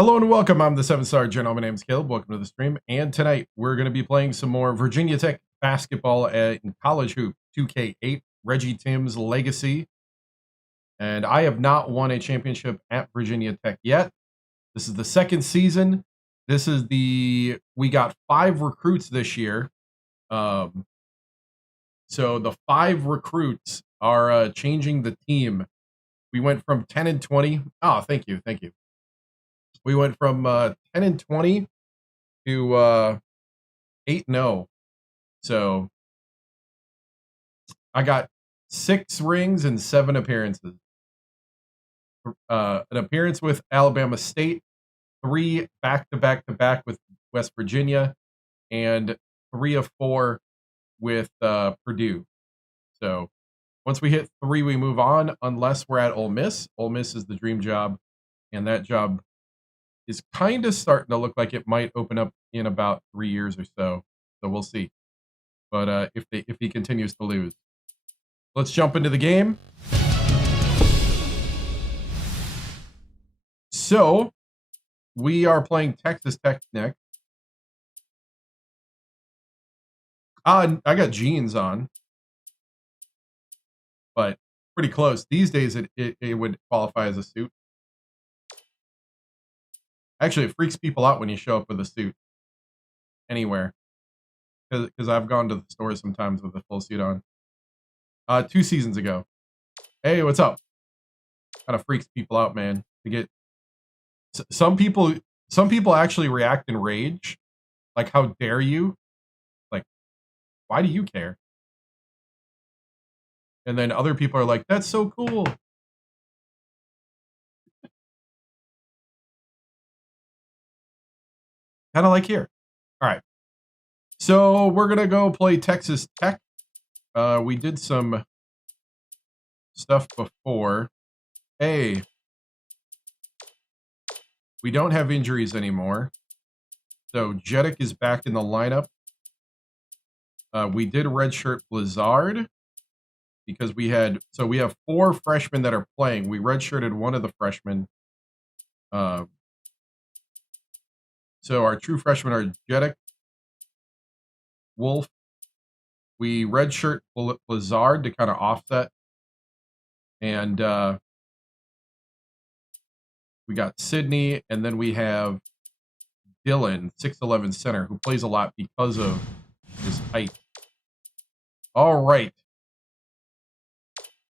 Hello and welcome. I'm the 7-star general. My name is Caleb. Welcome to the stream. And tonight we're going to be playing some more Virginia Tech basketball in college hoop 2K8 Reggie TImms Legacy. And I have not won a championship at Virginia Tech yet. This is the second season. We got 5 recruits this year. So the 5 recruits are changing the team. We went from 10-20. Oh, thank you. We went from 10-20 to 8-0. So I got 6 rings and 7 appearances. An appearance with Alabama State, 3 back-to-back with West Virginia, and 3 of 4 with Purdue. So once we hit 3, we move on, unless we're at Ole Miss. Ole Miss is the dream job, and that job is kind of starting to look like it might open up in about 3 years or so. So we'll see. But if he continues to lose, let's jump into the game. So we are playing Texas Tech next. I got jeans on, but pretty close. These days it would qualify as a suit. Actually, it freaks people out when you show up with a suit anywhere. Because I've gone to the store sometimes with a full suit on. 2 seasons ago. Hey, what's up? Kind of freaks people out, man. To get some people actually react in rage. Like, how dare you? Like, why do you care? And then other people are like, that's so cool. Kind of like here. All right. So we're going to go play Texas Tech. We did some stuff before. Hey. We don't have injuries anymore. So Jeddick is back in the lineup. We did redshirt Blizzard because we have 4 freshmen that are playing. We redshirted one of the freshmen. So our true freshmen are Jeddick, Wolf. We redshirt Blizzard to kind of offset. And we got Sydney, and then we have Dylan, 6'11" center, who plays a lot because of his height. All right.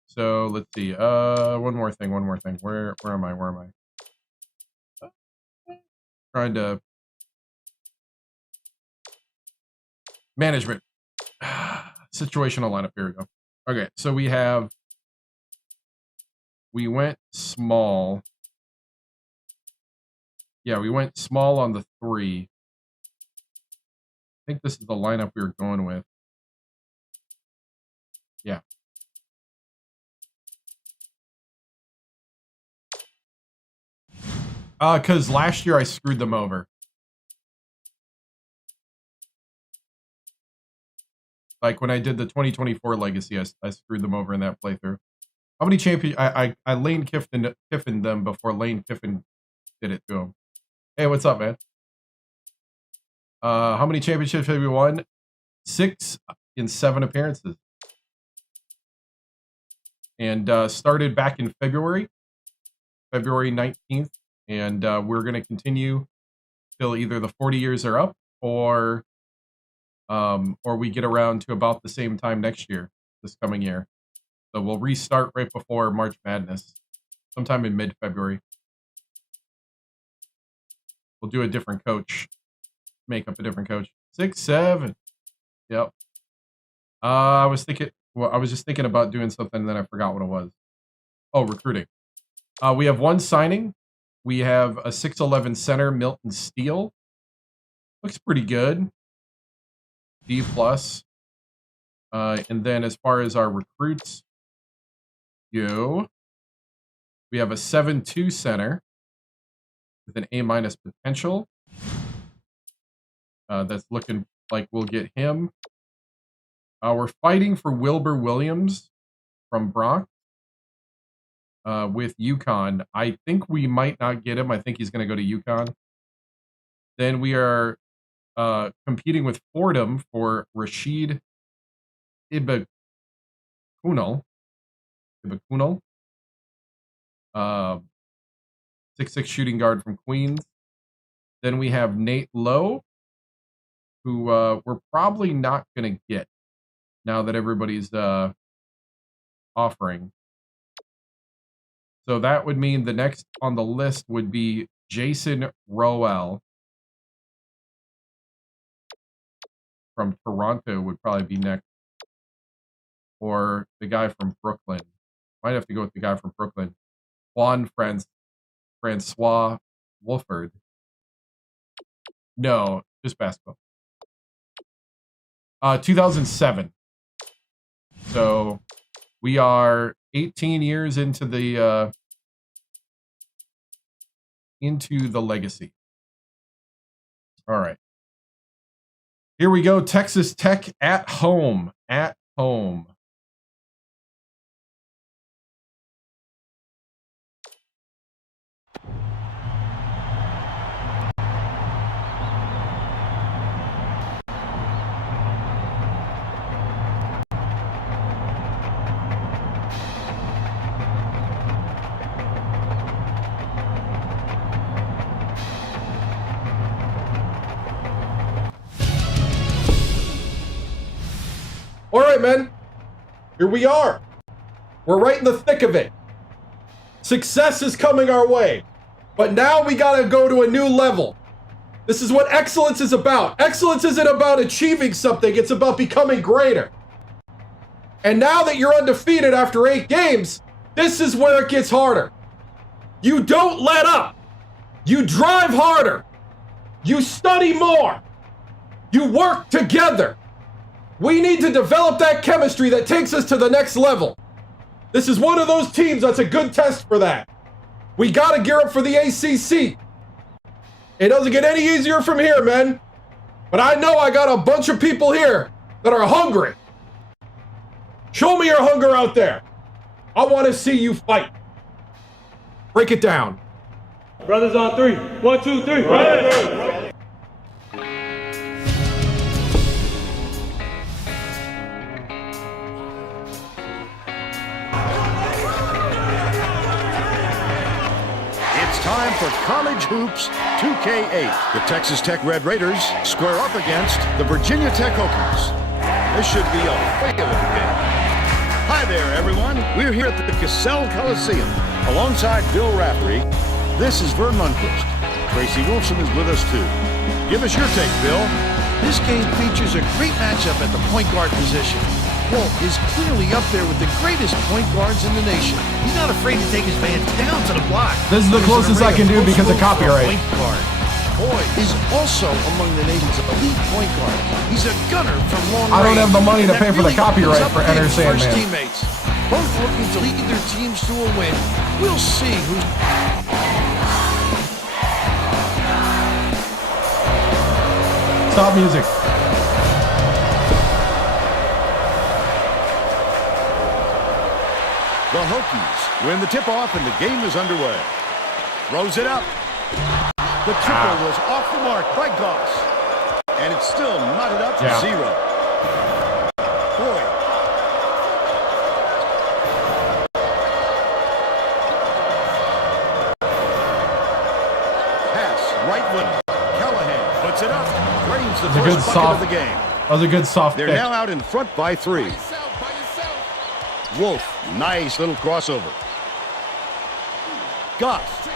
So let's see. One more thing. Where am I? Trying to management. Situational lineup. Here we go. Okay, so we went small. Yeah, we went small on the 3. I think this is the lineup we were going with. Yeah. Because last year I screwed them over. Like when I did the 2024 Legacy, I screwed them over in that playthrough. How many champions? I Lane Kiffin them before Lane Kiffin did it to him. Hey, what's up, man? How many championships have we won? 6 in 7 appearances. And started back in February 19th. And we're going to continue till either the 40 years are up or we get around to about the same time next year, this coming year. So we'll restart right before March Madness, sometime in mid-February. We'll do a different coach, make up a different coach. 6-7. Yep. I was just thinking about doing something, and then I forgot what it was. Oh, recruiting. We have 1 signing. We have a 6'11" center, Milton Steele. Looks pretty good. D+. And then as far as our recruits go, we have a 7'2" center with an A- potential. That's looking like we'll get him. We're fighting for Wilbur Williams from Bronx. with UConn. I think we might not get him. I think he's going to go to UConn. Then we are competing with Fordham for Rashid Ibakunal. 6'6" shooting guard from Queens. Then we have Nate Lowe, who we're probably not going to get now that everybody's offering. So that would mean the next on the list would be Jason Rowell from Toronto would probably be next. Or the guy from Brooklyn. Might have to go with the guy from Brooklyn. Juan Francois Wolford. No, just basketball. 2007. So we are 18 years into the legacy. All right. Here we go. Texas Tech at home. At home. All right, man. Here we are. We're right in the thick of it. Success is coming our way. But now we got to go to a new level. This is what excellence is about. Excellence isn't about achieving something. It's about becoming greater. And now that you're undefeated after 8 games, this is where it gets harder. You don't let up. You drive harder. You study more. You work together. We need to develop that chemistry that takes us to the next level. This is one of those teams that's a good test for that. We got to gear up for the ACC. It doesn't get any easier from here, man. But I know I got a bunch of people here that are hungry. Show me your hunger out there. I want to see you fight. Break it down. Brothers on 3. 1, 2, 3. Right. Time for College Hoops 2K8. The Texas Tech Red Raiders square up against the Virginia Tech Hokies. This should be a whale of a game. Hi there, everyone. We're here at the Cassell Coliseum alongside Bill Raftery. This is Vern Lundquist. Tracy Wolfson is with us, too. Give us your take, Bill. This game features a great matchup at the point guard position. Wolf is clearly up there with the greatest point guards in the nation. He's not afraid to take his man down to the block. This is the closest I can do because of copyright. Point guard. Boyd is also among the nation's elite point guards. He's a gunner from long range. I don't have the money to pay for the copyright for Enter Sandman. Teammates, both looking to lead their teams to a win. We'll see who. Stop music. The Hokies win the tip-off and the game is underway. Throws it up. The triple was off the mark by Goss. And it's still knotted up to 0. Boyd. Pass, right wing. Callahan puts it up. Drains the first bucket of the game. That was a good soft They're pick. now out in front by 3. Wolf, nice little crossover. Goff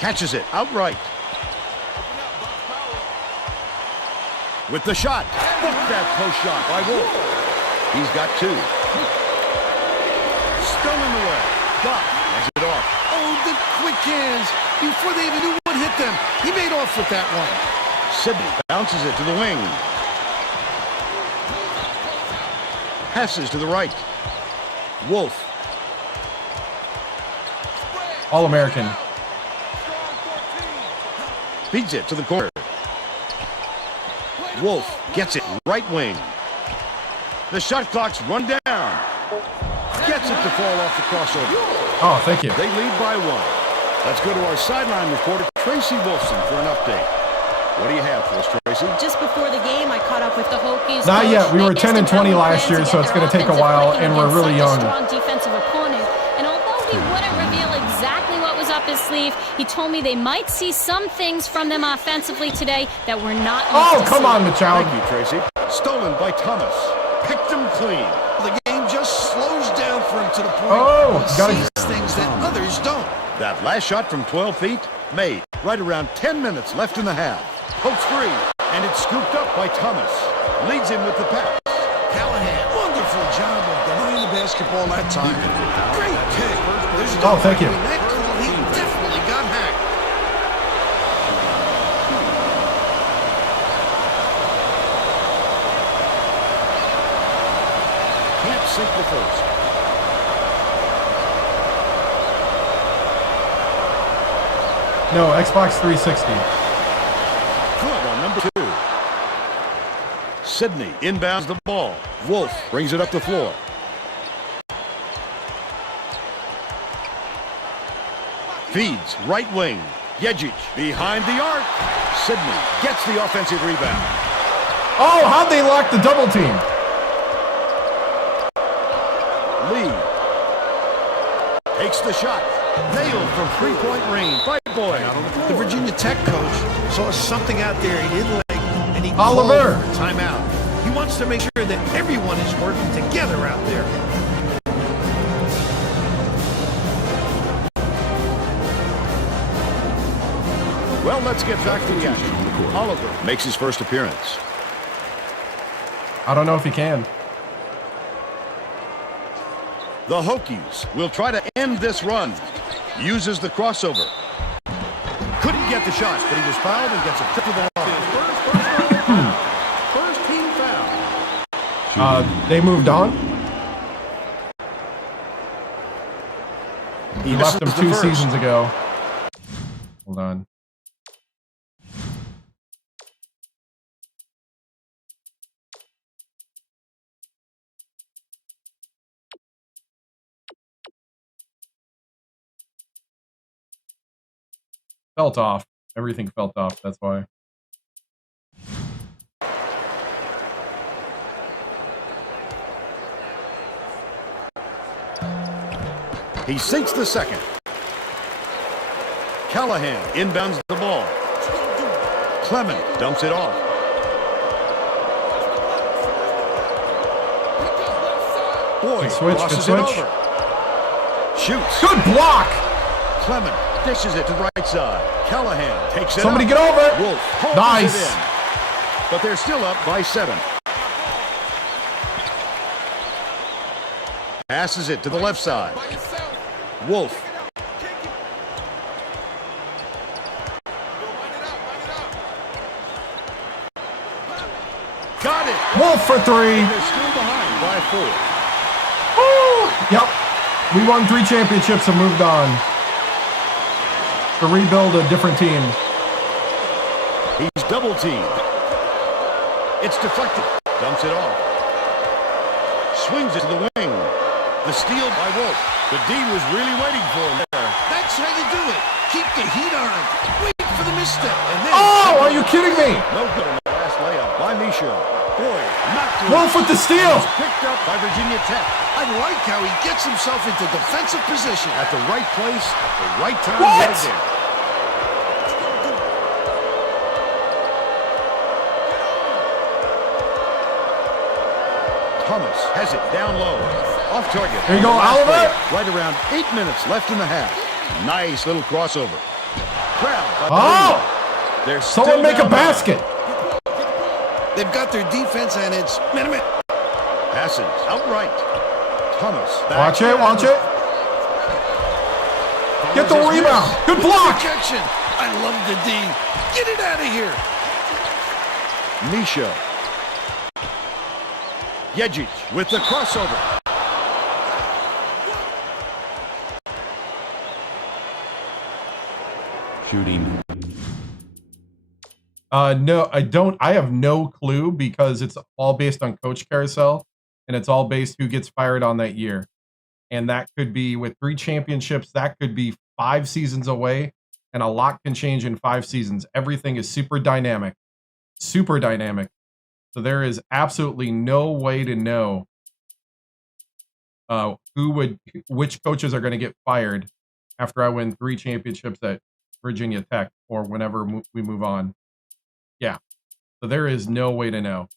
catches it outright. With the shot. Look at that post shot by Wolf. He's got 2. Stolen away. Goff has it off. Oh, the quick hands. Before they even knew what hit them, he made off with that one. Sidney bounces it to the wing. Passes to the right. Wolf. All-American. Feeds it to the corner. Wolf gets it right wing. The shot clock's run down. Gets Gets it to fall off the crossover. Oh, thank you. They lead by 1. Let's go to our sideline reporter, Tracy Wolfson, for an update. What do you have for us, Tracy? Just before the game, I caught up with the Hokies. Not coach. yet. We were They 10 and tested 20 early last plans year, to so get it's their going to take a offensive while, clicking and we're against really such a young. strong defensive opponent. And although he wouldn't reveal exactly what was up his sleeve, he told me they might see some things from them offensively today that were not. Oh, come on, Machow. Thank you, Tracy. Stolen by Thomas. Picked him clean. The game just slows down for him to the point Oh, he gotta- sees things that others don't. That last shot from 12 feet, made. Right around 10 minutes left in the half. Pokes free, and it's scooped up by Thomas. Leads him with the pass. Callahan, wonderful job of denying the basketball that time. Great pick. There's Oh, thank you. That call, he definitely got hacked. Can't sink the first. No, Xbox 360. Good on number 2. Sydney inbounds the ball. Wolf brings it up the floor. Feeds right wing. Yejic behind the arc. Sydney gets the offensive rebound. Oh, how'd they lock the double team? Lee takes the shot. Nailed from three-point range by Boyd. The Virginia Tech coach saw something out there he didn't like, and he Oliver. called for a timeout. He wants to make sure that everyone is working together out there. Well, let's get back to the action. Oliver makes his first appearance. I don't know if he can. The Hokies will try to end this run. Uses the crossover. Couldn't get the shot, but he was fouled and gets a trip to the line. First team foul. They moved on. He Left them misses the 2 first. seasons ago. Hold on. Felt off. Everything felt off. That's why. He sinks the second. Callahan inbounds the ball. Clement dumps it off. Boyd Good switch, crosses good it switch. over. Shoots. Good block. Clement dishes it to the right side. Callahan takes it Somebody up. get over it. Wolf holds Nice. it in. But they're still up by 7. Passes it to the left side. Wolf. Got it. Wolf for 3. They're still behind by 4. Woo! Yep. We won 3 championships and moved on to rebuild a different team. He's double teamed. It's deflected. Dumps it off. Swings it to the wing. The steal by Wolf. The D was really waiting for him there. That's how you do it. Keep the heat on. Wait for the misstep. And then Oh, are you kidding me? No good on the last layup by Michaud. Boy, knocked loose. Wolf with the steal. It's picked up by Virginia Tech. I like how he gets himself into defensive position. At the right place, at the right time. What? Right there. Thomas has it down low. Off target. There you go, Last Oliver. play. Right around 8 minutes left in the half. Nice little crossover. Crowd. by the Oh! lead. They're Someone still make a down by. basket. They've got their defense, and it's minute. Passes outright. Thomas. back Watch it, down. watch it. Get the Follows his rebound. miss. Good block. Projection. I love the D. Get it out of here. Michaud. Yejic with the crossover. Shooting. No, I don't. I have no clue because it's all based on Coach Carousel, and it's all based who gets fired on that year. And that could be, with 3 championships, that could be 5 seasons away. And a lot can change in 5 seasons. Everything is super dynamic. Super dynamic. So there is absolutely no way to know which coaches are going to get fired after I win 3 championships at Virginia Tech or whenever we move on. Yeah. So there is no way to know.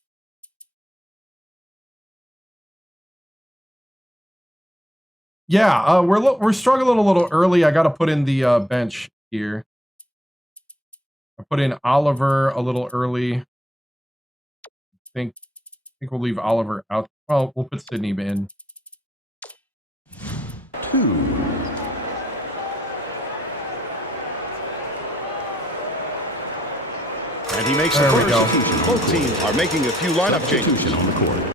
Yeah, we're struggling a little early. I got to put in the bench here. I put in Oliver a little early. I think we'll leave Oliver out. Well, we'll put Sydney in. 2. And he makes There the we go. substitution. Both teams are making a few lineup changes on the court.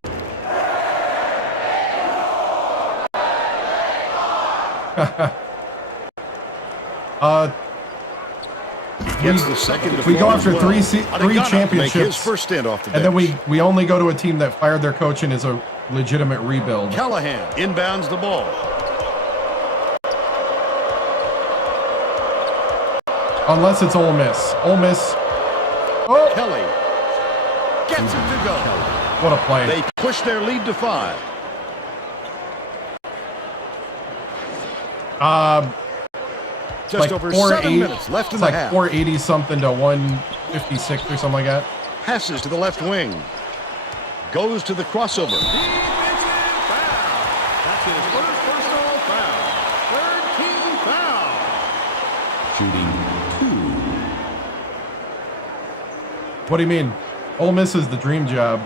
Gets the second we go as after well. 3 Adegana championships, make his first stand off the bench. and then we only go to a team that fired their coach and is a legitimate rebuild. Callahan inbounds the ball. Unless it's Ole Miss. Ole Miss. Oh, Kelly gets him to go. what a play. They push their lead to 5. Just Like over 480 7 minutes left in It's the like half. 480 something to 156 or something like that. Passes to the left wing. Goes to the crossover. That's his first personal foul. Third team foul. Shooting 2. What do you mean? Ole Miss is the dream job.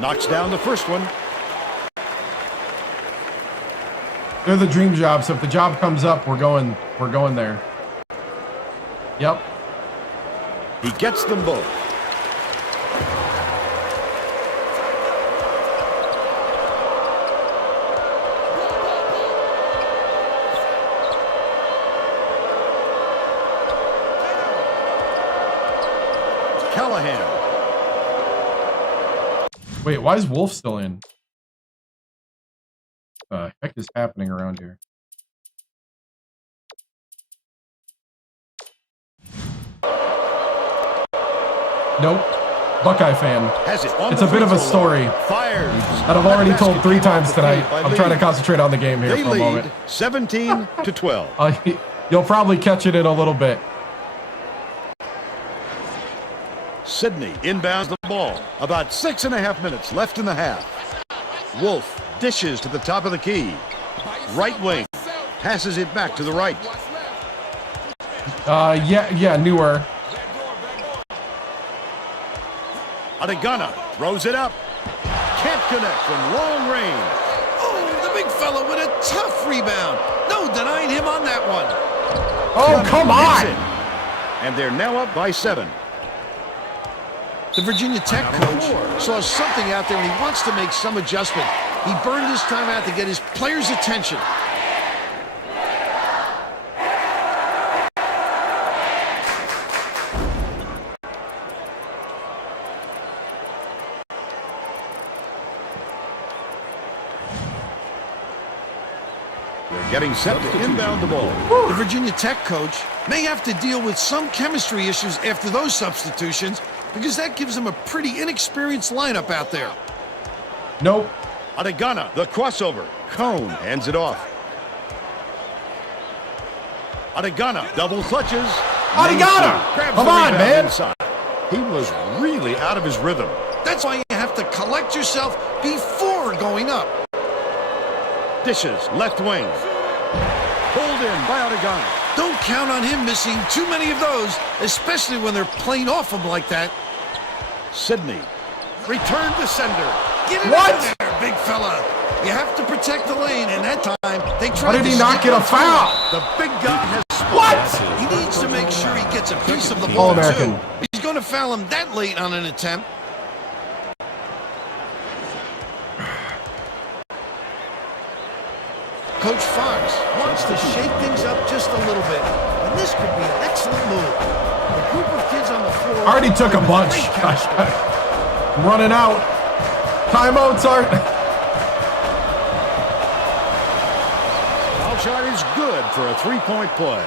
Knocks down the first one. They're the dream job, so if the job comes up, we're going there. Yep. He gets them both. Callahan. Wait, why is Wolf still in? What the heck is happening around here? Nope. Buckeye fan. Has it on It's the a bit free of a throw story line. Fires. that I've already told 3 Basket times off the tonight. field by I'm trying to Lee. concentrate on the game here They for a moment. lead 17-12. You'll probably catch it in a little bit. Sydney inbounds the ball. About 6.5 minutes left in the half. Wolf dishes to the top of the key. Right wing. Passes it back to the right. Yeah, newer. Adegana throws it up. Can't connect from long range. Oh, the big fella with a tough rebound. No denying him on that one. Oh, come on! Hits it. And they're now up by 7. The Virginia Tech coach saw something out there and he wants to make some adjustment. He burned his time out to get his players' attention. They're getting set to inbound the ball. The Virginia Tech coach may have to deal with some chemistry issues after those substitutions because that gives him a pretty inexperienced lineup out there. Nope. Adegana, the crossover. Cone hands it off. Adegana double clutches. Adegana! Grabs Come the on, rebound man! inside. He was really out of his rhythm. That's why you have to collect yourself before going up. Dishes, left wing. Pulled in by Adegana. Don't count on him missing too many of those, especially when they're playing off him like that. Sydney. Return to sender. Get it What? in there, big fella. You have to protect the lane, and that time they Why tried did to he not stick get a him through. foul? The big guy has What? He needs to make sure he gets a piece of the ball, All-American. too. He's going to foul him that late on an attempt. Coach Fox wants to shake things up just a little bit, and this could be an excellent move. The group of kids on the floor... I already took a bunch. Great chemistry. I'm running out. Timeouts are... shot is good for a three-point play.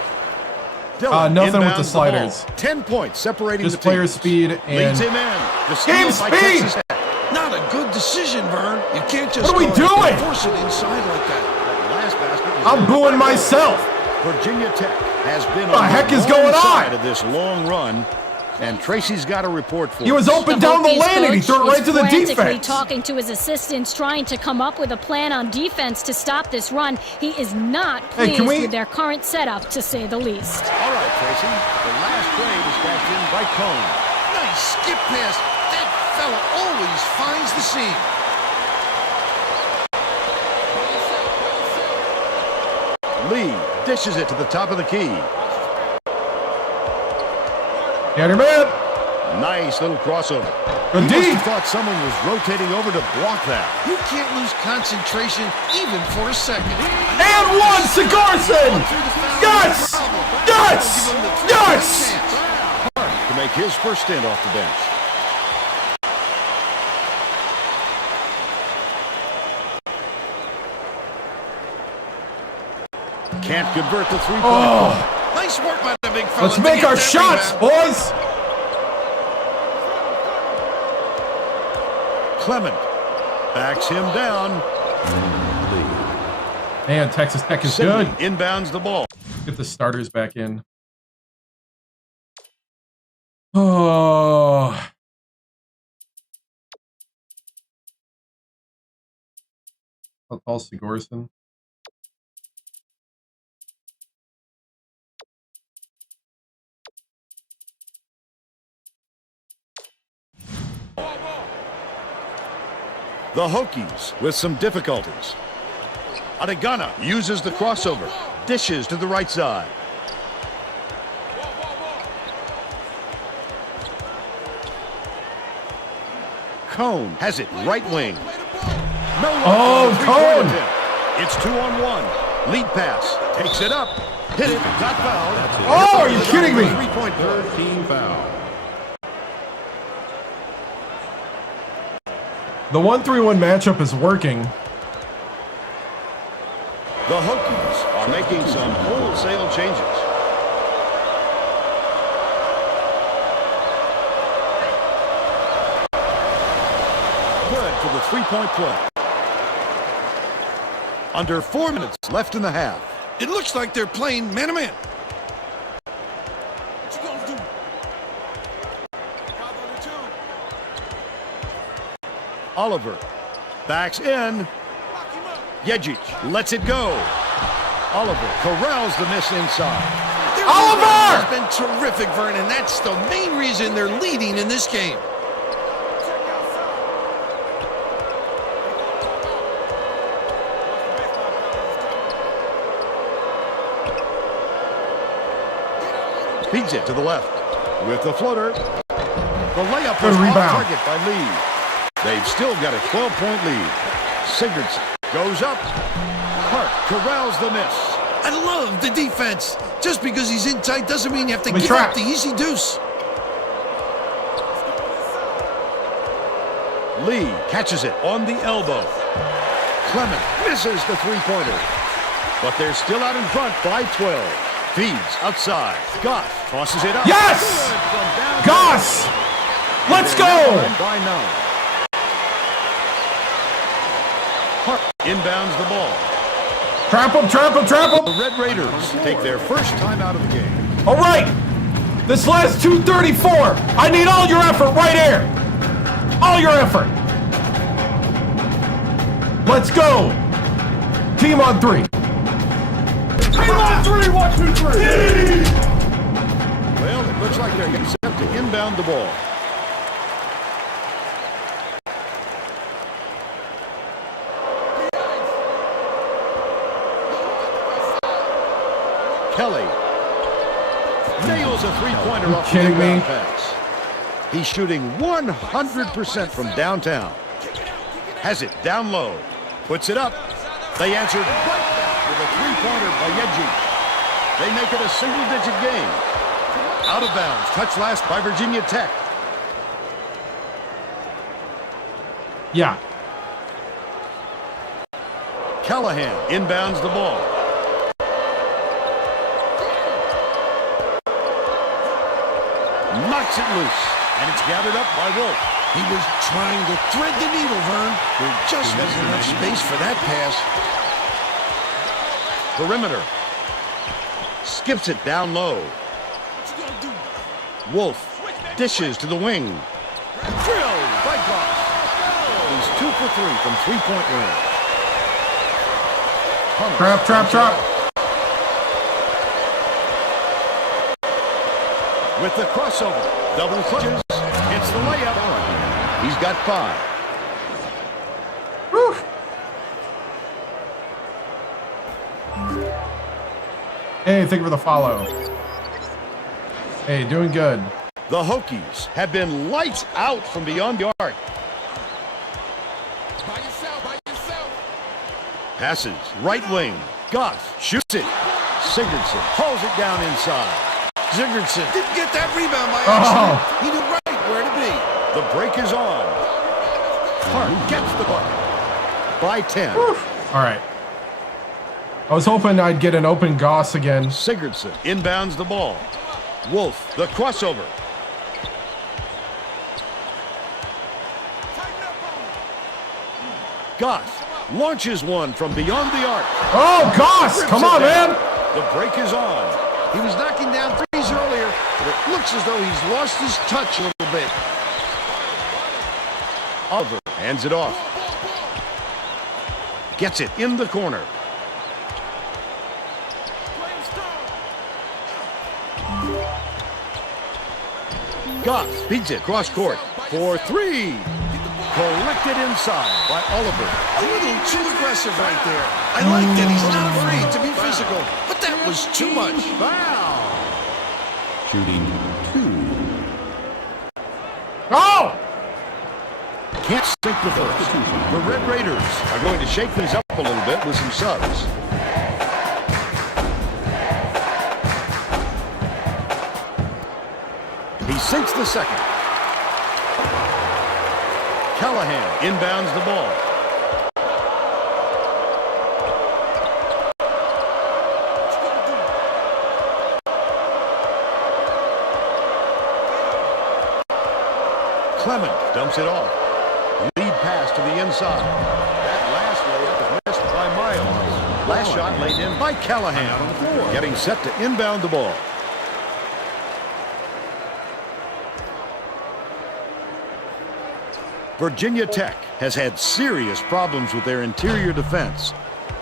Nothing with the inbounds sliders. ball. 10 points separating Just the player teams. speed Leads and him in. The steal game by speed. Texas Tech. Not a good decision, Vern. You can't just What are we go ahead doing? and force it inside like that. That last basket was I'm in booing the myself. Virginia Tech has been The on heck the is wrong going on? side of this long run, and Tracy's got a report for He was us. open down the Hokies lane and he coach threw it right is to the frantically defense. talking to his assistants, trying to come up with a plan on defense to stop this run. He is not Hey, pleased can we- with their current setup, to say the least. All right, Tracy. The last trade is cashed in by Cone. Nice skip pass. That fella always finds the seam. Lee dishes it to the top of the key. Get him in. Nice little crossover. Good He must D. have thought someone was rotating over to block that. You can't lose concentration even for a second. And one, Sigurdsson. Yes! Yes! Yes! To make his first stint off the bench. Can't convert the three-point. Oh, Nice work by the big fella. let's to make get our that shots, rebound. boys. Clement backs him down. Man, Texas Tech is Sidney good. inbounds the ball. Get the starters back in. Oh. I'll call Sigurdsson. The Hokies with some difficulties. Adegana uses the crossover. Dishes to the right side. Cone has it right wing. No one Oh, on the three-point Cone. attempt. It's 2-on-1. Lead pass. Takes it up. Hit it. Got fouled. Oh, are you kidding me? Three-point third team foul. The 1-3-1 matchup is working. The Hokies are making some wholesale changes. Good for the three-point play. Under 4 minutes left in the half. It looks like they're playing man-to-man. Oliver backs in. Yejic lets it go. Oliver corrals the miss inside. Their Oliver! rebound has been terrific, Vern, and that's the main reason they're leading in this game. Feeds it to the left. With the floater. The layup Good was off rebound. target by Lee. They've still got a 12-point lead. Sigurdsson goes up. Hart corrals the miss. I love the defense. Just because he's in tight doesn't mean you have to We give trap. up the easy deuce. Lee catches it on the elbow. Clement misses the three-pointer. But they're still out in front by 12. Feeds outside. Goss tosses it up. Yes! Good from down Goss! Let's They're now go! behind by 9. Hart inbounds the ball. Trap him, trap him, trap The him. Red Raiders take their first time out of the game. All right. This last 2:34. I need all your effort right here. All your effort. Let's go. Team on 3. Team on 3, 1, 2, 3. Well, it looks like they're getting set to inbound the ball. Kelly nails a three-pointer off the kidding me? inbound pass. He's shooting 100% from downtown. Has it down low. Puts it up. They answered right back with a three-pointer by Yeji. They make it a single-digit game. Out of bounds. Touch last by Virginia Tech. Yeah. Callahan inbounds the ball. knocks it loose, and it's gathered up by Wolf. He was trying to thread the needle, Vern. There just wasn't enough space for that pass. Perimeter. Skips it down low. Wolf dishes to the wing. Drilled by Goss. He's 2 for 3 from three-point range. Trap, trap, trap. With the crossover, double clutches, hits the layup. He's got 5. Whew. Hey, thank you for the follow. Hey, doing good. The Hokies have been lights out from beyond the arc. Passes, right wing. Goss shoots it. Sigurdsson hauls it down inside. Sigurdsson didn't get that rebound by Oh. accident. He knew right where to be. The break is on. Hart gets the bucket. By 10. Whew. All right. I was hoping I'd get an open Goss again. Sigurdsson inbounds the ball. Wolf, the crossover. Goss launches one from beyond the arc. Oh, Goss! Rips Come it on, down. man! The break is on. He was knocking down threes earlier, but it looks as though he's lost his touch a little bit. Oliver hands it off. Gets it in the corner. Goss beats it cross court for 3. Collected inside by Oliver. A little too aggressive right there. I like that he's not afraid to be physical, but that was too much. Foul. Shooting 2. Oh! Can't sink the first. The Red Raiders are going to shake things up a little bit with some subs. He sinks the second. Callahan inbounds the ball. Clement dumps it off. Lead pass to the inside. That last layup is missed by Miles. Last shot laid in by Callahan on the floor. Getting set to inbound the ball. Virginia Tech has had serious problems with their interior defense.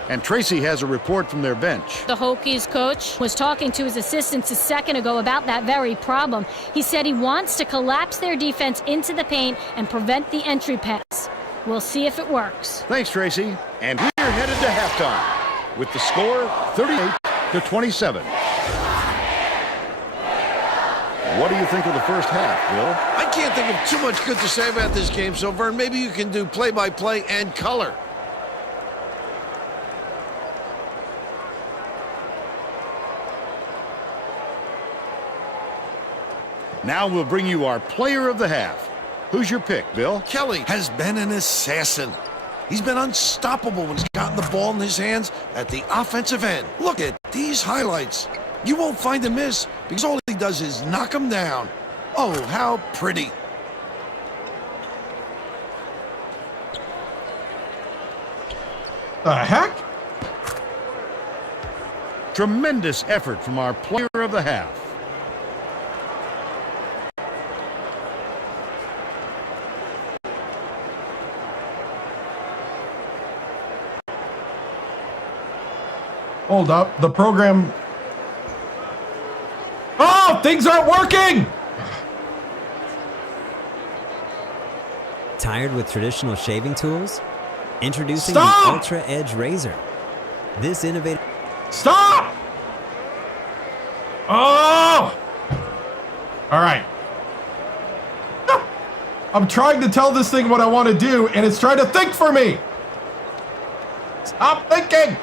And Tracy has a report from their bench. The Hokies coach was talking to his assistants a second ago about that very problem. He said he wants to collapse their defense into the paint and prevent the entry pass. We'll see if it works. Thanks, Tracy. And we're headed to halftime with the score 38-27. What do you think of the first half, Bill? I can't think of too much good to say about this game, so Vern, maybe you can do play-by-play and color. Now we'll bring you our player of the half. Who's your pick, Bill? Kelly has been an assassin. He's been unstoppable when he's gotten the ball in his hands at the offensive end. Look at these highlights. You won't find him miss because all he does is knock him down. Oh, how pretty. The heck? Tremendous effort from our player of the half. Hold up. The program... Oh! Things aren't working! Tired with traditional shaving tools? Introducing Stop! the Ultra Edge Razor. This innovative... Stop! Oh! All right. I'm trying to tell this thing what I want to do, and it's trying to think for me. Stop thinking.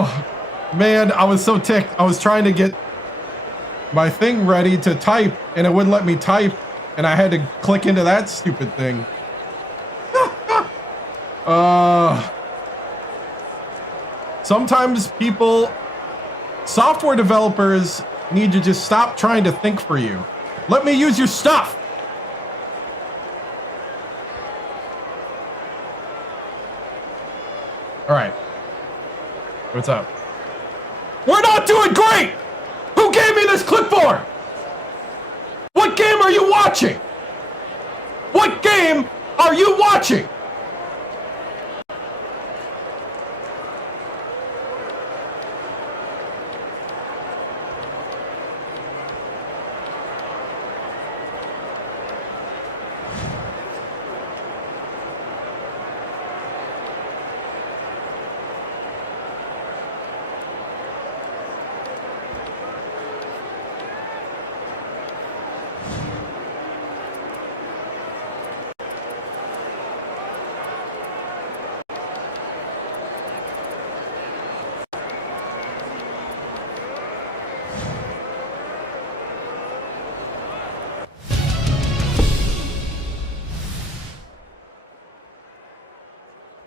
Oh, man, I was so ticked. I was trying to get my thing ready to type, and it wouldn't let me type, and I had to click into that stupid thing. Sometimes software developers need to just stop trying to think for you. Let me use your stuff. All right. What's up? We're not doing great! Who gave me this clipboard? What game are you watching? What game are you watching?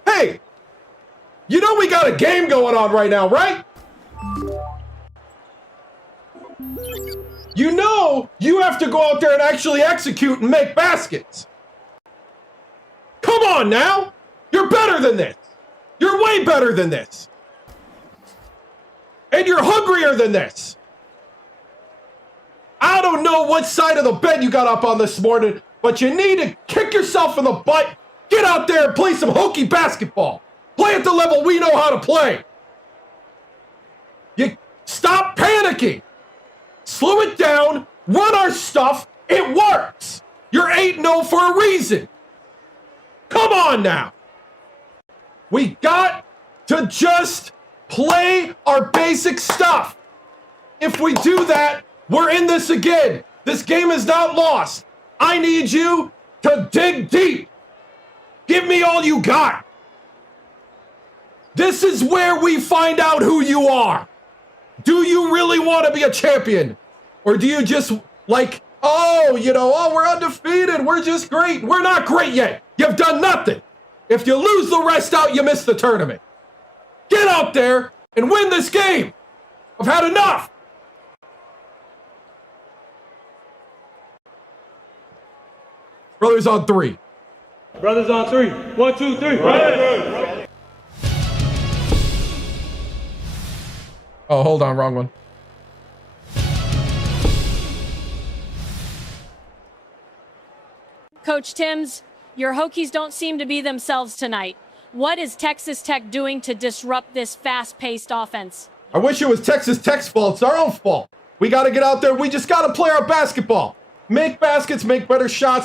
Hey, you know we got a game going on right now, right? You know you have to go out there and actually execute and make baskets. Come on now. You're better than this. You're way better than this. And you're hungrier than this. I don't know what side of the bed you got up on this morning, but you need to kick yourself in the butt. Get out there and play some Hokie basketball. Play at the level we know how to play. You stop panicking. Slow it down. Run our stuff. It works. You're 8-0 for a reason. Come on now. We got to just play our basic stuff. If we do that, we're in this again. This game is not lost. I need you to dig deep. Give me all you got. This is where we find out who you are. Do you really want to be a champion? Or do you just like, we're undefeated. We're just great. We're not great yet. You've done nothing. If you lose the rest out, you miss the tournament. Get out there and win this game. I've had enough. Brothers on three. Brothers on 3. 1, 2, 3. Right. Oh, hold on, wrong one. Coach TImms, your Hokies don't seem to be themselves tonight. What is Texas Tech doing to disrupt this fast-paced offense? I wish it was Texas Tech's fault. It's our own fault. We got to get out there. We just got to play our basketball. Make baskets, make better shot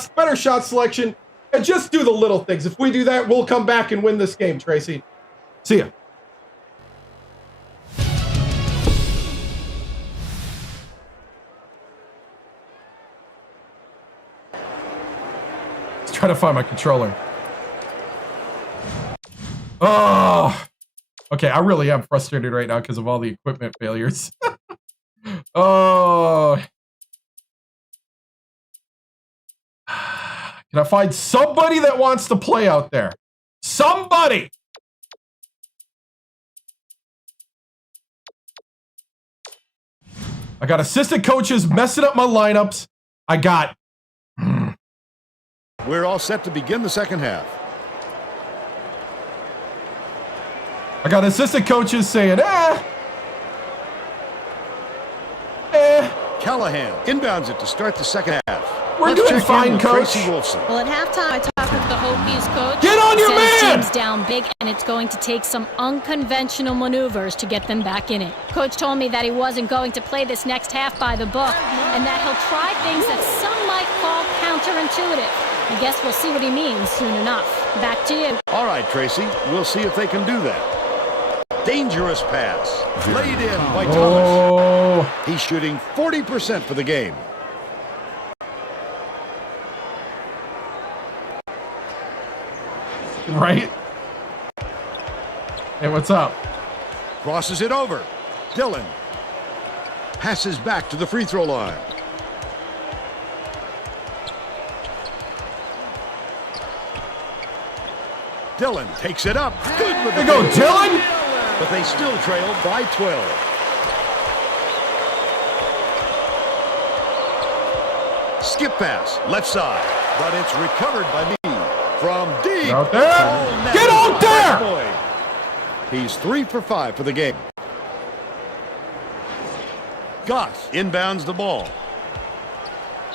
selection, and just do the little things. If we do that, we'll come back and win this game, Tracy. See ya. Let's try to find my controller. Oh, okay. I really am frustrated right now because of all the equipment failures. Oh. Can I find somebody that wants to play out there? Somebody! I got assistant coaches messing up my lineups. I got... We're all set to begin the second half. I got assistant coaches saying, Callahan inbounds it to start the second half. We're doing fine, Coach. Tracy Wolfson. Well, at halftime, I talked with the Hokies coach. Get on your Says man! team's down big, and it's going to take some unconventional maneuvers to get them back in it. Coach told me that he wasn't going to play this next half by the book, and that he'll try things that some might call counterintuitive. I guess we'll see what he means soon enough. Back to you. All right, Tracy. We'll see if they can do that. Dangerous pass. Laid in by Thomas. Oh, He's shooting 40% for the game. right? Hey, what's up? Crosses it over. Dillon passes back to the free throw line. Dillon takes it up. Good with the There you go, Dillon! but they still trail by 12. Skip pass, left side, but it's recovered by me from deep. Out there! Get out there! Boy. He's 3 for 5 for the game. Goss inbounds the ball.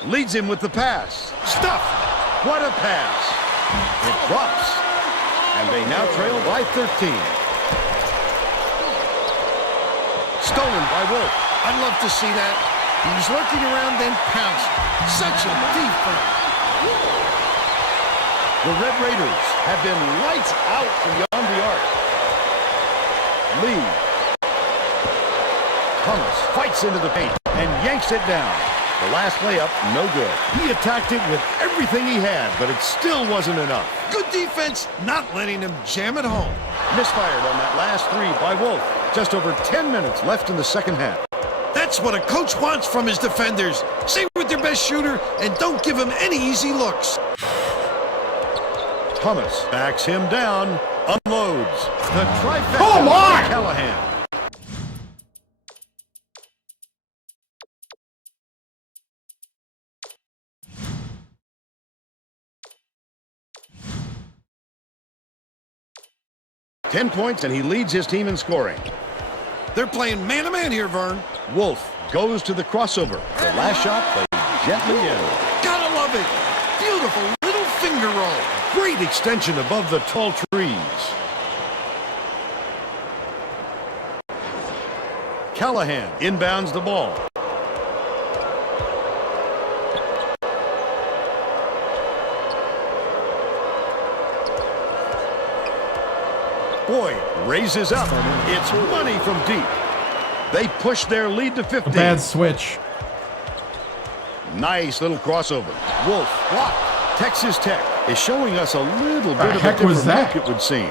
Leads him with the pass. Stuff! What a pass! It drops. And they now trail by 13. Stolen by Wolf. I'd love to see that. He was lurking around, then pounced. Such a defense. The Red Raiders have been lights out from beyond the arc. Lee. Thomas fights into the paint and yanks it down. The last layup, no good. He attacked it with everything he had, but it still wasn't enough. Good defense, not letting him jam it home. Misfired on that last three by Wolf. Just over 10 minutes left in the second half. That's what a coach wants from his defenders. Stay with their best shooter and don't give him any easy looks. Thomas backs him down, unloads. The trifecta Come on! by Callahan. Ten points, and he leads his team in scoring. They're playing man-to-man here, Vern. Wolf goes to the crossover. The last shot played gently in. Gotta love it. Beautiful little finger roll. Great extension above the tall trees. Callahan inbounds the ball. Boyd raises up. It's money from deep. They push their lead to 15. A bad switch. Nice little crossover. Wolf blocked. Texas Tech is showing us a little bit of a heck was different that? look, it would seem.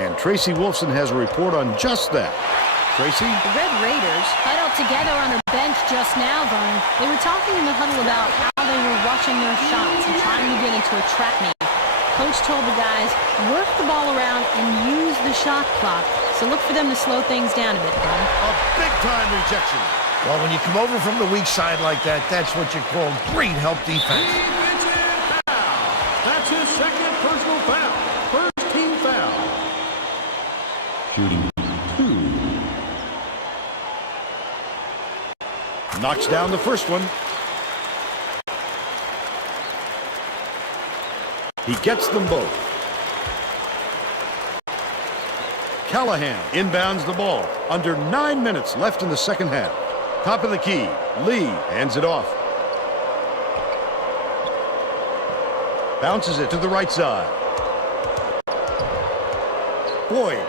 And Tracy Wolfson has a report on just that. Tracy? The Red Raiders Huddled together on her bench just now, Vern. They were talking in the huddle about how they were rushing their shots and trying to get into a trap meet. Coach told the guys, work the ball around and use the shot clock. So look for them to slow things down a bit, Vern. A big-time rejection. Well, when you come over from the weak side like that, that's what you call great help defense. Defensive foul. That's his second personal foul. First team foul. Shooting 2. Knocks down the first one. He gets them both. Callahan inbounds the ball. Under 9 minutes left in the second half. Top of the key. Lee hands it off. Bounces it to the right side. Boyd.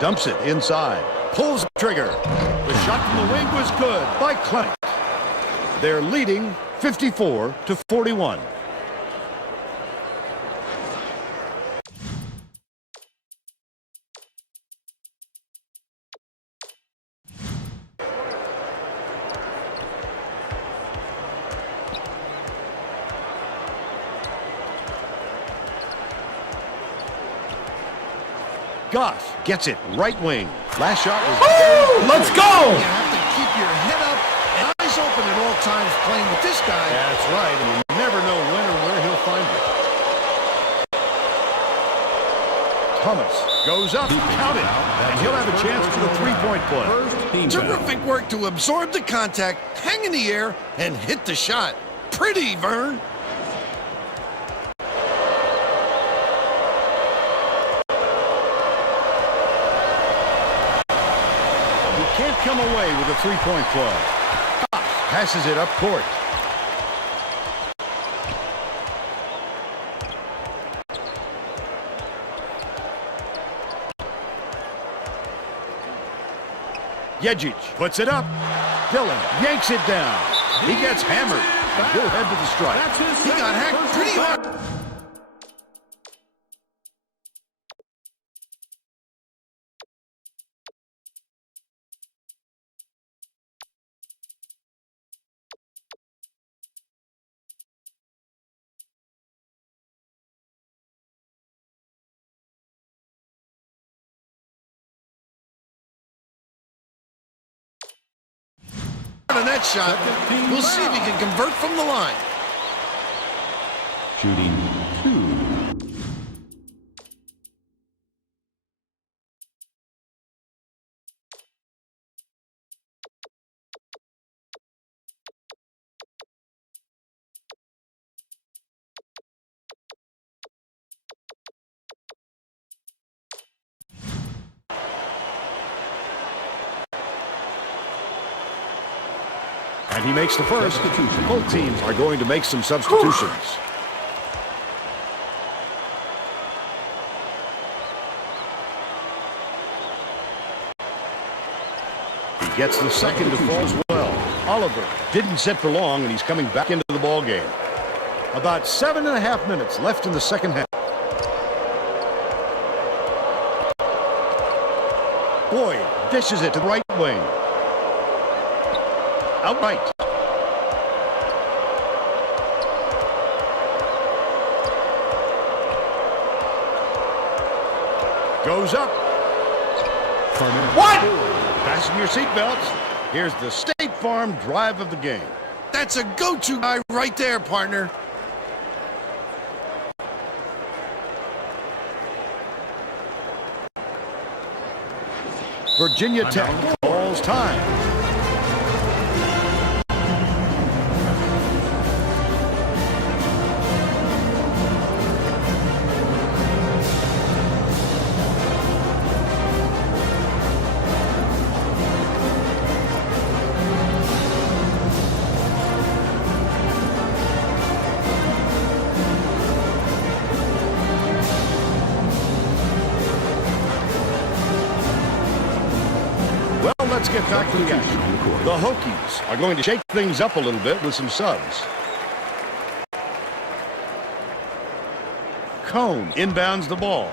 Dumps it inside. Pulls the trigger. The shot from the wing was good by Clement. They're leading 54-41. Goss gets it right wing. Last shot was Woo! Let's go! You have to keep your head up and eyes open at all times playing with this guy. That's right, and you never know when or where he'll find you. Thomas goes up, count it, and he'll have a chance for the three-point play. First team foul. Terrific work to absorb the contact, hang in the air, and hit the shot. Pretty, Vern. Can't come away with a three-point play. Passes it up court. Yejic puts it up. Dillon yanks it down. He gets hammered. And he'll head to the strike. He got hacked pretty hard. a net shot. We'll see if he can convert from the line. Shooting 2. And he makes the first. Both teams are going to make some substitutions. He gets the second to fall as well. Oliver didn't sit for long, and he's coming back into the ball game. About 7.5 minutes left in the second half. Boyd dishes it to the right wing. Outright. Goes up. What? Fasten your seatbelts. Here's the State Farm drive of the game. That's a go-to guy right there, partner. Virginia Tech calls time. Let's get back to the action. The Hokies are going to shake things up a little bit with some subs. Cone inbounds the ball.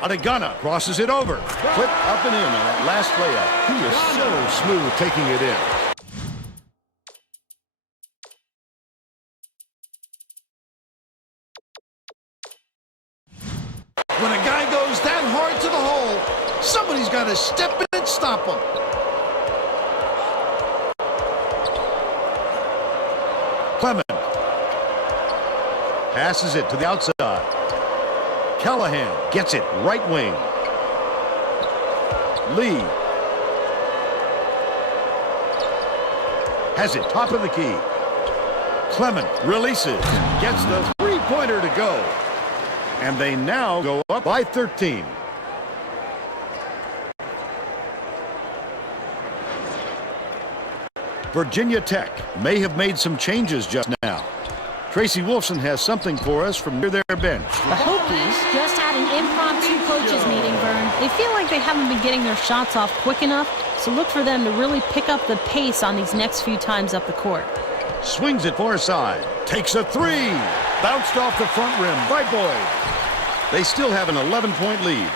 Adegana crosses it over. Flip up and in on that last layup. He is so smooth taking it in. When a guy goes that hard to the hole, somebody's got to step in and stop him. Clement passes it to the outside. Callahan gets it right wing. Lee has it top of the key. Clement releases, gets the three-pointer to go. And they now go up by 13. Virginia Tech may have made some changes just now. Tracy Wolfson has something for us from near their bench. The Hokies just had an impromptu coaches meeting, Vern. They feel like they haven't been getting their shots off quick enough, so look for them to really pick up the pace on these next few times up the court. Swings it far side. Takes a three. Bounced off the front rim by Boyd. They still have an 11-point lead.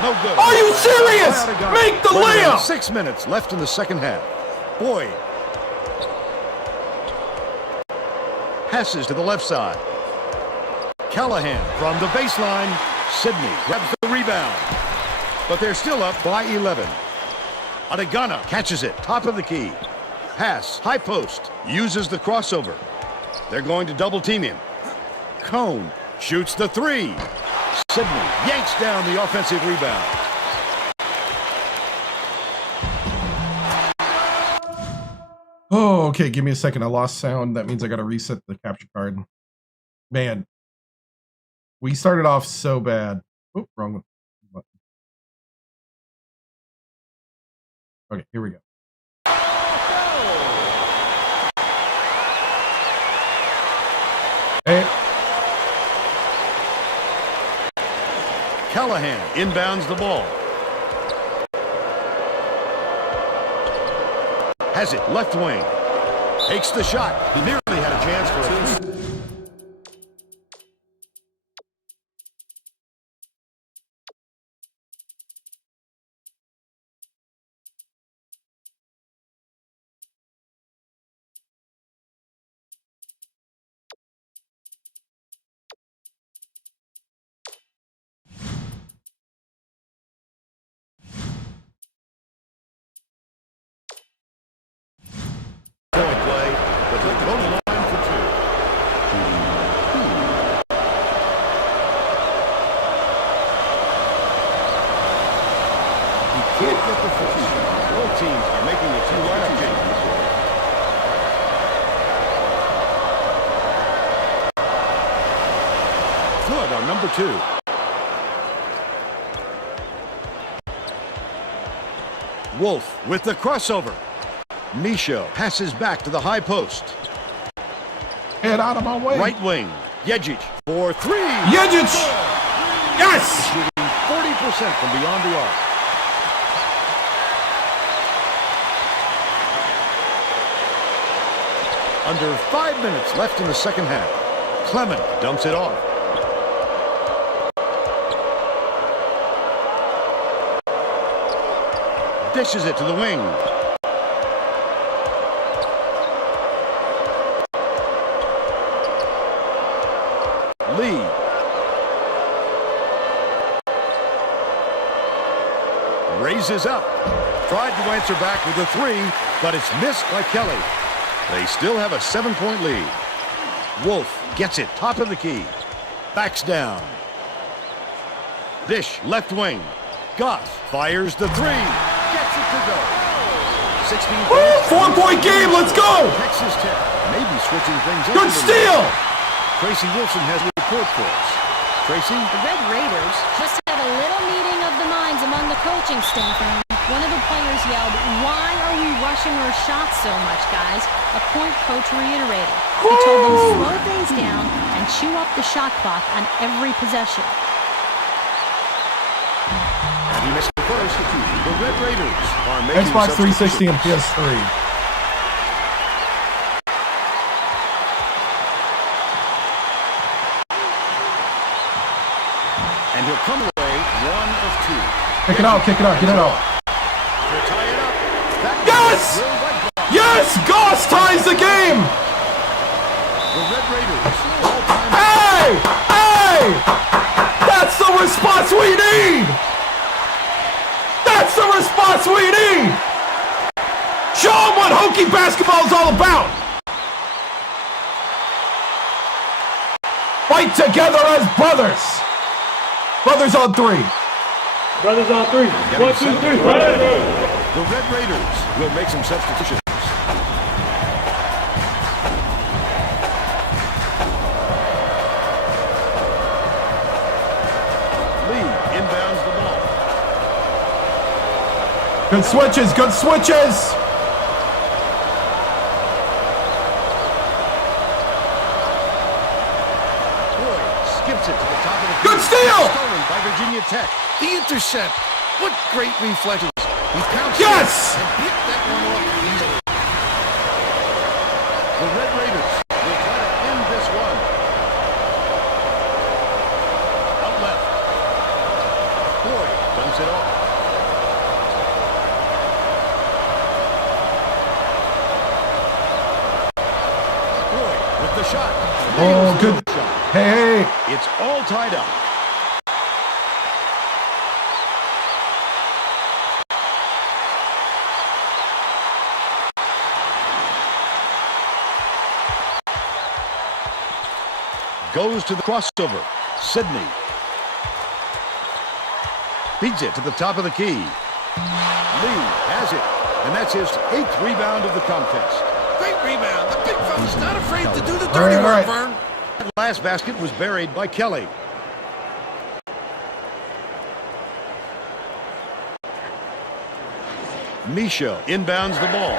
No good. Are you serious? Make the layup! 6 minutes left in the second half. Boyd passes to the left side. Callahan from the baseline. Sidney grabs the rebound. But they're still up by 11. Adegana catches it, top of the key. Pass, high post, uses the crossover. They're going to double team him. Cone shoots the three. Sidney yanks down the offensive rebound. Oh, okay. Give me a second. I lost sound. That means I got to reset the capture card. Man, we started off so bad. Oh, wrong button. Okay, here we go. Hey. Callahan inbounds the ball. Has it left wing. Takes the shot. He nearly had a chance for a three. good on number 2. Wolf with the crossover. Misho passes back to the high post. Head out of my way. Right wing. Yejic for 3. Yejic! Yes! Shooting 40% from beyond the arc. Under 5 minutes left in the second half. Clement dumps it off. Dishes it to the wing. Lee. Raises up. Tried to answer back with a 3, but it's missed by Kelly. They still have a 7-point lead. Wolf gets it top of the key. Backs down. Dish left wing. Goss fires the 3. Gets it to go. 16 points. 4-point game. Let's go. Texas Tech maybe switching things up. Good steal. Tracy Wilson has a report for us. Tracy? The Red Raiders Just had a little meeting of the minds among the coaching staff. One of the players yelled, "Why are we rushing our shots so much, guys?" A point coach reiterated. He told them to slow things down and chew up the shot clock on every possession. And he missed the first. The Red Raiders are making Xbox 360 and substitutions. PS3. And he'll come away 1 of 2. Kick it out, kick it out, get it out. To tie it up. That Yes! will let go. Yes! Goss ties the game! The Red Raiders all-time Hey! Hey! That's the response we need! That's the response we need! Show them what Hokie basketball is all about! Fight together as brothers! Brothers on 3. Brothers on 3. 1, 2, 3. The Red Raiders will make some substitutions. Lee inbounds the ball. Good switches, good switches! Boyd skips it to the top of the Good steal! Stolen by Virginia Tech. The intercept. What great reflexes. He pounced Yes! and picked that one off easily. The Red Raiders will try to end this one. Out left. Boyd dumps it off. Boyd with the shot. Oh, good. Shot. Hey, It's all tied up. Goes to the crossover. Sidney. Beats it to the top of the key. Lee has it. And that's his 8th rebound of the contest. Great rebound. The big fella's not afraid to do the All dirty right, work, all right. Vern. That last basket was buried by Kelly. Misho inbounds the ball.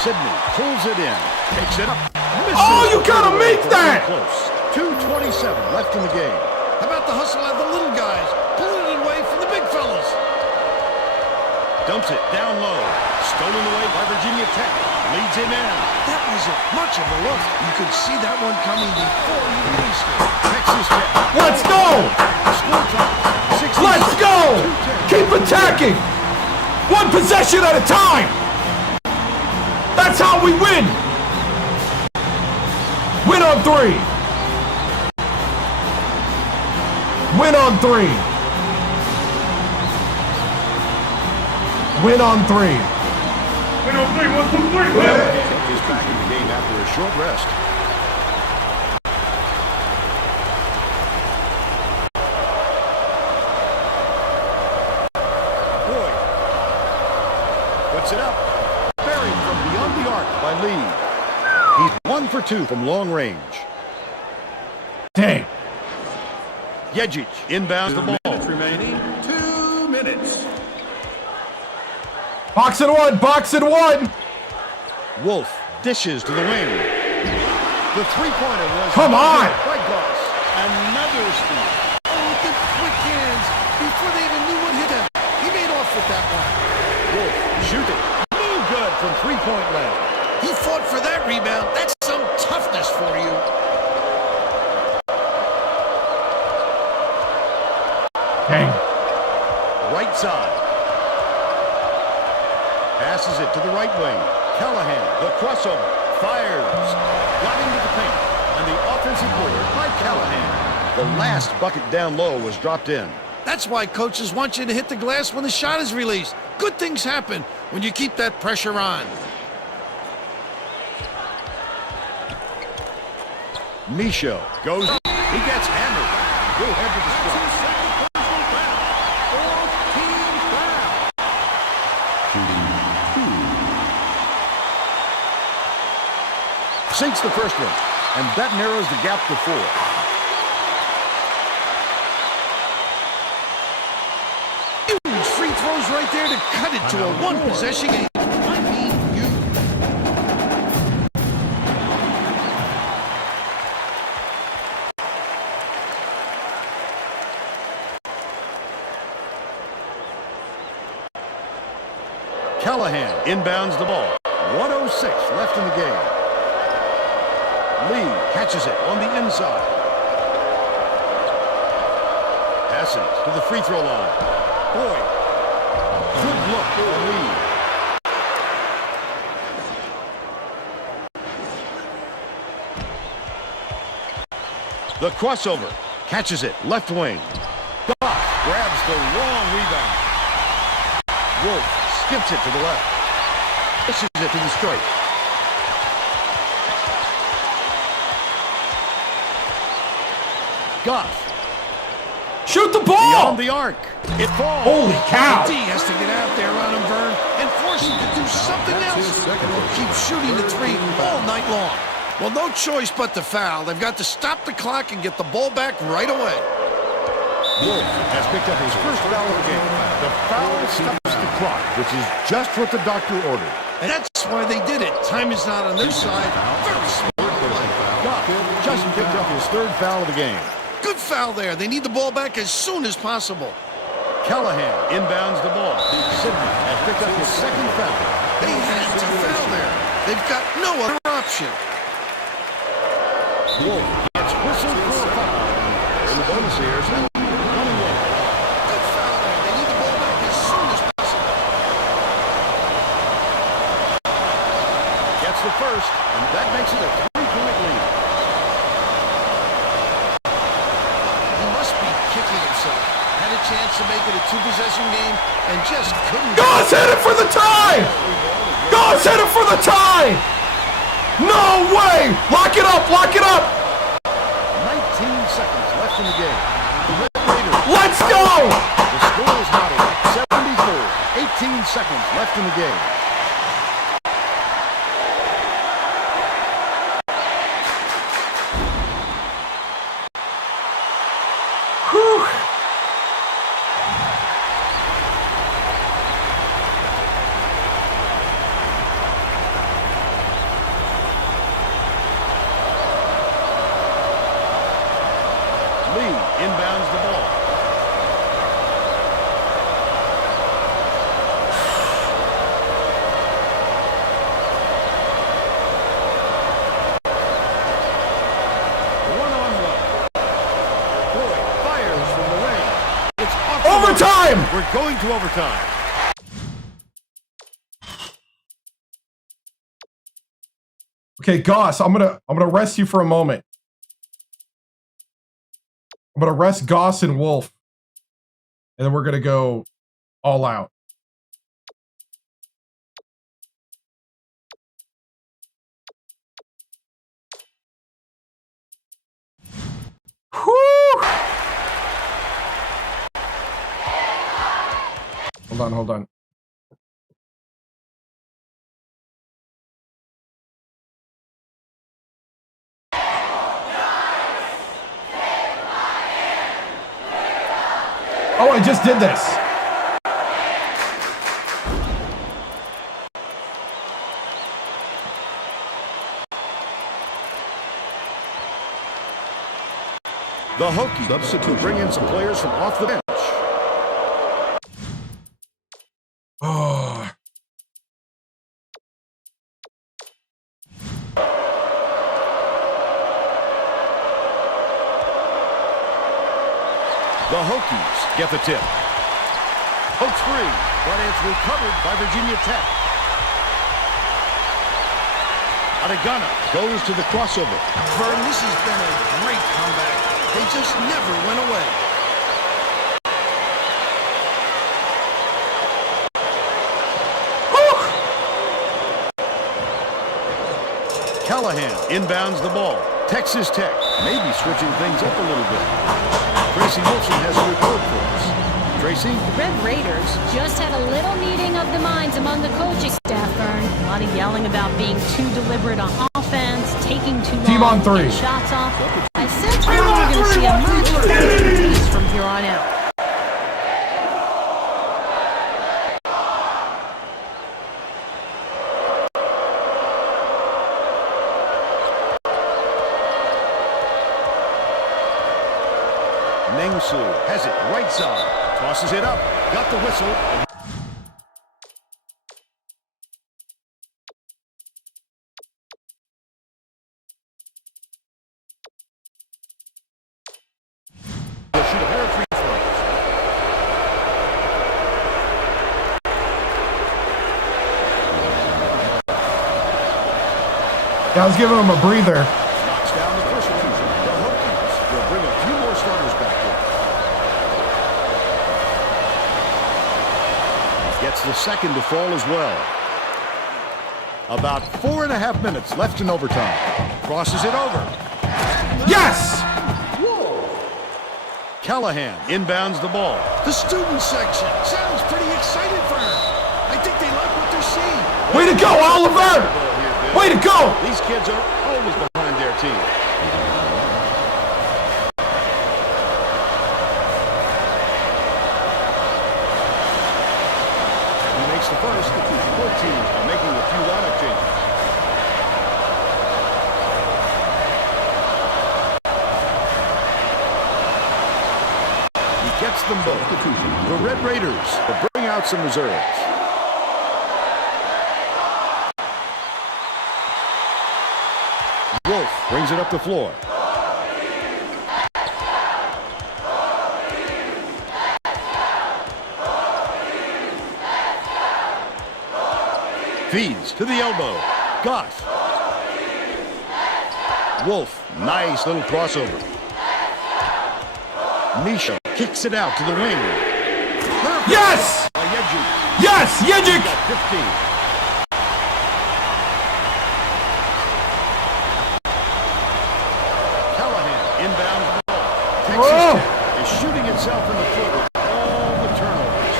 Sydney pulls it in. Takes it up. Misses Oh, you it. gotta make that! Close. 2:27 left in the game. How about the hustle of the little guys? Pulling it away from the big fellas. Dumps it down low. Stolen away by Virginia Tech. Leads him in. That wasn't much of a look. You could see that one coming before you released it. Texas Tech. let's go! Score time. 66. Let's go! 2:10. Keep attacking! One possession at a time! That's how we win! Win on 3! Win on 3! Win on 3! Win on 3. 1, 2, 3. Tech is back in the game after a short rest. Boyd puts it up. Buried from beyond the arc by Lee. He's 1 for 2 from long range. Dang. Yejic inbounds the ball. Remaining 2 minutes. Box and one. Box and one. Wolf dishes to the wing. The three-pointer was Come on. by Goss. Another steal. Oh, with the quick hands before they even knew what hit him. He made off with that one. Wolf shooting. No good from three-point land. He fought for that rebound. That's some toughness for you. Dang. Right side. Passes it to the right wing. Callahan, the crossover. Fires. Got into the paint. And the offensive board by Callahan. The last bucket down low was dropped in. That's why coaches want you to hit the glass when the shot is released. Good things happen when you keep that pressure on. Micho goes. He gets hammered. Go ahead to the strike. Sinks the first one, and that narrows the gap to 4. Huge free throws right there to cut it to a one-possession game. I mean, you. Callahan inbounds the ball. 1:06 left in the game. Lee catches it on the inside. Passes to the free throw line. Boy, good look for Lee. The crossover. Catches it. Left wing. Goff grabs the long rebound. Wolf skips it to the left. Pushes it to the straight. Goff. Shoot the ball. Beyond the arc. It falls. Holy cow. D has to get out there on him, Vern, and force him to do something else. Keep shooting the three all night long. Well, no choice but to foul. They've got to stop the clock and get the ball back right away. Wolf has picked up his first foul of the game. The foul stops the clock, which is just what the doctor ordered. And that's why they did it. Time is not on their side. Very smart play. Goff just picked up his third foul of the game. Good foul there. They need the ball back as soon as possible. Callahan inbounds the ball. Sidney has picked up his second foul. They had to foul there. They've got no other option. Wolf gets whistled for a foul. And the bonus here is running away. Good foul there. They need the ball back as soon as possible. Gets the first, and that makes it a 3-point lead. He must be kicking himself. Had a chance to make it a two-possession game and just couldn't. Goss hit it for the tie. Goss hit it for the tie. No way. Lock it up. Lock it up. 19 seconds left in the game. The Red Raiders. Let's go. The score is not 74. 18 seconds left in the game. Whew. Lee inbounds the ball. One-on-one. Boy fires from the wing. It's off the Overtime. mark. We're going to overtime. Okay, Goss, I'm gonna rest you for a moment. I'm gonna rest Goss and Wolf, and then we're gonna go all out. Whew. Hold on. Oh, I just did this. The Hokies substitute bring in some players from off the bench. Oh. The Hokies get the tip. Hokes free, but it's recovered by Virginia Tech. Adegana goes to the crossover. Vern, this has been a great comeback. They just never went away. Callahan inbounds the ball. Texas Tech maybe switching things up a little bit. Tracy Wilson has a report for us. Tracy? The Red Raiders Just had a little meeting of the minds among the coaching staff, Vern. a lot of yelling about being too deliberate on offense, taking too long Team on to three. get shots off. I sense we're going to see a much faster pace from here on out. Nengsu has it right side. Tosses it up. Got the whistle. They'll shoot a pair of free throws. Yeah, I was giving him a breather. Knocks down the first one. The Hokies will bring a few more starters back in. Gets the second to fall as well. About 4.5 minutes left in overtime. Crosses it over. Yes! Callahan inbounds the ball. The student section sounds pretty excited for her. I think they like what they're seeing. Way to go, Oliver! Way to go! These kids are always behind their team. He makes the first. Both teams are making a few lineup changes. He gets them both. The Red Raiders will bring out some reserves. Wolf brings it up the floor. Feeds to the elbow. Goff. Wolf, nice little crossover. Misha kicks it out to the wing. Perfect. Yes! By Yeji. Yes! Yejic! Got 15. Callahan inbounds the ball. Texas Whoa. Tech is shooting itself in the foot with all the turnovers.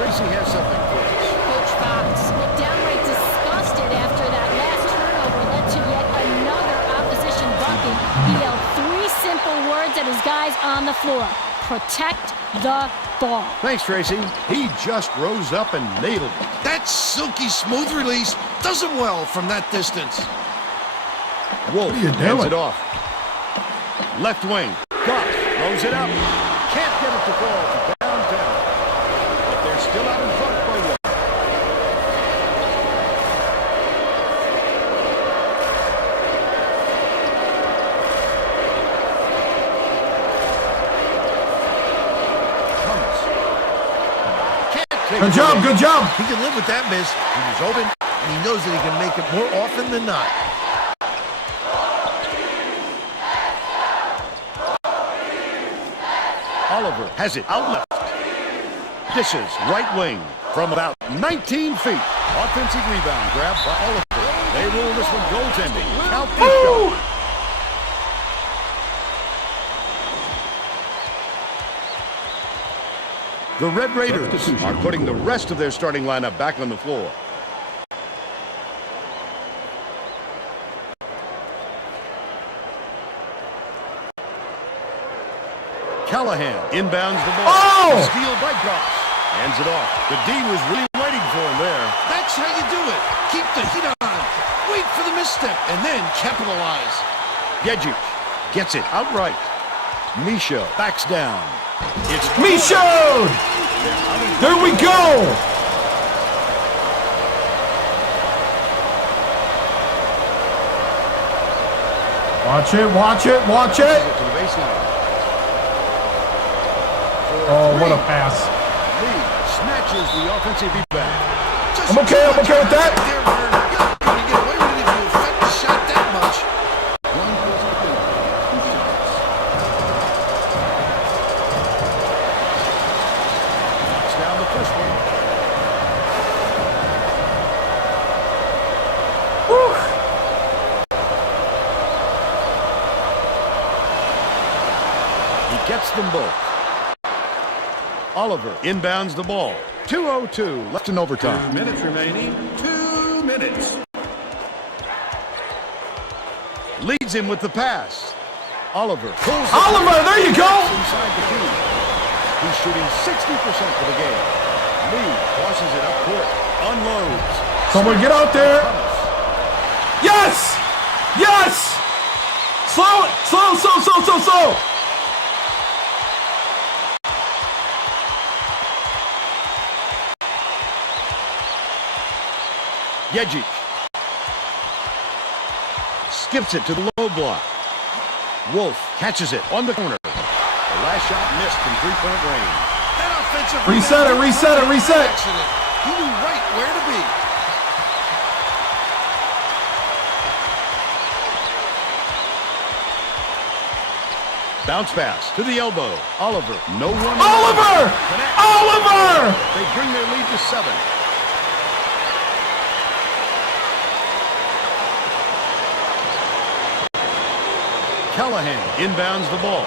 Tracy has something for us. Coach Fox looked downright disgusted after that last turnover led to yet another opposition bucket. He yelled 3 simple words at his guys on the floor. Protect the ball. Thanks, Tracy. He just rose up and nailed it. That silky smooth release does him well from that distance. Wolf What are you hands doing? it off. Left wing. Goff throws it up. Can't get it to fall downtown. But they're still out in front by one. Thomas. Can't take Good it job, away. good job! He can live with that miss. He was open, and he knows that he can make it more often than not. Oliver has it out left. Dishes right wing from about 19 feet. Offensive rebound grab by Oliver. They rule this one goaltending. Count the shot. The Red Raiders are putting the rest of their starting lineup back on the floor. Callahan inbounds the ball. Oh! Steal by Goss. Hands it off. The D was really waiting for him there. That's how you do it. Keep the heat on. Wait for the misstep and then capitalize. Gedjic gets it outright. Michaud backs down. It's Michaud! There we go! Watch it, watch it, watch it! To the baseline. Oh, what a pass. Lee snatches the offensive rebound. I'm okay with that. There, Vern. You're gonna get away with it if you affect the shot that much. Knocks down the first one. He gets them both. Oliver inbounds the ball. 2:02 left in overtime. 2 minutes remaining. 2 minutes. Leads him with the pass. Oliver pulls the Oliver, there you go! inside the key. He's shooting 60% for the game. Lee tosses it up court. Unloads. Someone get out there! Yes! Yes! Slow it! Slow! Gedjic skips it to the low block. Wolf catches it on the corner. The last shot missed from three-point range. That offensive Reset it, rebound reset it, reset. accident. He knew right where to be. Bounce pass to the elbow. Oliver, no one. Oliver! Connect. Oliver! They bring their lead to 7. Callahan inbounds the ball.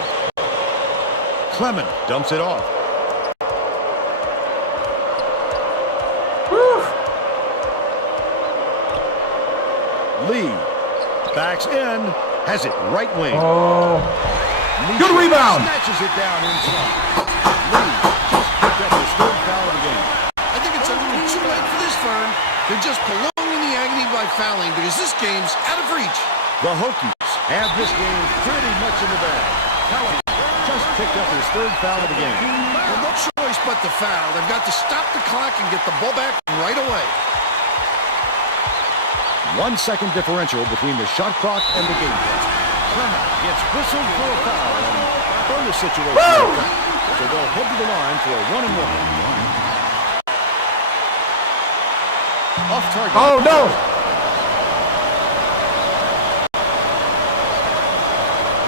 Clement dumps it off. Lee backs in, has it right wing. Oh, Michaud good rebound. Snatches it down inside. Lee just picked up his 3rd foul of the game. I think it's a little too late for this, Vern. They're just prolonging the agony by fouling because this game's out of reach. The Hokies have this game pretty much in the bag. Callahan just picked up his 3rd foul of the game. Well, no choice but to foul. They've got to stop the clock and get the ball back right away. 1 second differential between the shot clock and the game clock. Clement gets whistled for a foul and bonus situation. So they'll head to the line for a 1-and-1. Off target. oh no!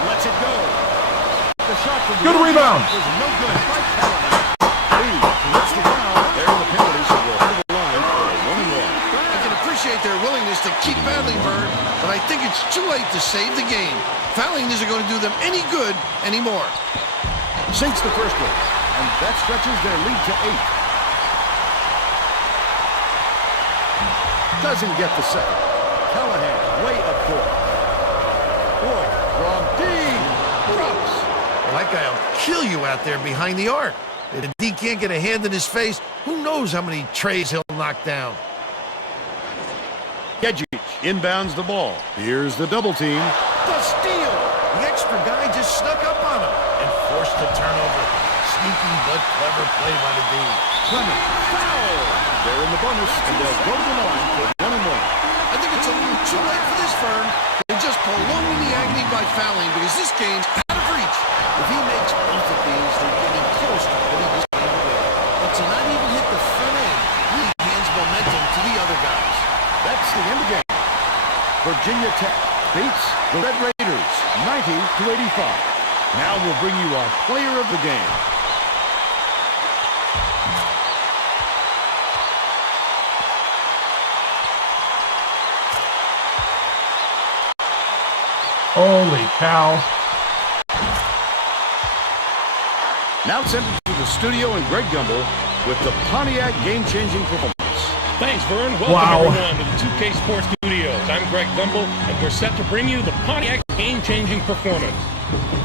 Lets it go. The shot from the Good rebound. was no good by Callahan. Lee commits the foul. There are the penalties, so they'll head to the line for a 1-and-1. I can appreciate their willingness to keep battling, Vern, but I think it's too late to save the game. Fouling isn't going to do them any good anymore. Sinks the first one, and that stretches their lead to 8. Doesn't get the second. Callahan way up court. Boy, from deep. Drops. Well, that guy will kill you out there behind the arc. If the D can't get a hand in his face, who knows how many trays he'll knock down. Gedjic inbounds the ball. Here's the double team. The steal! The extra guy just snuck up on him and forced the turnover. Sneaky but clever play by the D. Clement, foul! They're in the bonus, and they'll go to the line for 1-and-1. I think it's a little too late for this, Vern. They're just prolonging the agony by fouling because this game's out of reach. If he makes both of these, they're getting close to putting this game away. But to not even hit the front end really hands momentum to the other guys. That's the end of the game. Virginia Tech beats the Red Raiders 90-85. Now we'll bring you our player of the game. Holy cow. Now sent to the studio and Greg Gumbel with the Pontiac game-changing performance. Thanks, Vern. Welcome, Wow. everyone, to the 2K Sports Studios. I'm Greg Gumbel, and we're set to bring you the Pontiac game-changing performance.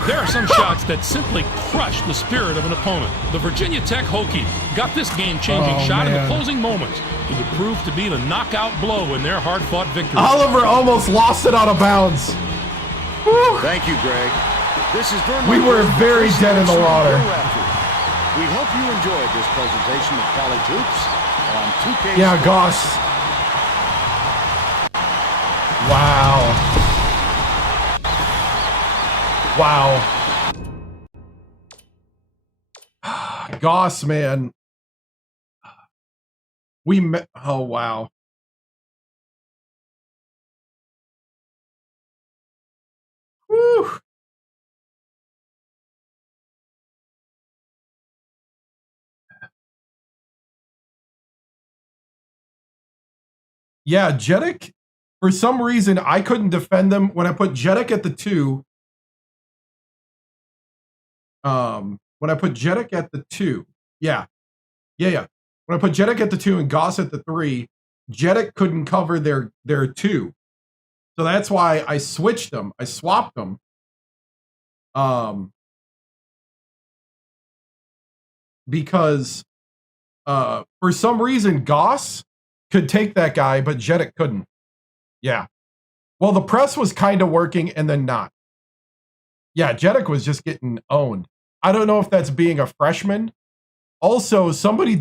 There are some shots that simply crush the spirit of an opponent. The Virginia Tech Hokies got this game-changing shot in the closing moments. It would prove to be the knockout blow in their hard-fought victory. Oliver almost lost it out of bounds. Whew. Thank you, Greg. This is Vern. We were very dead in the water. We hope you enjoyed this presentation of college hoops on 2K. Yeah, Goss. Wow. Wow. Goss, man. We met. Oh, wow. Whew. Yeah, Jeddick, for some reason, I couldn't defend them. When I put Jeddick at the 2, when I put Jeddick at the 2, yeah. When I put Jeddick at the 2 and Goss at the 3, Jeddick couldn't cover their 2. So that's why I switched them. I swapped them. Because for some reason, Goss could take that guy, but Jeddick couldn't. Yeah. Well, the press was kind of working and then not. Yeah, Jeddick was just getting owned. I don't know if that's being a freshman. Also, somebody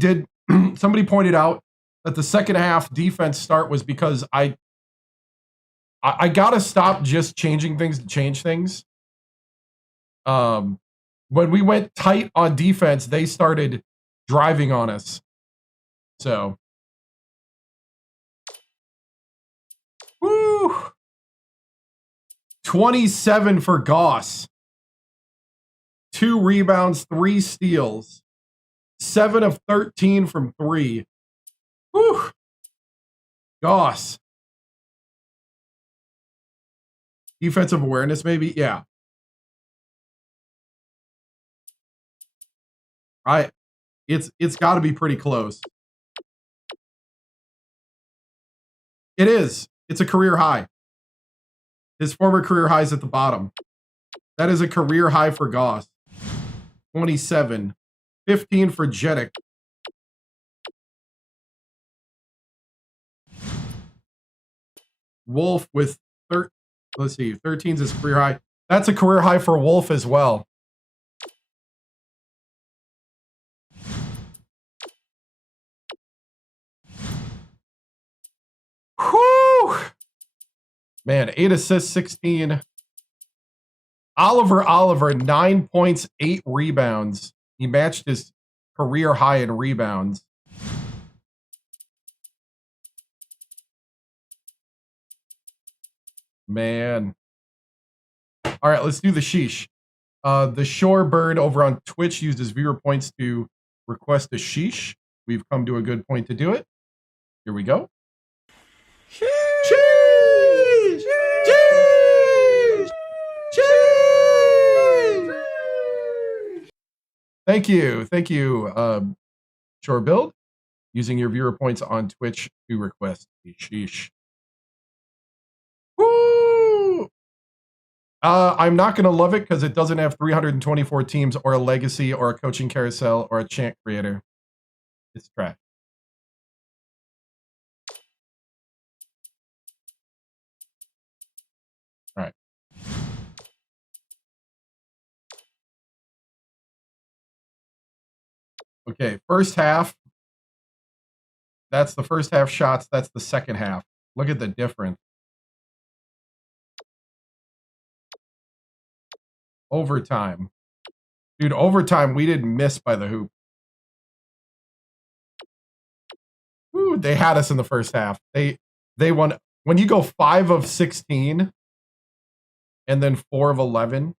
pointed out that the second half defense start was because I gotta stop just changing things to change things. When we went tight on defense, they started driving on us. So, woo! 27 for Goss. 2 rebounds, 3 steals. 7 of 13 from 3. Whew. Goss. Defensive awareness, maybe? Yeah. It's got to be pretty close. It is. It's a career high. His former career high is at the bottom. That is a career high for Goss. 27. 15 for Jeddick. Wolf with 13 is his career high. That's a career high for Wolf as well. Whew! Man, 8 assists, 16. Oliver, 9 points, 8 rebounds. He matched his career high in rebounds. Man. All right, let's do the sheesh. The Shorebird over on Twitch used his viewer points to request a sheesh. We've come to a good point to do it. Here we go. Sheesh! Sheesh! Sheesh! Sheesh! Thank you, Shore Build, using your viewer points on Twitch to request a sheesh. Woo! I'm not going to love it because it doesn't have 324 teams or a legacy or a coaching carousel or a chant creator. It's trash. All right. Okay, first half. That's the first half shots. That's the second half. Look at the difference. Overtime. Dude, overtime, we didn't miss by the hoop. Woo, they had us in the first half. They won. When you go 5 of 16 and then 4 of 11.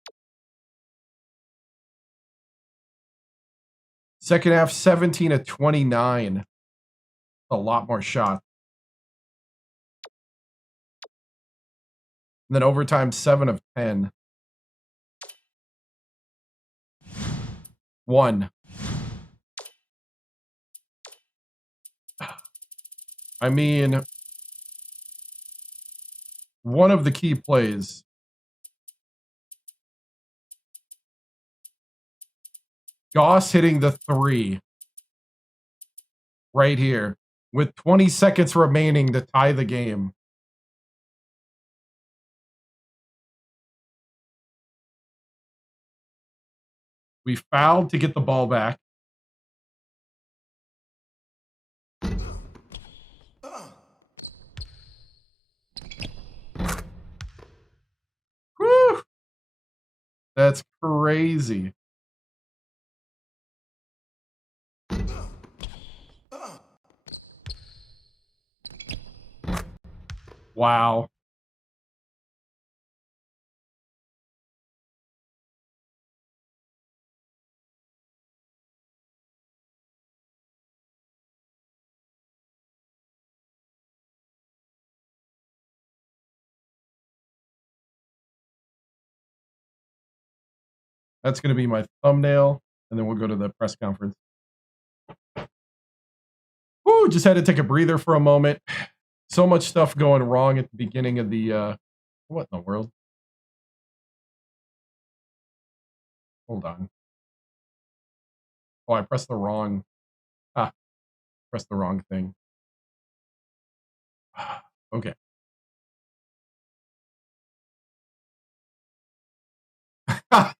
Second half, 17 of 29. A lot more shots. And then overtime, 7 of 10. 1. I mean, one of the key plays. Goss hitting the 3 right here with 20 seconds remaining to tie the game. We fouled to get the ball back. Whew. That's crazy. Wow. That's going to be my thumbnail, and then we'll go to the press conference. Woo, just had to take a breather for a moment. So much stuff going wrong at the beginning of the, what in the world? Hold on. Oh, I pressed the wrong, pressed the wrong thing. Okay.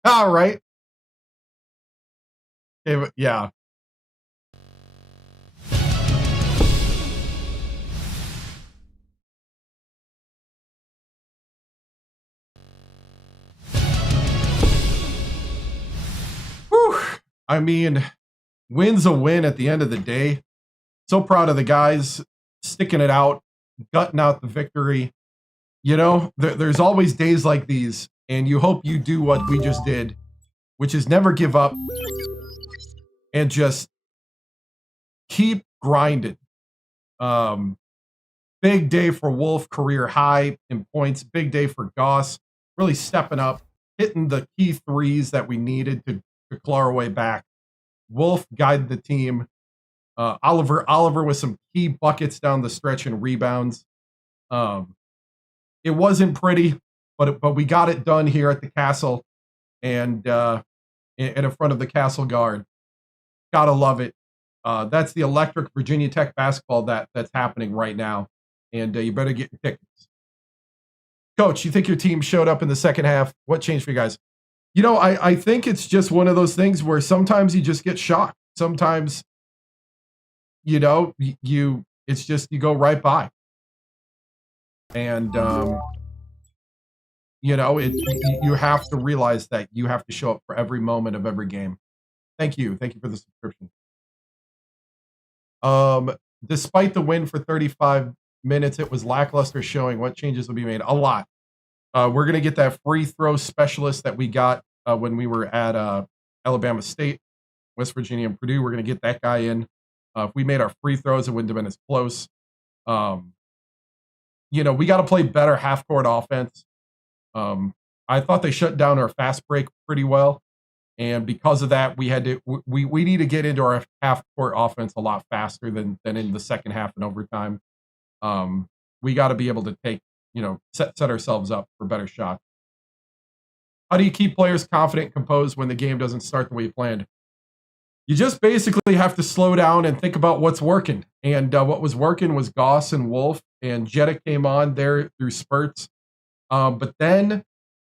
All right. Yeah. Whew. I mean, win's a win at the end of the day. So proud of the guys sticking it out, gutting out the victory. You know, there's always days like these, and you hope you do what we just did, which is never give up and just keep grinding. Big day for Wolf, career high in points. Big day for Goss, really stepping up, hitting the key threes that we needed to claw our way back. Wolf guided the team. Oliver with some key buckets down the stretch and rebounds. It wasn't pretty, but we got it done here at the castle and in front of the castle guard. Gotta love it. That's the electric Virginia Tech basketball that's happening right now, and you better get your tickets. Coach, you think your team showed up in the second half? What changed for you guys? You know, I think it's just one of those things where sometimes you just get shocked. Sometimes, you know, it's just you go right by. And, you know, you have to realize that you have to show up for every moment of every game. Thank you. Thank you for the subscription. Despite the win for 35 minutes, it was lackluster showing. What changes will be made? A lot. We're going to get that free throw specialist that we got when we were at Alabama State, West Virginia, and Purdue. We're going to get that guy in. If we made our free throws, it wouldn't have been as close. You know, we got to play better half-court offense. I thought they shut down our fast break pretty well. And because of that, we need to get into our half-court offense a lot faster than in the second half and overtime. We got to be able to take, you know, set ourselves up for better shots. How do you keep players confident and composed when the game doesn't start the way you planned? You just basically have to slow down and think about what's working. And what was working was Goss and Wolf, and Jetta came on there through spurts. But then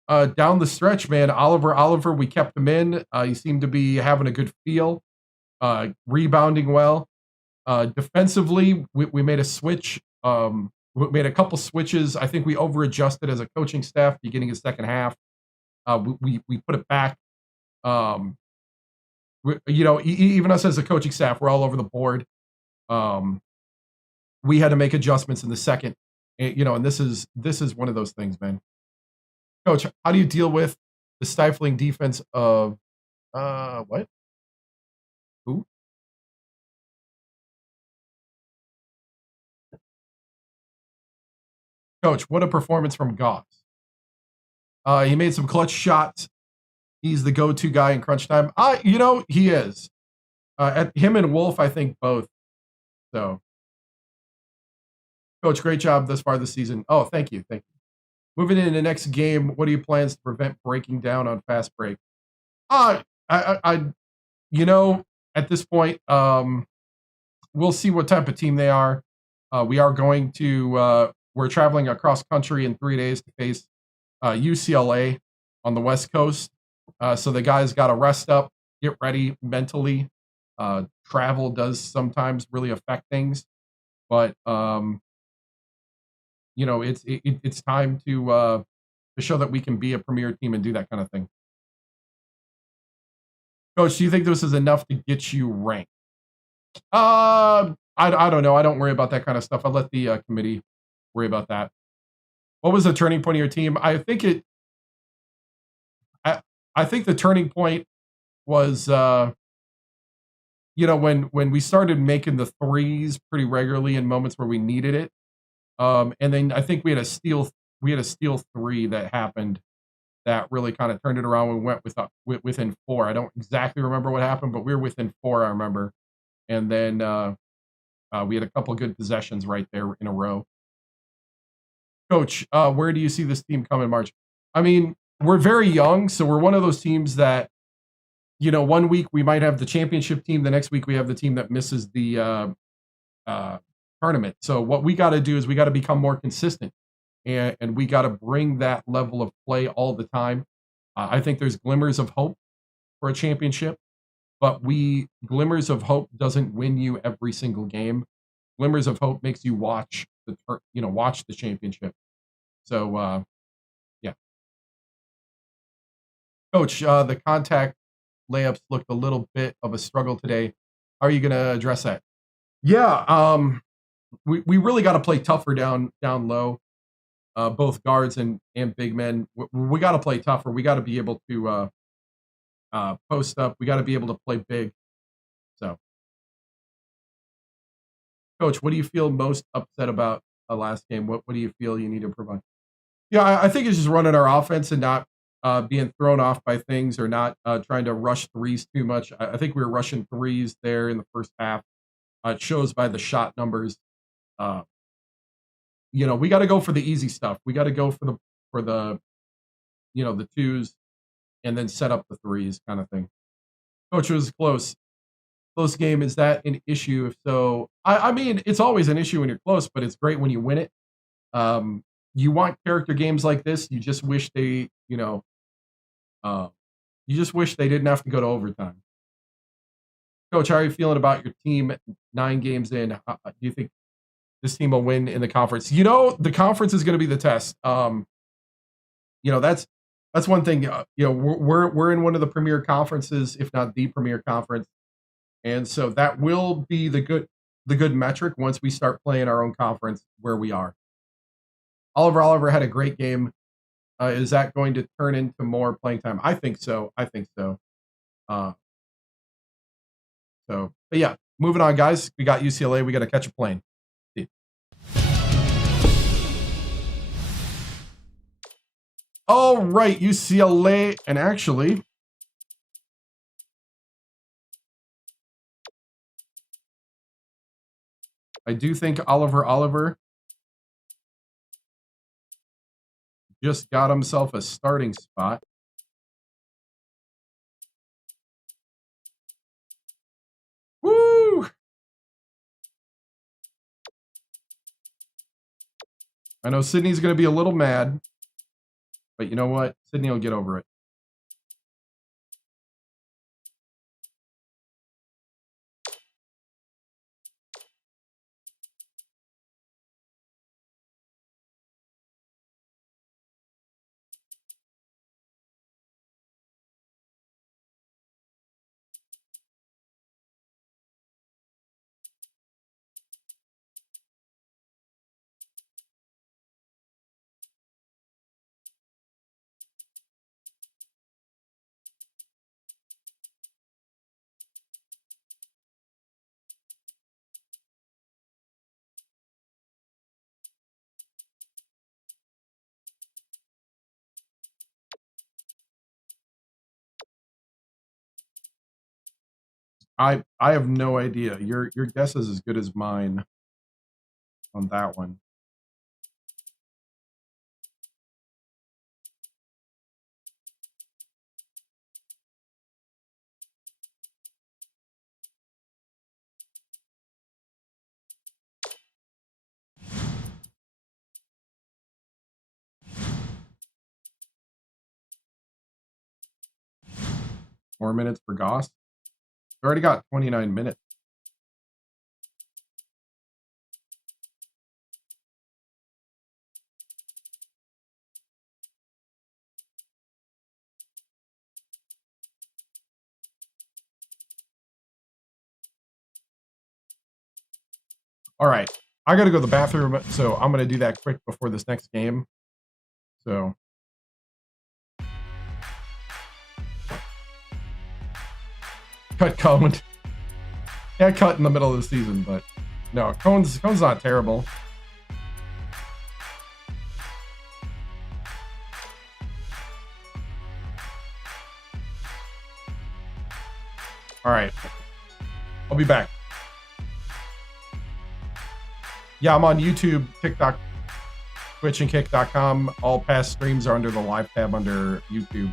down the stretch, man, Oliver, we kept him in. He seemed to be having a good feel, rebounding well. Defensively, we made a switch. We made a couple switches. I think we over-adjusted as a coaching staff beginning of second half. We put it back. You know, even us as a coaching staff, we're all over the board. We had to make adjustments in the second. You know, and this is one of those things, man. Coach, how do you deal with the stifling defense of what? Who? Coach, what a performance from Goss. He made some clutch shots. He's the go-to guy in crunch time. You know, he is. At him and Wolf, I think both. So, Coach, great job thus far this season. Oh, thank you. Thank you. Moving into the next game, what are your plans to prevent breaking down on fast break? You know, at this point, we'll see what type of team they are. We are going to, we're traveling across country in 3 days to face UCLA on the West Coast. So the guys got to rest up, get ready mentally. Travel does sometimes really affect things, but you know, it's time to show that we can be a premier team and do that kind of thing. Coach, do you think this is enough to get you ranked? I don't know. I don't worry about that kind of stuff. I'll let the committee worry about that. What was the turning point of your team? I think the turning point was you know, when we started making the threes pretty regularly in moments where we needed it. And then I think we had a steal three that happened that really kind of turned it around. We went within 4. I don't exactly remember what happened, but we were within 4, I remember. And then we had a couple good possessions right there in a row. Coach, where do you see this team come in March? I mean, we're very young, so we're one of those teams that, you know, 1 week we might have the championship team, the next week we have the team that misses the tournament. So what we got to do is we got to become more consistent, and we got to bring that level of play all the time. I think there's glimmers of hope for a championship, but glimmers of hope doesn't win you every single game. Glimmers of hope makes you watch the championship. So yeah, Coach, the contact layups looked a little bit of a struggle today. How are you going to address that? Yeah, we really got to play tougher down low, both guards and big men. We got to play tougher. We got to be able to post up. We got to be able to play big. So, Coach, what do you feel most upset about last game? What do you feel you need to provide? Yeah, I think it's just running our offense and not being thrown off by things, or not trying to rush threes too much. I think we were rushing threes there in the first half. It shows by the shot numbers. You know, we got to go for the easy stuff. We got to go for the you know, the twos, and then set up the threes kind of thing. Coach, it was close game. Is that an issue? If so, I mean, it's always an issue when you're close, but it's great when you win it. You want character games like this. You just wish they, you know, you just wish they didn't have to go to overtime. Coach, how are you feeling about your team 9 games in? Do you think this team will win in the conference? You know, the conference is going to be the test. You know, that's one thing. You know, we're in one of the premier conferences, if not the premier conference, and so that will be the good metric once we start playing our own conference where we are. Oliver had a great game. Is that going to turn into more playing time? I think so. But yeah, moving on, guys. We got UCLA. We got to catch a plane. See. All right, UCLA, and actually, I do think Oliver just got himself a starting spot. Woo! I know Sydney's going to be a little mad, but you know what? Sydney will get over it. I have no idea. Your guess is as good as mine on that one. 4 minutes for Goss. We already got 29 minutes. All right, I got to go to the bathroom, so I'm going to do that quick before this next game. So, cut Cone. Yeah, cut in the middle of the season, but no, Cone's not terrible. All right, I'll be back. Yeah, I'm on YouTube, TikTok, Twitch, and Kick.com. All past streams are under the live tab under YouTube.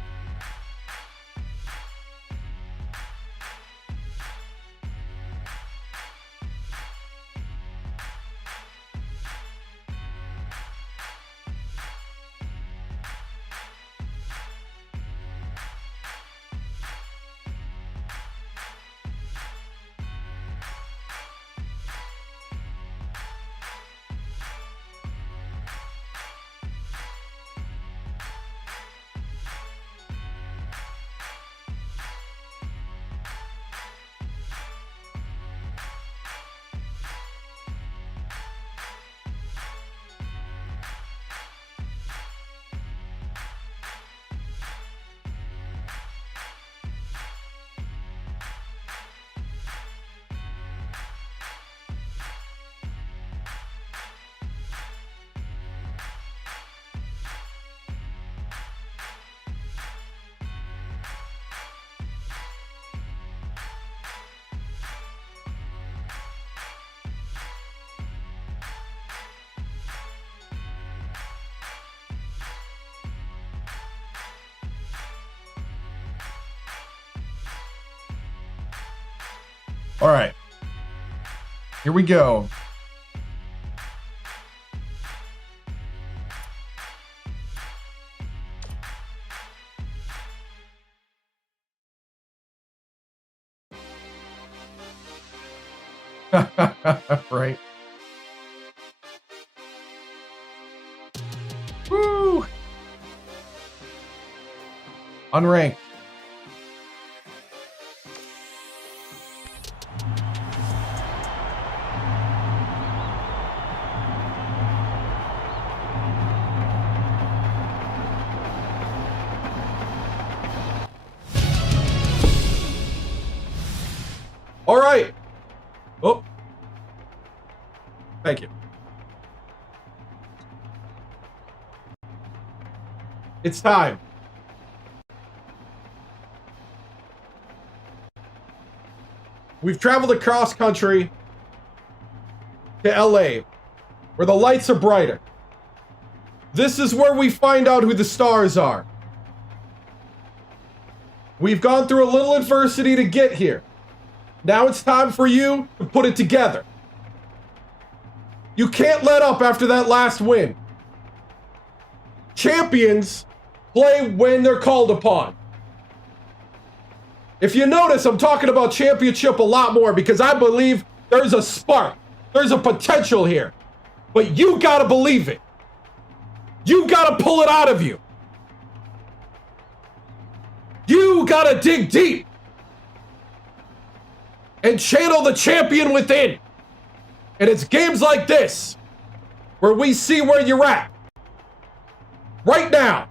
All right, here we go. Right. Woo! Unranked. All right. Oh. Thank you. It's time. We've traveled across country to LA, where the lights are brighter. This is where we find out who the stars are. We've gone through a little adversity to get here. Now it's time for you to put it together. You can't let up after that last win. Champions play when they're called upon. If you notice, I'm talking about championship a lot more because I believe there's a spark. There's a potential here. But you gotta believe it. You gotta pull it out of you. You gotta dig deep and channel the champion within. And it's games like this where we see where you're at right now.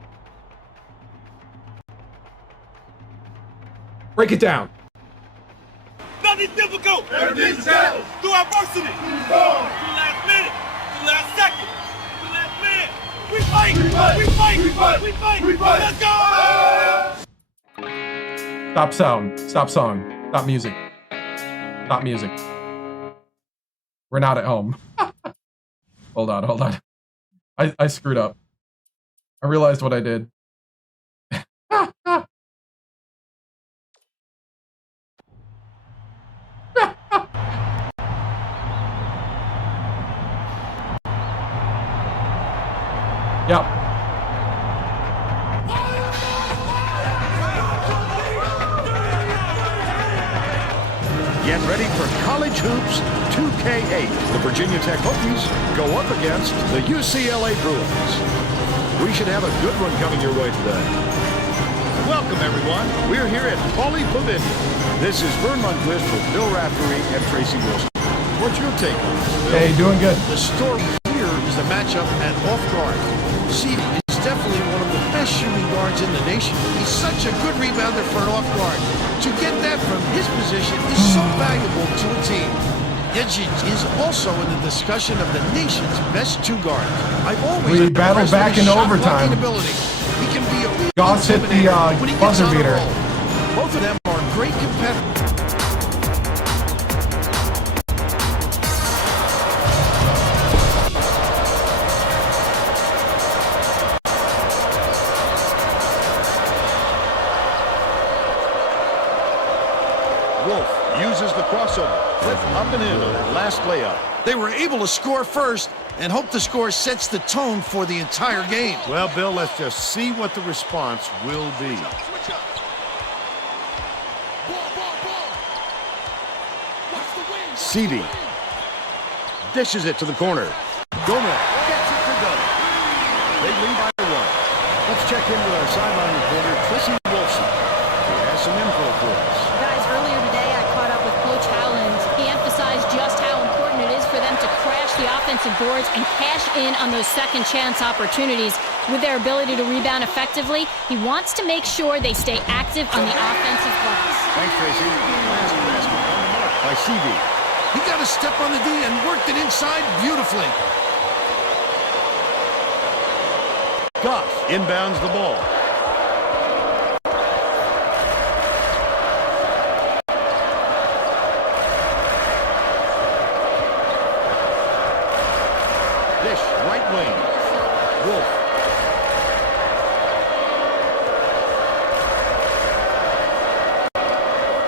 Break it down. Nothing's difficult. Everything's challenge. Through adversity. To the last minute. To the last second. To the last minute. We fight. We fight. We fight. We fight. We fight. We fight. Let's go. Stop sound. Stop song. Stop music. Stop music. We're not at home. Hold on, hold on. I screwed up. I realized what I did. Yep. Get ready for College Hoops 2K8. The Virginia Tech Hokies go up against the UCLA Bruins. We should have a good one coming your way today. Welcome, everyone. We're here at Paulie Pavilion. This is Vern Lundquist with Bill Raftery and Tracy Wilson. What's your take on this, Bill? Hey, doing good. The story here is the matchup at off guard. Seedy is definitely one of the best shooting guards in the nation. He's such a good rebounder for an off guard. To get that from his position is so valuable to a team. Reggie is also in the discussion of the nation's best two guards. I've always We battled back in overtime. Ability. He can be a real Goss hit the intimidator when he gets buzzer on a beater. roll. Both of them are great competitors. Wolf uses the crossover. Flip up and in on that last layup. They were able to score first and hope the score sets the tone for the entire game. Well, Bill, let's just see what the response will be. Seedy dishes it to the corner. Gomez gets it to go. They lead by one. Let's check in with our sideline reporter, Tracy Wilson, who has some info for us. Guys, earlier today I caught up with Coach Howland. He emphasized just how important it is for them to crash the offensive boards and cash in on those second chance opportunities. With their ability to rebound effectively, he wants to make sure they stay active on the offensive glass. Thanks, Tracy. Last basket on the mark by Seedy. He got a step on the D and worked it inside beautifully. Goff inbounds the ball. Dish, right wing. Wolf.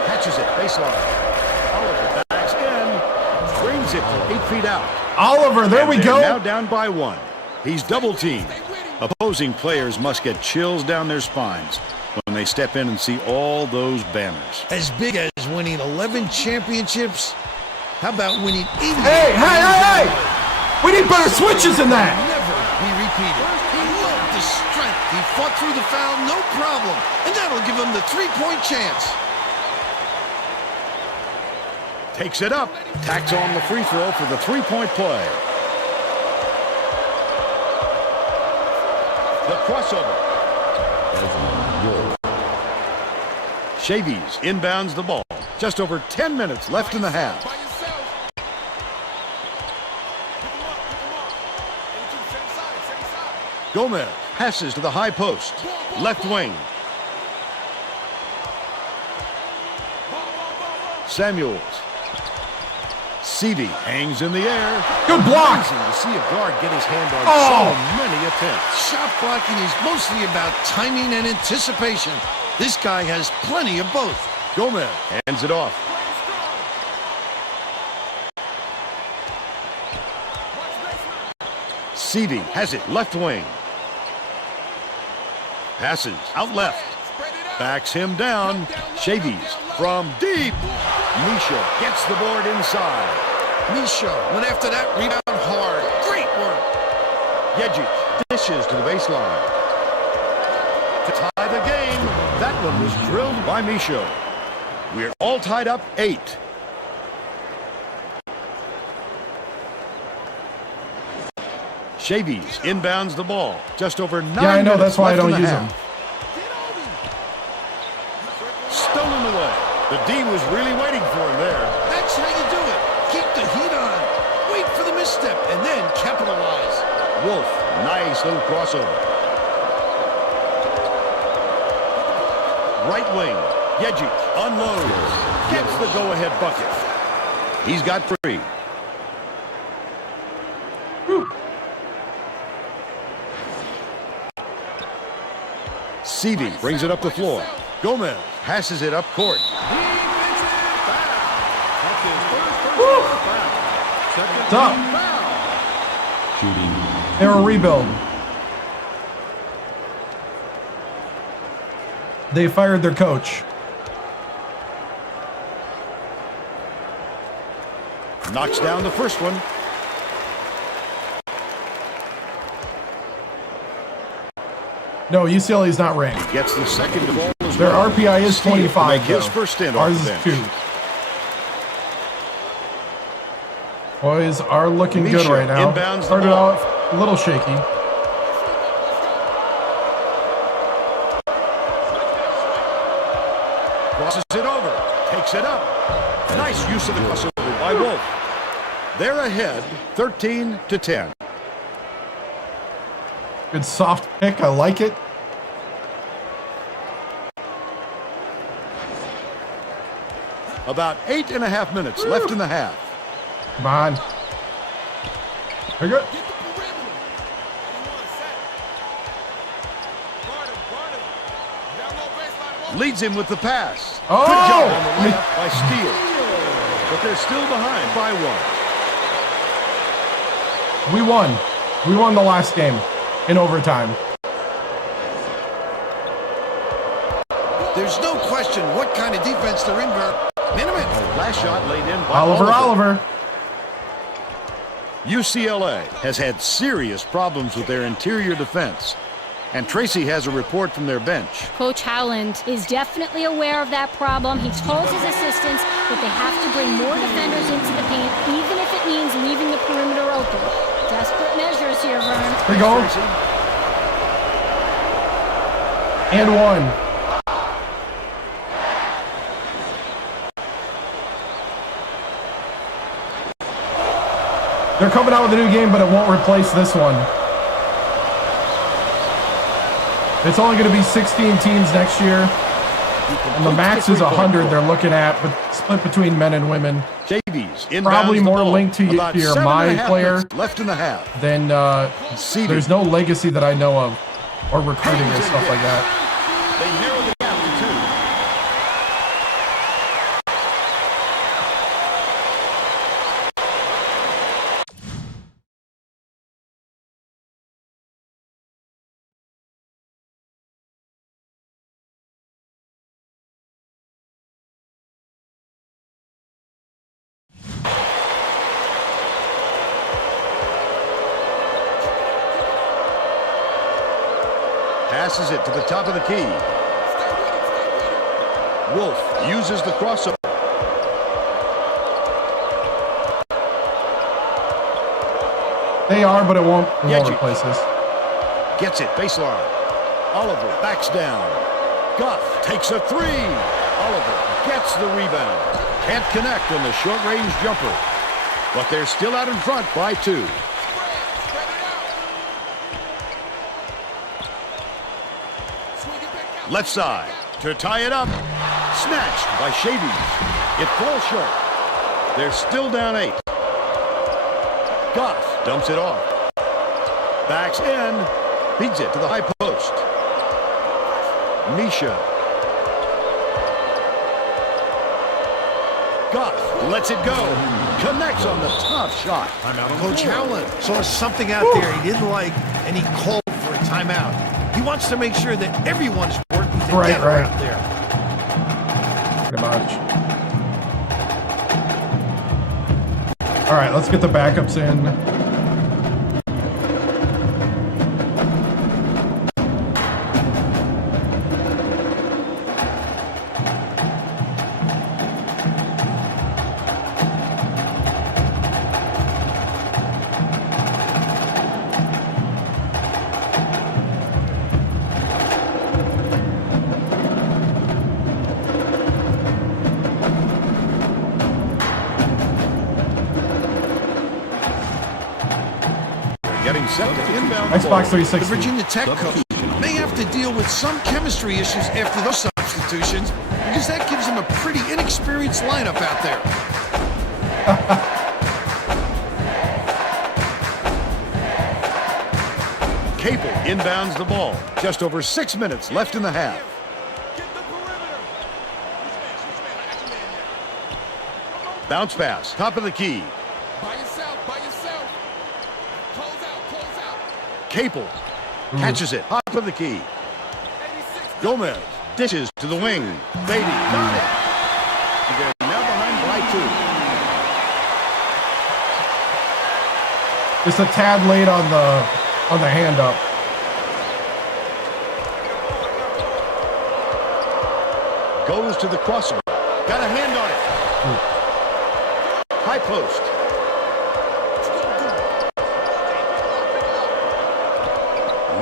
Catches it, baseline. Oliver backs in. Brings it to 8 feet out. Oliver, there And we they're go. now down by one. He's double-teamed. Opposing players must get chills down their spines when they step in and see all those banners. As big as winning 11 championships, how about winning 80? Hey! We need better switches than that. Never be repeated. He loved the strength. He fought through the foul, no problem. And that'll give him the three-point chance. Takes it up. Tacks on the free throw for the three-point play. The crossover. Chavies inbounds the ball. Just over 10 minutes left in the half. Gomez passes to the high post. Left wing. Samuels. Seedy hangs in the air. Good block. Amazing to see a guard get his hand on Oh. so many attempts. Shot blocking is mostly about timing and anticipation. This guy has plenty of both. Gomez hands it off. Seedy has it left wing. Passes out left. Backs him down. Chavies from deep. Misha gets the board inside. Misha went after that rebound hard. Great work. Yejic dishes to the baseline. To tie the game, that one was drilled by Misha. We're all tied up 8. Chavies inbounds the ball. Just over 9 Yeah, I know. minutes That's why I left in don't the use half. them. Stolen away. The D was really waiting for him there. That's how you do it. Keep the heat on. Wait for the misstep and then capitalize. Wolf, nice little crossover. Right wing, Yejic unloads. Gets the go-ahead bucket. He's got 3. Seedy brings it up the floor. Gomez passes it up court. What's up? They're a rebuild. They fired their coach. Knocks down the first one. No, UCLA is not ranked. Gets the second ball as Their well. RPI is Steve 25. make his though. first stint Ours off the is bench. 2. Boys are looking good Misha right now. inbounds the Started ball. out a little shaky. Crosses it over. Takes it up. Nice use of the crossover by Wolf. They're ahead 13-10. Good soft pick. I like it. About 8.5 minutes left in the half. Come on. Very good. Leads him with the pass. Oh! Good job on the layup by Steele. But they're still behind by 1. We won. We won the last game in overtime. There's no question what kind of defense they're in, Vern. Minimum. Last shot laid in by Oliver. UCLA has had serious problems with their interior defense. And Tracy has a report from their bench. Coach Howland is definitely aware of that problem. He told his assistants that they have to bring more defenders into the paint, even if it means leaving the perimeter open. Desperate measures here, Vern. Here we go. And 1. They're coming out with a new game, but it won't replace this one. It's only going to be 16 teams next year. And the max is 100 they're looking at, but split between men and women. Davies Probably more linked to your my player left in the half. Than there's no legacy that I know of, or recruiting or stuff like that. They narrow the gap to 2. Passes it to the top of the key. Wolf uses the crossover. They are, but it won't replace this. Gets it, baseline. Oliver backs down. Goff takes a 3. Oliver gets the rebound. Can't connect on the short-range jumper. But they're still out in front by 2. Left side to tie it up. Snatched by Shavies. It falls short. They're still down 8. Goff dumps it off. Backs in. Feeds it to the high post. Misha. Goff lets it go. Connects on the tough shot. Coach Howland saw something out there he didn't like, and he called for a timeout. He wants to make sure that everyone's working together out there. Pretty much. All right, let's get the backups in. Getting set to inbound. Xbox 360. The Virginia Tech Hokies may have to deal with some chemistry issues after those substitutions, because that gives them a pretty inexperienced lineup out there. Capel inbounds the ball. Just over 6 minutes left in the half. Bounce pass, top of the key. By yourself. Close out. Capel catches it, top of the key. Gomez dishes to the wing. Beatty got it. They're now behind by 2. Just a tad late on the hand up. Goes to the crossover. Got a hand on it. High post.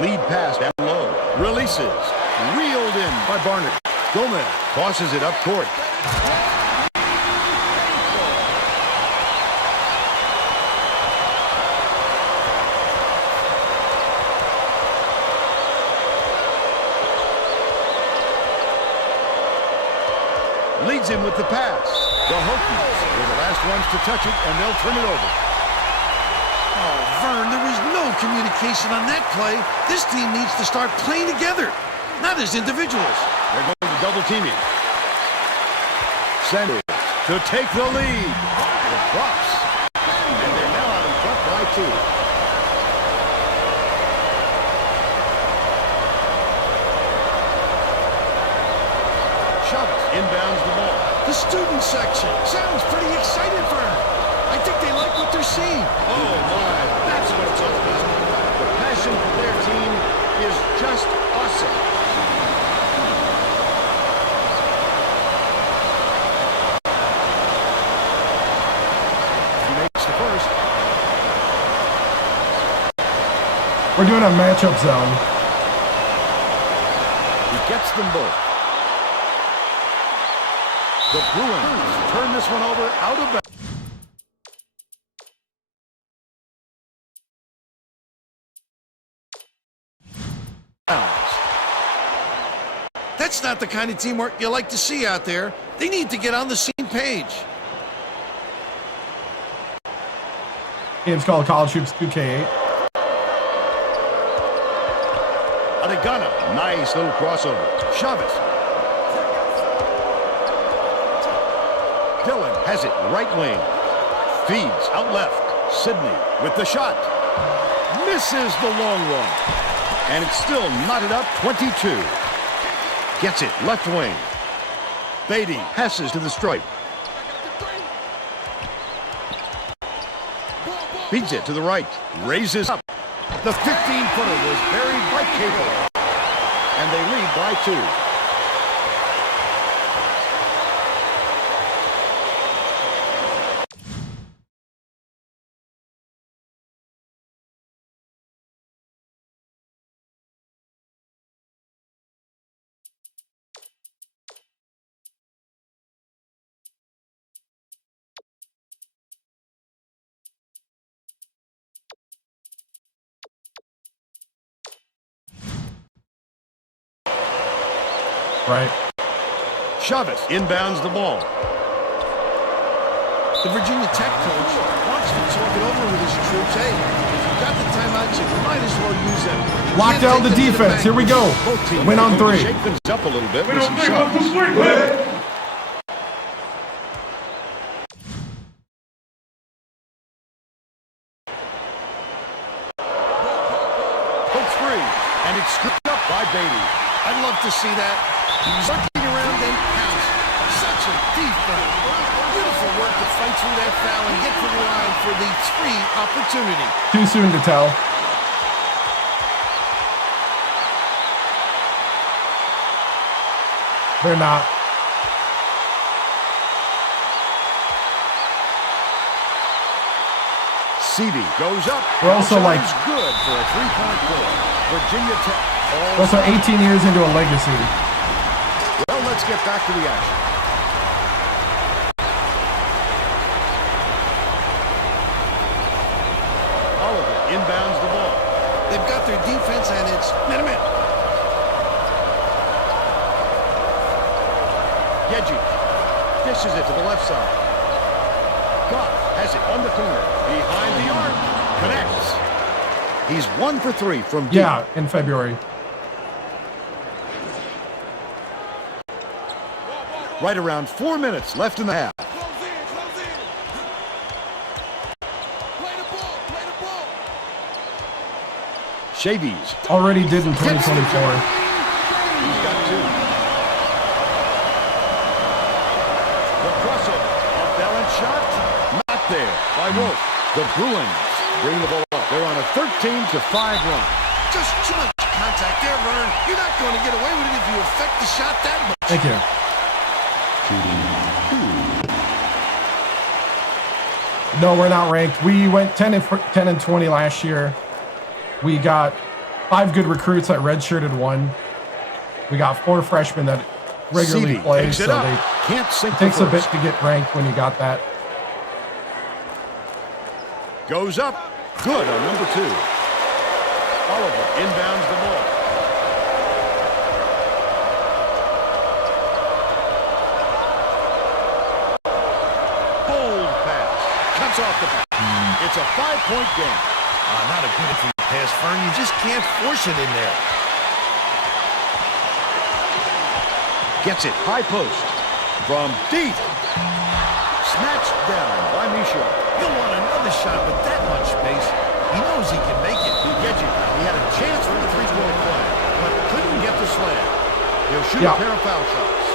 Lead pass down low. Releases. Reeled in by Barnett. Gomez tosses it up court. Leads him with the pass. The Hokies were the last ones to touch it, and they'll turn it over. Oh, Vern, there was no communication on that play. This team needs to start playing together, not as individuals. They're going to double teaming. Sanders to take the lead. The Bucks. And they're now out in front by 2. Inbounds the ball. The student section sounds pretty excited, Vern. I think they like what they're seeing. Oh, my. That's what it's all about. The passion for their team is just awesome. He makes the first. We're doing a matchup zone. He gets them both. The Bruins turn this one over out of bounds. That's not the kind of teamwork you like to see out there. They need to get on the same page. Game's called College Hoops 2K8. Adegana, nice little crossover. Chavez. Dillon has it right wing. Feeds out left. Sidney with the shot. Misses the long one. And it's still knotted up 22. Gets it left wing. Beatty passes to the stripe. Feeds it to the right. Raises up. The 15-footer was buried by Cable. And they lead by 2. Right. Chavez inbounds the ball. The Virginia Tech coach wants to talk it over with his troops. Hey, if you got the timeouts, you might as well use them. Lock down the defense. Here we go. Win on 3. Shake things up a little bit with some shots. Hook free, and it's scooped up by Beatty. I'd love to see that. Sucking around and pounce. Such a defense. Beautiful work to fight through that foul and get to the line for the 3 opportunity. Too soon to tell. They're not. Seavey goes up. We're also like good for a 3-point play. Virginia Tech. We're also 18 years into a legacy. Well, let's get back to the action. Oliver inbounds the ball. They've got their defense, and it's minute. Reggie dishes it to the left side. Goff has it on the corner. Behind the arc. Connects. He's 1 for 3 from deep. Yeah, in February. Right around 4 minutes left in the half. Chavies Already did in 2024. He's got 2. The crossover. A balanced shot. Not there by Wolf. The Bruins bring the ball up. They're on a 13-5 run. Just too much contact there, Vern. You're not going to get away with it if you affect the shot that much. Thank you. No, we're not ranked. We went 10-20 last year. We got 5 good recruits that redshirted 1. We got 4 freshmen that regularly play, so it takes a bit to get ranked when you got that. Goes up. Good on number 2. Oliver inbounds the ball. Bold pass. Cuts off the pass. It's a 5-point game. Not a good pass, Fern. You just can't force it in there. Gets it. High post. From deep. Snatched down by Misha. He'll want another shot with that much space. He knows he can make it. Reggie, he had a chance for the 3-point play, but couldn't get the slam. He'll shoot a pair of foul shots.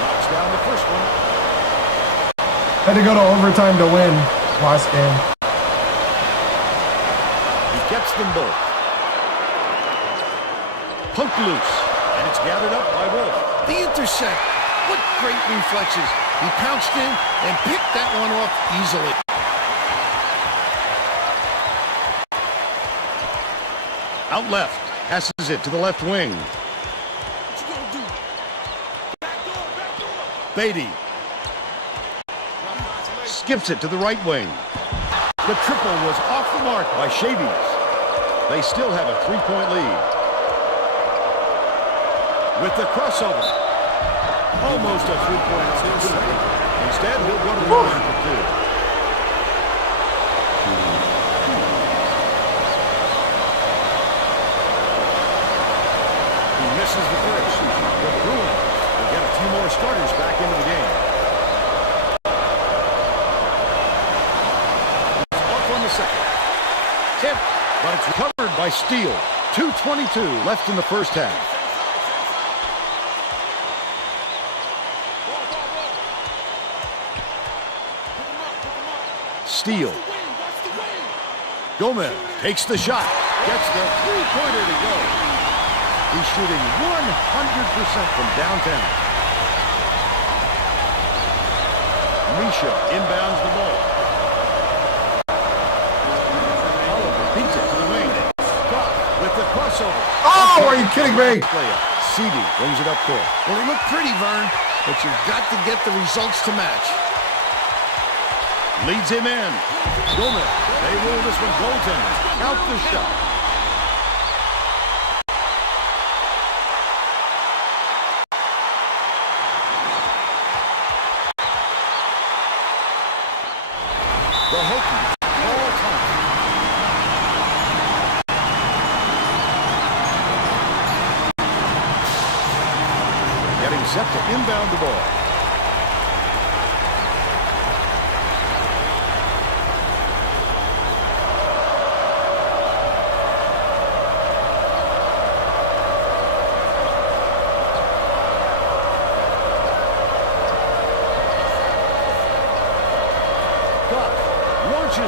Knocks down the first one. Had to go to overtime to win last game. He gets them both. Poked loose, and it's gathered up by Wolf. The intercept. What great reflexes. He pounced in and picked that one off easily. Out left. Passes it to the left wing. Beatty. Skips it to the right wing. The triple was off the mark by Shavies. They still have a 3-point lead. With the crossover. Almost a 3-point opportunity. Instead, he'll go to the line for 2. He misses the first. The Bruins will get a few more starters back into the game. He's off on the second. Tip, but it's recovered by Steele. 2:22 left in the first half. Steele. Gomez takes the shot. Gets the 3-pointer to go. He's shooting 100% from downtown. Misha inbounds the ball. Oliver beats it to the wing. Goff with the crossover. Oh, are you kidding me? CD brings it up court. Well, he looked pretty, Vern, but you've got to get the results to match. Leads him in. Gomez. They rule this one goaltender. Out the shot. The Hokies. All time. Getting set to inbound the ball.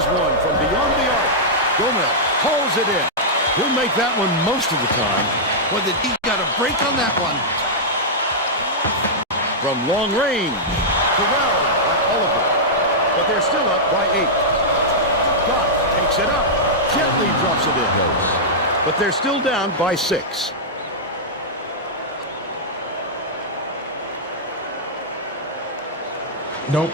One from beyond the arc. Gomez hauls it in. He'll make that one most of the time. Well, the D got a break on that one. From long range. Corralled by Oliver. But they're still up by 8. Goff takes it up. Gently drops it in. But they're still down by 6. Nope.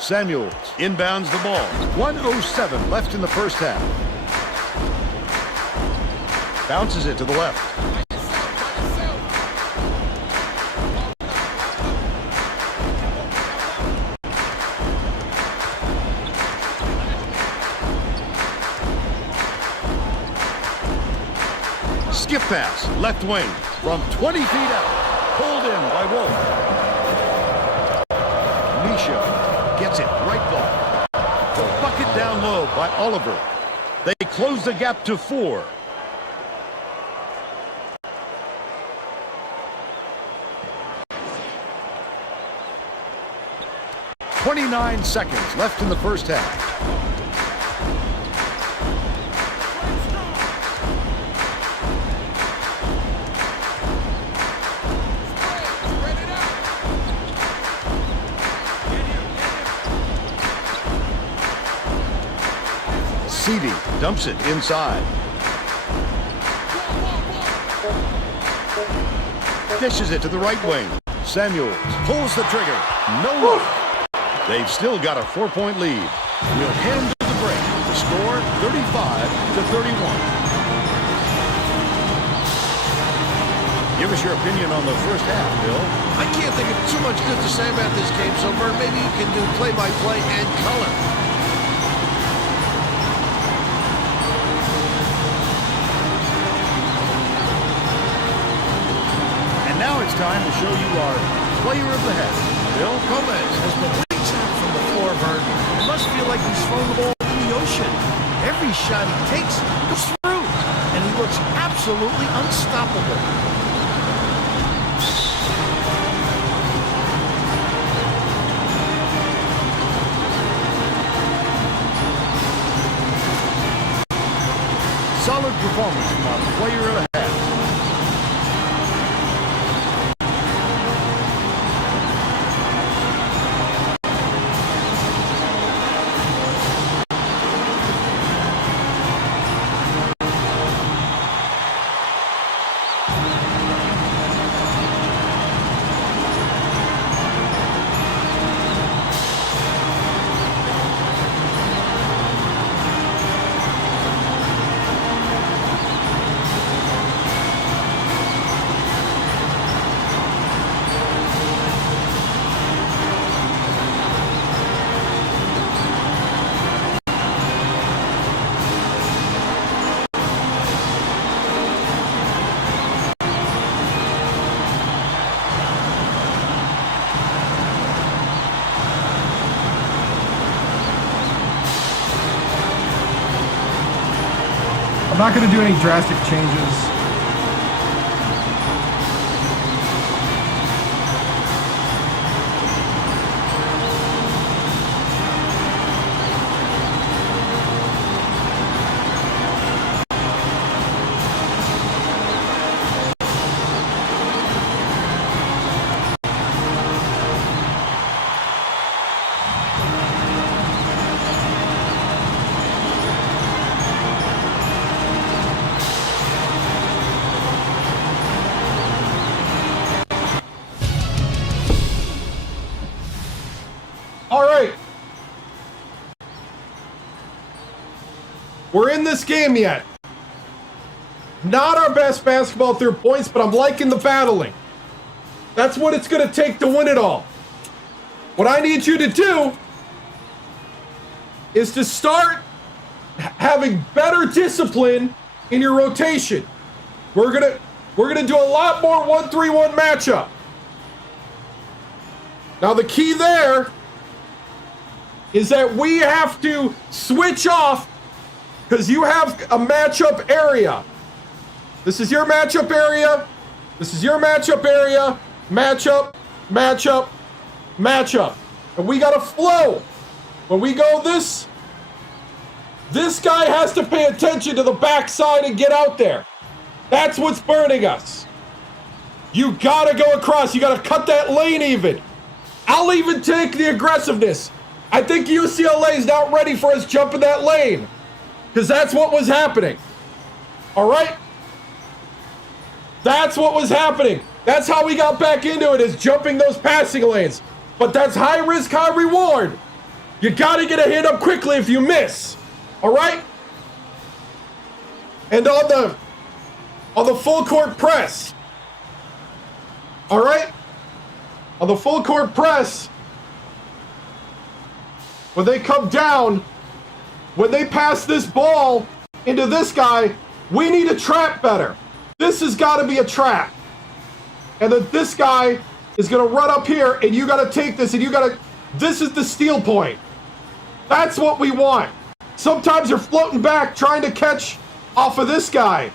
Samuels inbounds the ball. 1:07 left in the first half. Bounces it to the left. Skip pass, left wing, from 20 feet out. Pulled in by Wolf. Misha gets it right block. The bucket down low by Oliver. They close the gap to 4. 29 seconds left in the first half. Seedy dumps it inside. Dishes it to the right wing. Samuels pulls the trigger. No look. They've still got a 4-point lead. We'll head to the break. The score 35-31. Give us your opinion on the first half, Bill. I can't think of too much good to say about this game, so Vern, maybe you can do play-by-play and color. Now it's time to show you our player of the half. Bill Gomez has been lights out from the floor, Vern. It must feel like he's thrown the ball in the ocean. Every shot he takes goes through, and he looks absolutely unstoppable. Solid performance from our player of the half. I'm not going to do any drastic changes. All right. We're in this game yet. Not our best basketball through points, but I'm liking the battling. That's what it's going to take to win it all. What I need you to do is to start having better discipline in your rotation. We're gonna do a lot more 1-3-1 matchup. Now the key there is that we have to switch off because you have a matchup area. This is your matchup area. This is your matchup area. Matchup, matchup, matchup. And we got to flow. When we go this guy has to pay attention to the backside and get out there. That's what's burning us. You got to go across. You got to cut that lane even. I'll even take the aggressiveness. I think UCLA is not ready for us jumping that lane because that's what was happening. All right? That's what was happening. That's how we got back into it, is jumping those passing lanes. But that's high risk, high reward. You got to get a hand up quickly if you miss. All right? And on the full court press. All right? On the full court press, when they come down, when they pass this ball into this guy, we need to trap better. This has got to be a trap. And then this guy is going to run up here, and you got to take this, and this is the steal point. That's what we want. Sometimes you're floating back trying to catch off of this guy.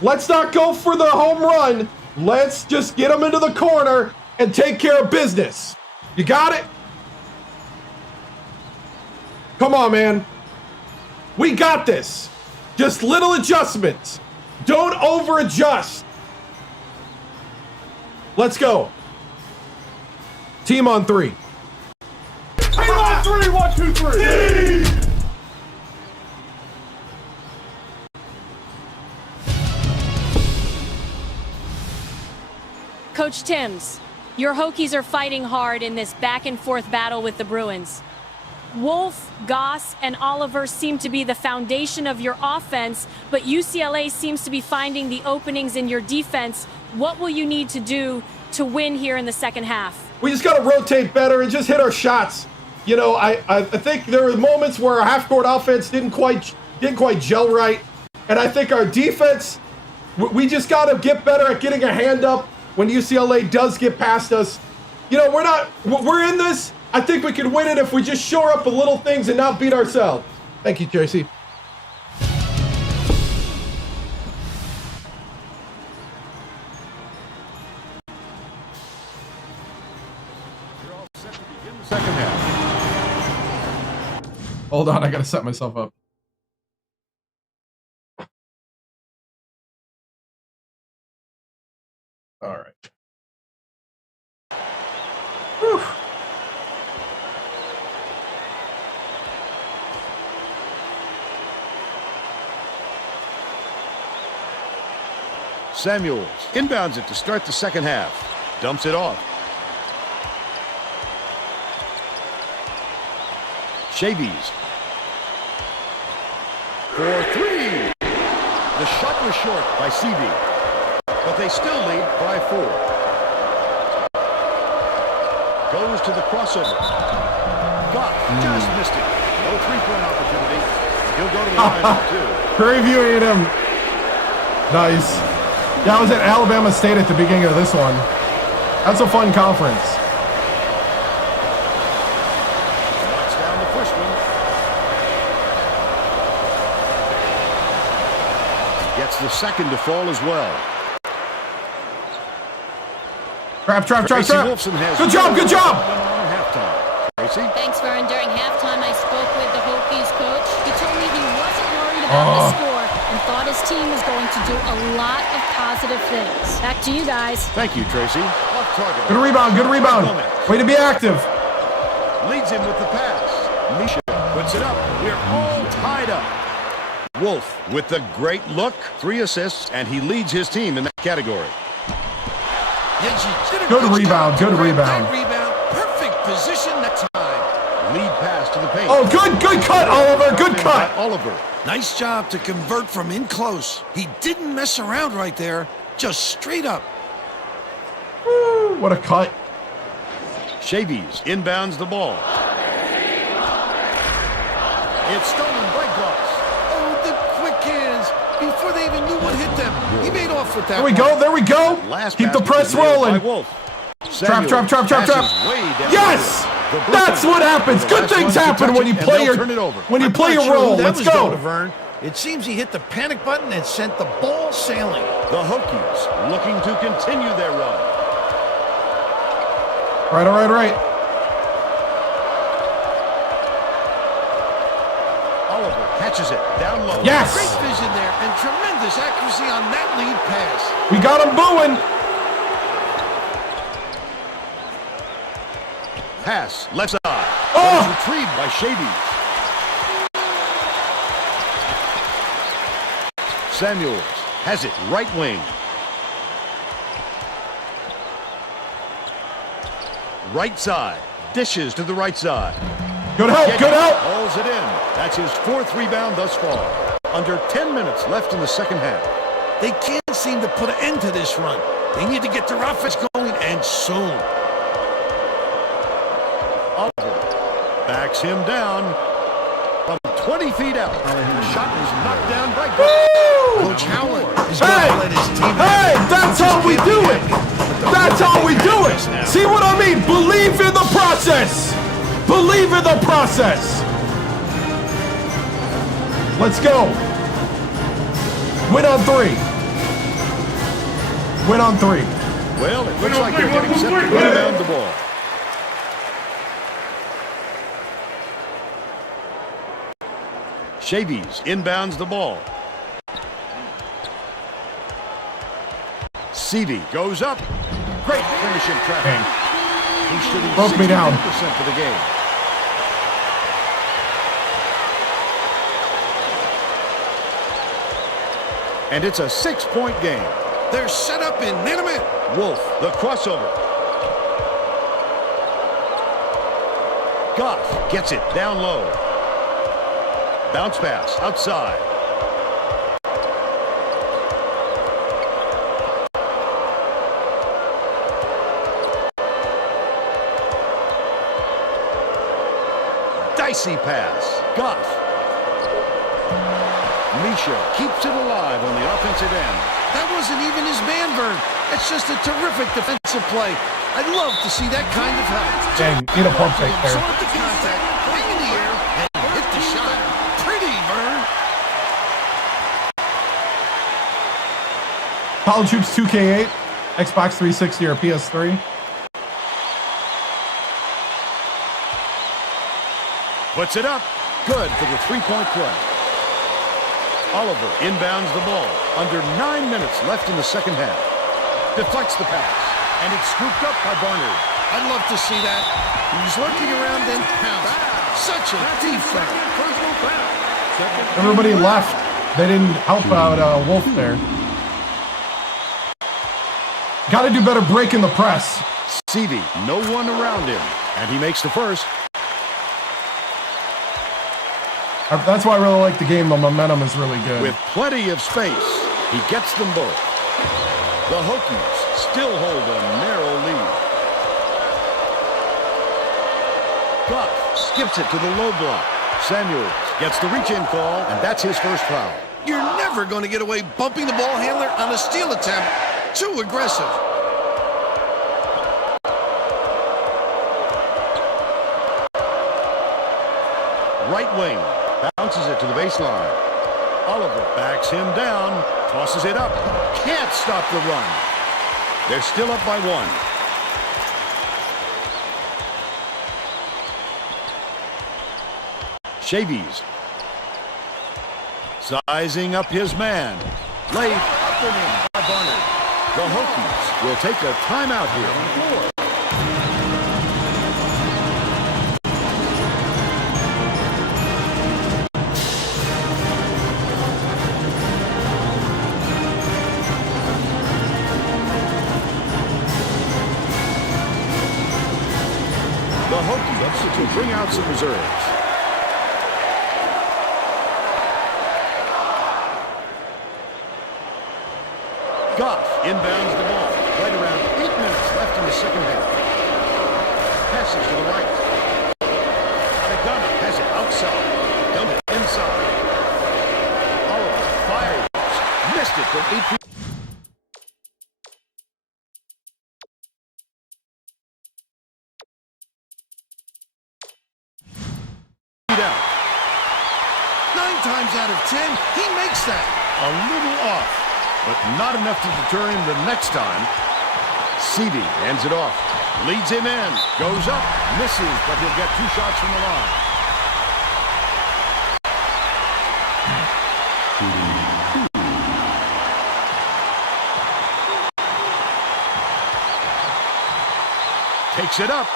Let's not go for the home run. Let's just get him into the corner and take care of business. You got it? Come on, man. We got this. Just little adjustments. Don't over adjust. Let's go. Team on 3. Team on 3, 1, 2, 3. Coach TImms, your Hokies are fighting hard in this back-and-forth battle with the Bruins. Wolf, Goss, and Oliver seem to be the foundation of your offense, but UCLA seems to be finding the openings in your defense. What will you need to do to win here in the second half? We just got to rotate better and just hit our shots. You know, I think there were moments where our half-court offense didn't quite gel right, and I think our defense, we just got to get better at getting a hand up when UCLA does get past us. You know, we're in this. I think we can win it if we just shore up the little things and not beat ourselves. Thank you, Tracy. You're all set to begin the second half. Hold on, I gotta set myself up. All right. Whew. Samuels inbounds it to start the second half. Dumps it off. Shavies. For 3. The shot was short by CV, but they still lead by 4. Goes to the crossover. Just missed it. No three-point opportunity. He'll go to the line for 2. Previewing him. Nice. Yeah, I was at Alabama State at the beginning of this one. That's a fun conference. Knocks down the first one. Gets the second to fall as well. Trap. Tracy Wolfson has Good job. on halftime. Tracy? Thanks, Vern. During halftime, I spoke with the Hokies coach. He told me he wasn't worried about the score and thought his team was going to do a lot of positive things. Back to you guys. Thank you, Tracy. Off target. Good rebound. Way to be active. Leads him with the pass. Misha puts it up. We're all tied up. Wolf with the great look. 3 assists, and he leads his team in that category. Good rebound. Perfect position that time. Lead pass to the paint. Oh, good cut, Oliver. Good cut. Oliver. Nice job to convert from in close. He didn't mess around right there. Just straight up. Woo, what a cut. Shavies inbounds the ball. It's stolen by Goss. Oh, the quick hands. Before they even knew what hit them. He made off with that. There we go. Last Keep the press rolling. Trap. Yes! That's what happens. Good things happen when you play your role. Let's go. It seems he hit the panic button and sent the ball sailing. The Hokies looking to continue their run. Right. Oliver catches it down low. Yes! Great vision there and tremendous accuracy on that lead pass. We got him booing. Pass left side. Oh! Retrieved by Shavies. Samuels has it right wing. Right side. Dishes to the right side. Good help. Hauls it in. That's his 4th rebound thus far. Under 10 minutes left in the second half. They can't seem to put an end to this run. They need to get their offense going, and soon. Oliver backs him down from 20 feet out. The shot was knocked down by Goss. Coach Howland is going to let his team. Hey, that's how we do it. That's how we do it. See what I mean? Believe in the process. Let's go. Win on 3. Well, it looks like they're getting set to rebound the ball. Chavies inbounds the ball. Seavey goes up. Great finish in traffic. He's shooting Broke me down 62% for the game. And it's a 6-point game. They're set up in minute. Wolf, the crossover. Goff gets it down low. Bounce pass outside. Dicey pass. Goff. Misha keeps it alive on the offensive end. That wasn't even his man, Vern. That's just a terrific defensive play. I'd love to see that kind of help. Dang, need a pump fake there. Absorb the contact, hang in the air, and hit the shot. Pretty, Vern. College Hoops 2K8, Xbox 360 or PS3. Puts it up. Good for the three-point play. Oliver inbounds the ball. Under 9 minutes left in the second half. Deflects the pass. And it's scooped up by Barnard. I'd love to see that. He's lurking around and pounced. Such a deep foul. Everybody left. They didn't help out Wolf there. Got to do better breaking the press. Seavey, no one around him. And he makes the first. That's why I really like the game. The momentum is really good. With plenty of space, he gets them both. The Hokies still hold a narrow lead. Goff skips it to the low block. Samuels gets the reach-in call, and that's his first foul. You're never going to get away bumping the ball handler on a steal attempt. Too aggressive. Right wing. Bounces it to the baseline. Oliver backs him down. Tosses it up. Can't stop the run. They're still up by 1. Chavies. Sizing up his man. Laid up and in by Barnard. The Hokies will take a timeout here on the floor. The Hokies to bring out some reserves. Goff inbounds the ball. Right around 8 minutes left in the second half. Passes to the right. Adegana has it outside. Dumped it inside. Oliver fires. Missed it from 8 feet. Out. 9 times out of 10, he makes that. A little off, but not enough to deter him the next time. Seavey hands it off. Leads him in. Goes up. Misses, but he'll get 2 shots from the line. Takes it up.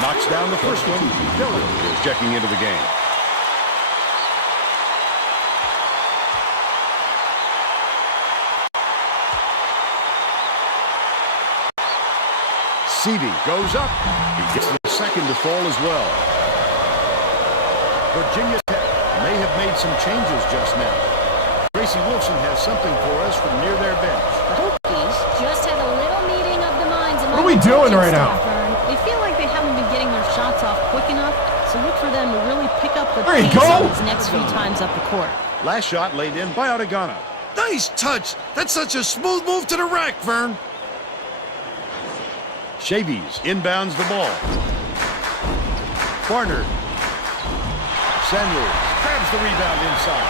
Knocks down the first one. Dillon is checking into the game. Seavey goes up. He gets the second to fall as well. Virginia Tech may have made some changes just now. Tracy Wilson has something for us from near their bench. The Hokies just had a little meeting of the minds. What are we doing right now? They feel like they haven't been getting their shots off quick enough, so look for them to really pick up the pace on these next few times up the court. Last shot laid in by Adegana. Nice touch. That's such a smooth move to the rack, Vern. Chavies inbounds the ball. Barnard. Samuels grabs the rebound inside.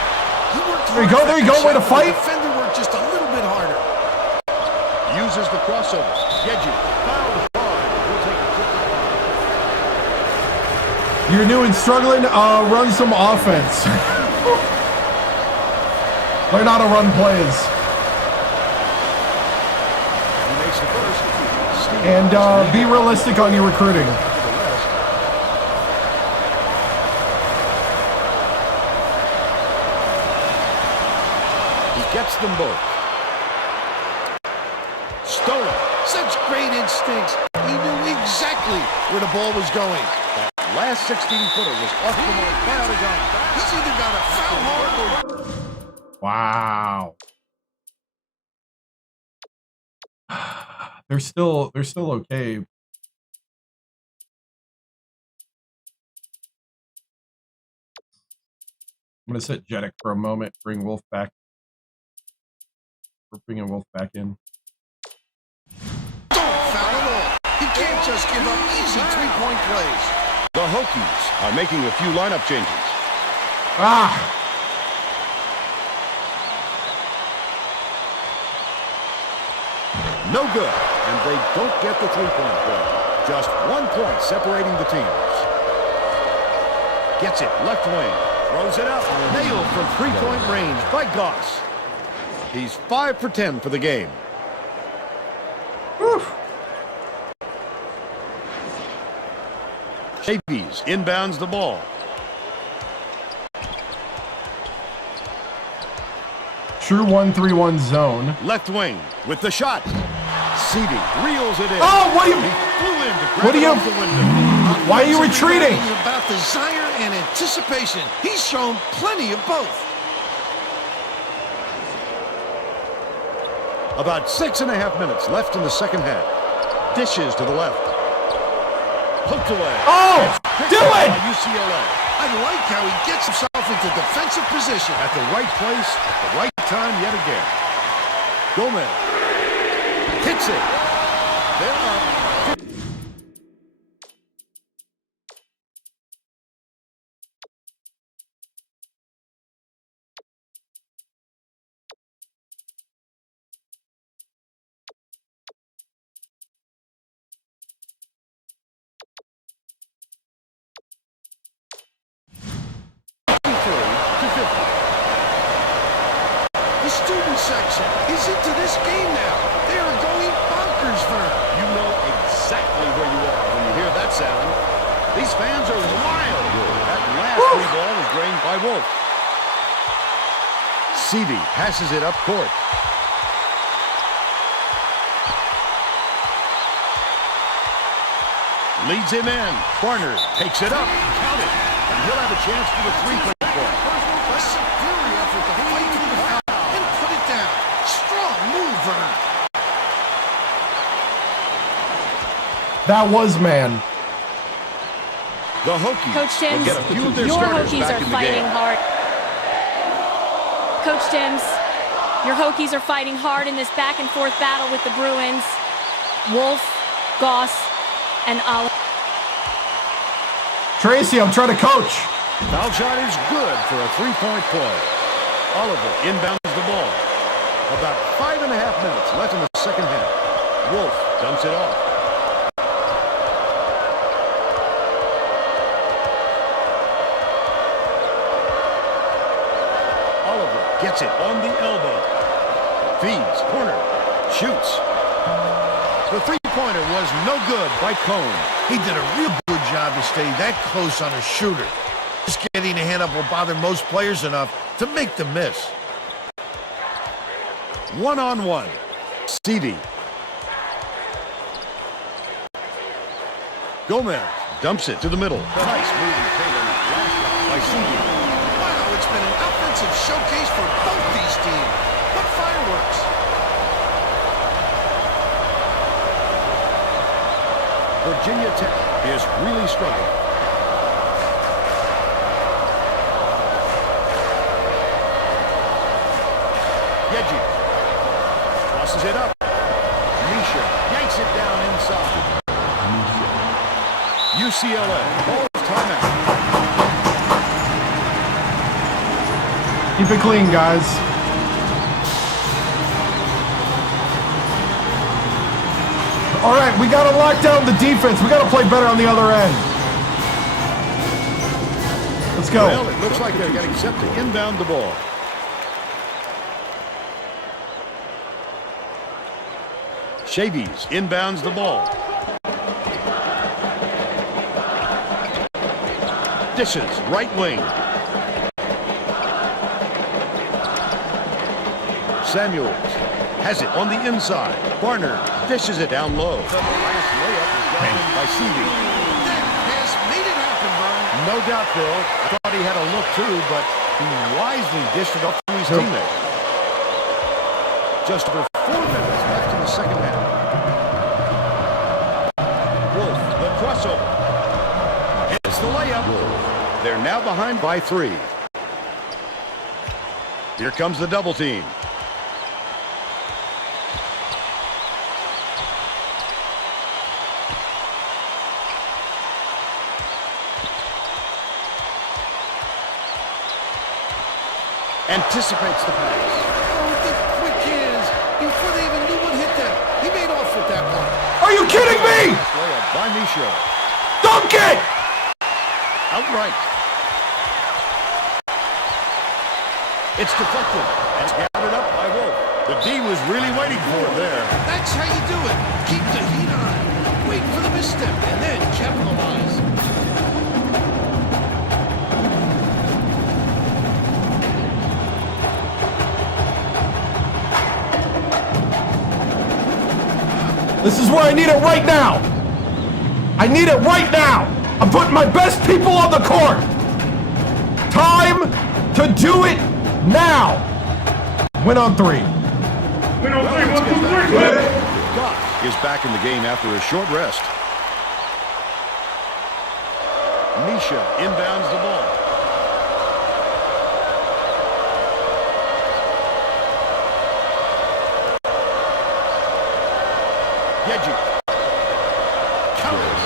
He worked There you go, there you go, way to fight. The defender worked just a little bit harder. Uses the crossover. Reggie fouled hard. He'll take a trip to the line. You're new and struggling, run some offense. Learn how to run plays. He makes the first. And be realistic on your recruiting. He gets them both. Stolen. Such great instincts. He knew exactly where the ball was going. That last 16-footer was off the mark by Oregon. He's either got a foul hard or... Wow. They're still okay. I'm gonna sit Jeddick for a moment. Bring Wolf back. We're bringing Wolf back in. Don't foul at all. He can't just give up easy three-point plays. The Hokies are making a few lineup changes. Ah! No good, and they don't get the three-point play. Just 1 point separating the teams. Gets it, left wing. Throws it up. Nailed from three-point range by Goss. He's 5 for 10 for the game. Whew. Davies inbounds the ball. True 1-3-1 zone. Left wing with the shot. Seedy reels it in. Oh, what are you? He flew in to grab What are it you? off the window. Why are you retreating? It's about desire and anticipation. He's shown plenty of both. About 6.5 minutes left in the second half. Dishes to the left. Hooked away. Oh, do it! UCLA. I like how he gets himself into defensive position. At the right place, at the right time yet again. Gomez. Hits it. They're up. The student section is into this game now. They are going bonkers, Vern. You know exactly where you are when you hear that sound. These fans are wild. That last free ball is drained by Wolf. Seedy passes it up court. Leads him in. Barnard takes it up. Count it. And he'll have a chance for the three-point play. A superior effort to fight through the foul and put it down. Strong move, Vern. That was man. The Hokies Coach will TImms, get a few of their your starters Hokies back are in the fighting game. hard. Coach TImms, your Hokies are fighting hard in this back-and-forth battle with the Bruins. Wolf, Goss, and Oliver. Tracy, I'm trying to coach. Foul shot is good for a three-point play. Oliver inbounds the ball. About 5.5 minutes left in the second half. Wolf dumps it off. Oliver gets it on the elbow. Feeds, corner, shoots. The three-pointer was no good by Cone. He did a real good job to stay that close on a shooter. Just getting a hand up will bother most players enough to make them miss. One-on-one. Seedy. Gomez dumps it to the middle. Nice move to take on that last shot by Seedy. Wow, it's been an offensive showcase for both these teams. What fireworks! Virginia Tech is really struggling. Reggie crosses it up. Misha yanks it down inside. UCLA calls timeout. Keep it clean, guys. All right, we got to lock down the defense. We got to play better on the other end. Let's go. Well, it looks like they're getting set to inbound the ball. Chavies inbounds the ball. Dishes, right wing. Samuels has it on the inside. Barner dishes it down low. The last layup is down by Seeley. That pass made it happen, Vern. No doubt, Bill. I thought he had a look too, but he wisely dished it off to his teammate. Just over 4 minutes left in the second half. Wolf, the crossover. It's the layup. They're now behind by 3. Here comes the double team. Anticipates the pass. Oh, the quick hands. Before they even knew what hit them. He made off with that one. Are you kidding me? Layup by Misha. Dunk it! Outright. It's deflected and gathered up by Wolf. The D was really waiting for it there. That's how you do it. Keep the heat on. Wait for the misstep and then capitalize. This is where I need it right now. I need it right now. I'm putting my best people on the court. Time to do it now. Win on 3. Win on 3, 1, 2, 3. Goff is back in the game after a short rest. Misha inbounds the ball. Reggie counters,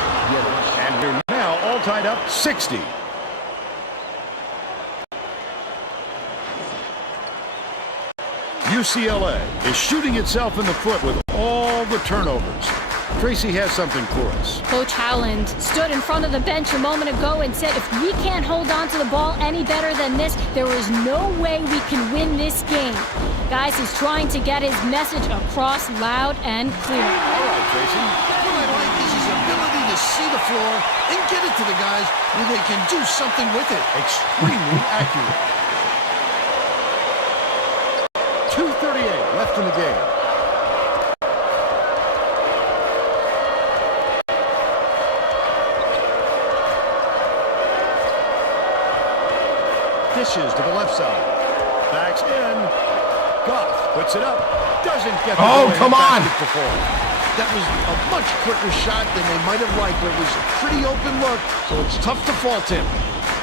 and we're now all tied up 60. UCLA is shooting itself in the foot with all the turnovers. Tracy has something for us. Coach Howland stood in front of the bench a moment ago and said, if we can't hold on to the ball any better than this, there is no way we can win this game. Guys, he's trying to get his message across loud and clear. All right, Tracy. What I like is his ability to see the floor and get it to the guys where they can do something with it. Extremely accurate. 2:38 left in the game. Dishes to the left side. Backs in. Goff puts it up. Doesn't get the Oh, come on. before. That was a much quicker shot than they might have liked, but it was a pretty open look, so it's tough to fault him.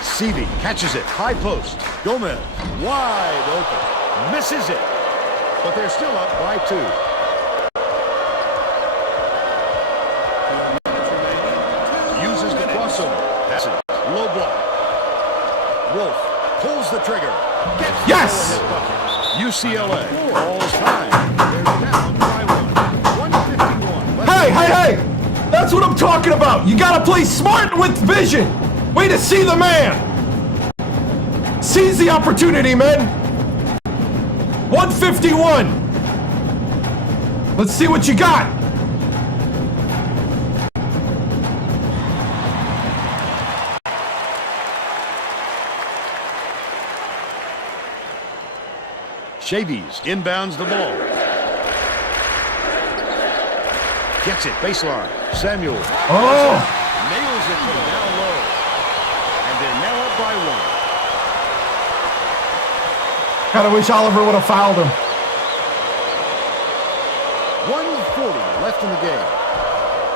Seavey catches it. High post. Gomez wide open. Misses it. But they're still up by 2. Uses the crossover. Passes. Low block. Wolf pulls the trigger. Gets Yes! UCLA falls time. They're down by 1. 151. Hey! That's what I'm talking about. You gotta play smart with vision. Way to see the man. Seize the opportunity, man. 151. Let's see what you got. Chavies inbounds the ball. Gets it, baseline. Samuel. Oh! Nails it from down low. And they're now up by 1. Kinda wish Oliver would have fouled him. 1:40 left in the game.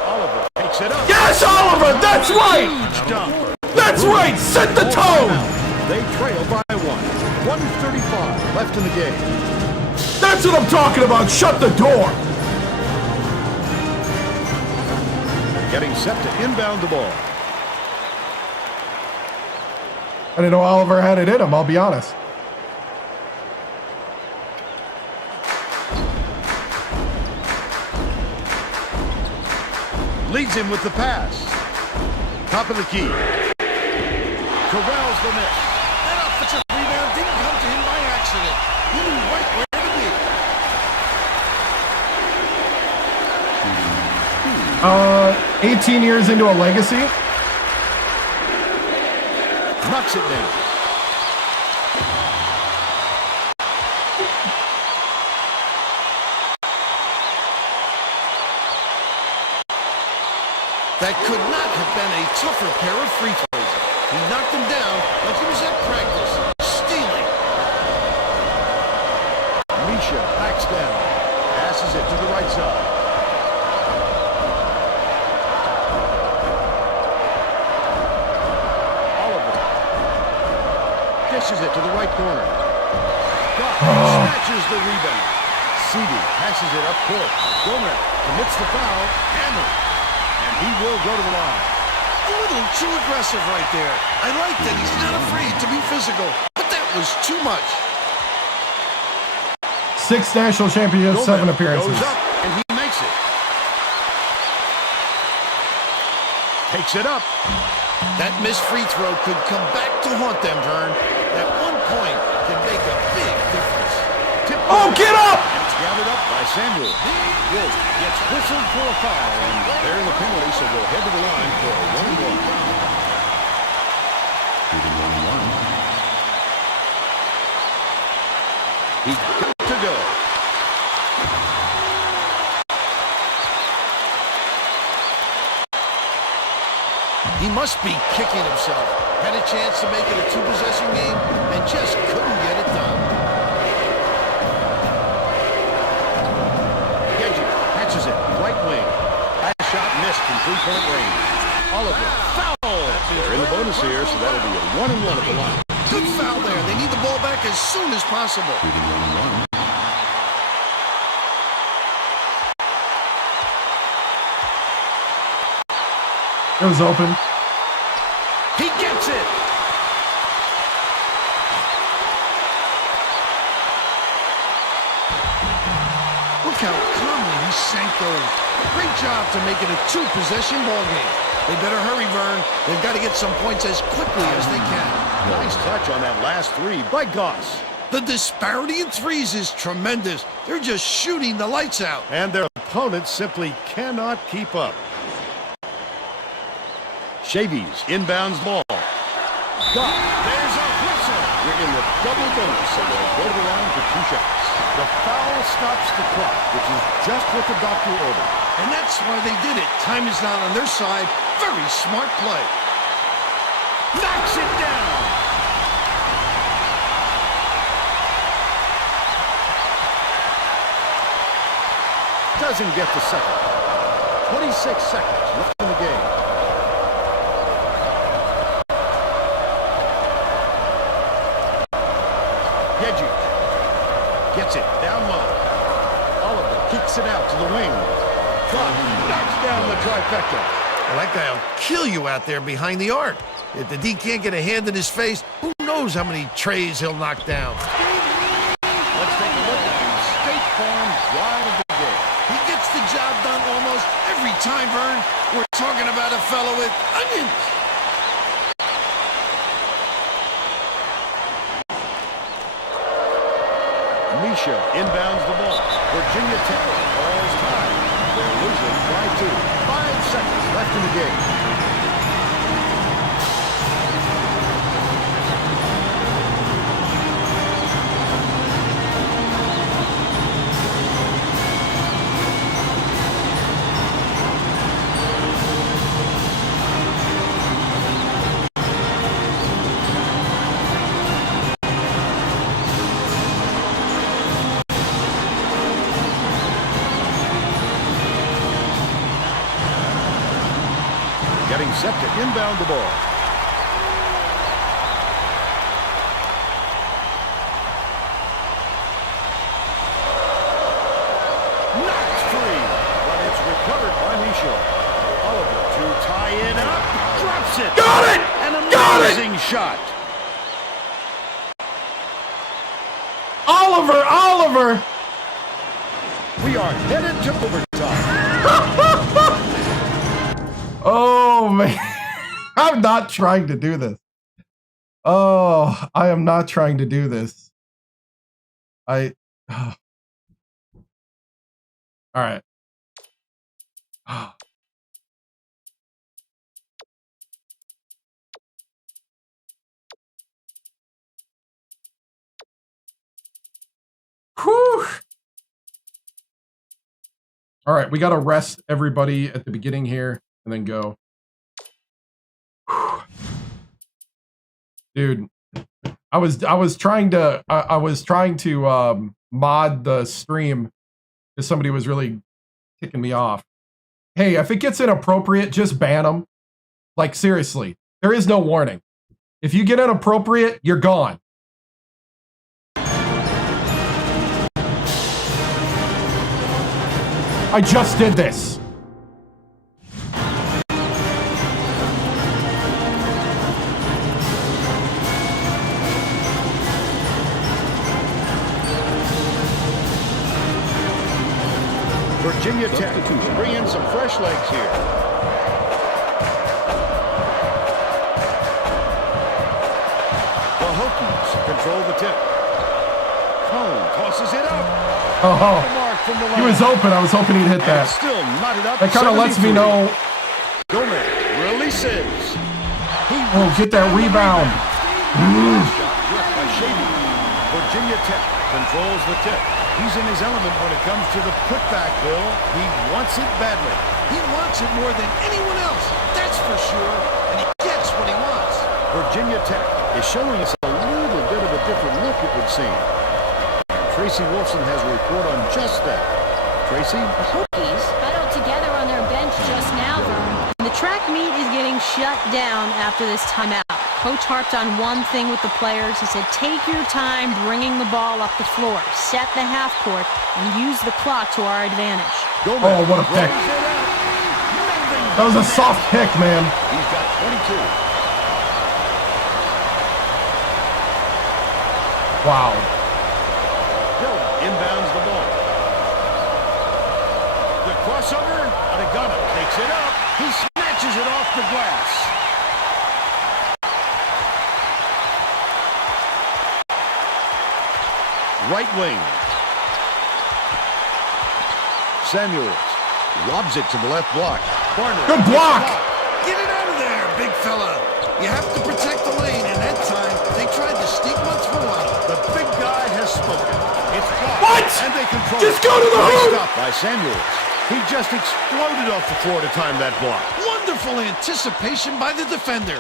Oliver takes it up. Yes, Oliver! That's right! Huge dunk. That's right! Set the tone! They trail by 1. 1:35 left in the game. That's what I'm talking about! Shut the door! Getting set to inbound the ball. I didn't know Oliver had it in him, I'll be honest. Leads him with the pass. Top of the key. Corrals the miss. That offensive rebound didn't come to him by accident. He knew right where to be. 18 years into a legacy. Knocks it down. That could not have been a tougher pair of free throws. He knocked him down like he was at practice. Stealing. Misha backs down. Passes it to the right side. Oliver dishes it to the right corner. Snatches the rebound. Seedy passes it up court. Gomez commits the foul. Hammer. And he will go to the line. A little too aggressive right there. I like that he's not afraid to be physical, but that was too much. 6 national championships, 7 appearances. Goes up, and he makes it. Takes it up. That missed free throw could come back to haunt them, Vern. That 1 point can make a big difference. Oh, get up! It's gathered up by Samuel. Wolf gets whistled for a foul, and they're in the penalty, so we'll head to the line for a 1-and-1. He's got to go. He must be kicking himself. Had a chance to make it a 2-possession game and just couldn't get it done. Catches it, right wing. Last shot missed from 3-point range. Oliver, foul! They're in the bonus here, so that'll be a 1-and-1 at the line. Good foul there. They need the ball back as soon as possible. It was open. He gets it. Look how calmly he sank those. Great job to make it a 2-possession ball game. They better hurry, Vern. They've got to get some points as quickly as they can. Nice touch on that last 3 by Goss. The disparity in threes is tremendous. They're just shooting the lights out. And their opponents simply cannot keep up. Chavies inbounds ball. Got it. There's a whistle. We're in the double bonus, so they'll go to the line for 2 shots. The foul stops the clock, which is just what the doctor ordered. And that's why they did it. Time is not on their side. Very smart play. Knocks it down. Doesn't get the second. 26 seconds left in the game. Gets it down low. Oliver kicks it out to the wing. Knocks down the trifecta. Well, that guy will kill you out there behind the arc. If the D can't get a hand in his face, who knows how many trays he'll knock down. Let's take a look at the State Farm drive of the game. He gets the job done almost every time, Vern. We're talking about a fellow with onions. Misha inbounds the ball. Virginia Tech falls time. They're losing by 2. 5 seconds left in the game. Getting set to inbound the ball. Knocked free, but it's recovered by Misha. Oliver to tie it up. Drops it. Got it! An amazing shot. Oliver! We are headed to overtime. Oh, man. I'm not trying to do this. Oh, I am not trying to do this. All right. Whew. All right, we got to rest everybody at the beginning here and then go. Whew. Dude, I was trying to mod the stream because somebody was really ticking me off. Hey, if it gets inappropriate, just ban them. Like, seriously, there is no warning. If you get inappropriate, you're gone. I just did this. Virginia Tech bring in some fresh legs here. The Hokies control the tip. Cone tosses it up. Oh, he was open. I was hoping he'd hit that. Still knotted up. That kind of lets me know. Gomez releases. Oh, get that rebound. Virginia Tech controls the tip. He's in his element when it comes to the putback, Bill. He wants it badly. He wants it more than anyone else, that's for sure. And he gets what he wants. Virginia Tech is showing us a little bit of a different look, it would seem. Tracy Wolfson has a report on just that. Tracy? The Hokies huddled together on their bench just now, Vern. The track meet is getting shut down after this timeout. Coach harped on one thing with the players. He said, take your time bringing the ball up the floor, set the half court, and use the clock to our advantage. Oh, what a pick. That was a soft pick, man. He's got 22. Wow. Hill inbounds the ball. The crossover. Adegana takes it up. He snatches it off the glass. Right wing. Samuels lobs it to the left block. Barner. Good block. Get it out of there, big fella. You have to protect the lane, and that time they tried to sneak one through on him. The big guy has spoken. It's blocked. What? And they control Just it. go to the hoop. Stopped by Samuels. He just exploded off the floor to time that block. Wonderful anticipation by the defender.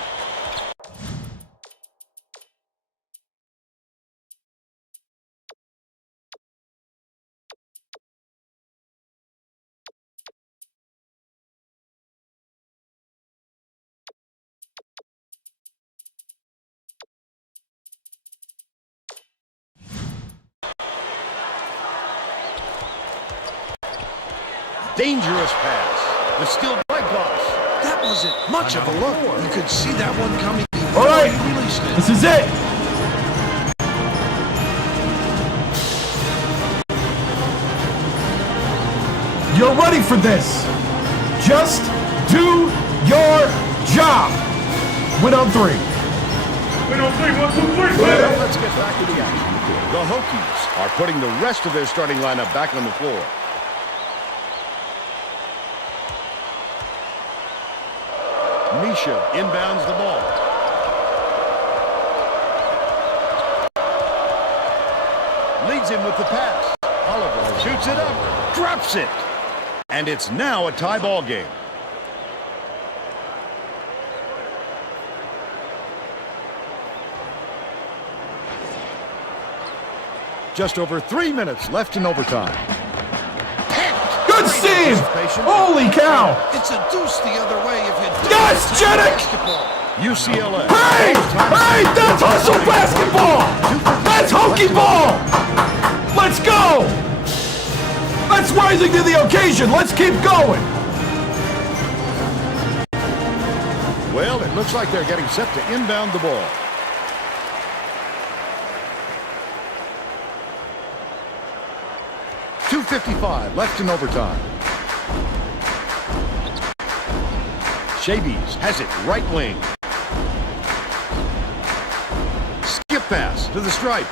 Dangerous pass. The skilled by Goss. That wasn't much of a look. You could see that one coming All before right. he released it. This is it. You're ready for this. Just do your job. Win on three. Win on three. 1, 2, 3. Well, let's get back to the action. The Hokies are putting the rest of their starting lineup back on the floor. Misha inbounds the ball. Leads him with the pass. Oliver shoots it up, drops it. And it's now a tie ball game. Just over 3 minutes left in overtime. Good Steve! Holy cow! It's a deuce the other way if you Yes, Jedick! UCLA. Hey! Hey! That's hustle basketball! That's Hokie ball! Let's go! That's rising to the occasion. Let's keep going. Well, it looks like they're getting set to inbound the ball. .255 left in overtime. Shabies has it right wing. pass to the stripe.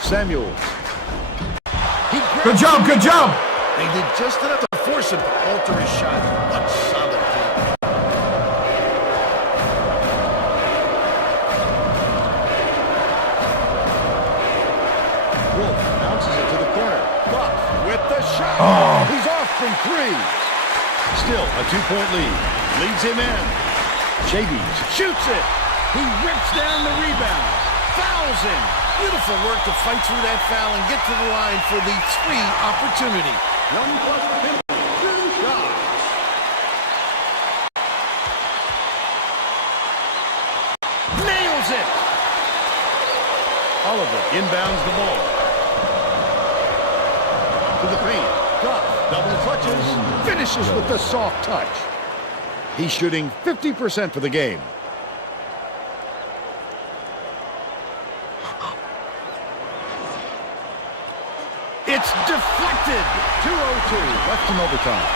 Samuels. Good job, good job. They did just enough to force him to alter his shot. What solid play. Wolf bounces it to the corner. Buck with the shot. He's off from 3. Still a 2-point lead. Leads him in. Chavies shoots it. He rips down the rebound. Fouls him. Beautiful work to fight through that foul and get to the line for the 3 opportunity. 1+ penalty. Shot. Nails it. Oliver inbounds the ball. To the paint. Duff double clutches. Finishes with the soft touch. He's shooting 50% for the game. It's deflected. 2:02 left in overtime.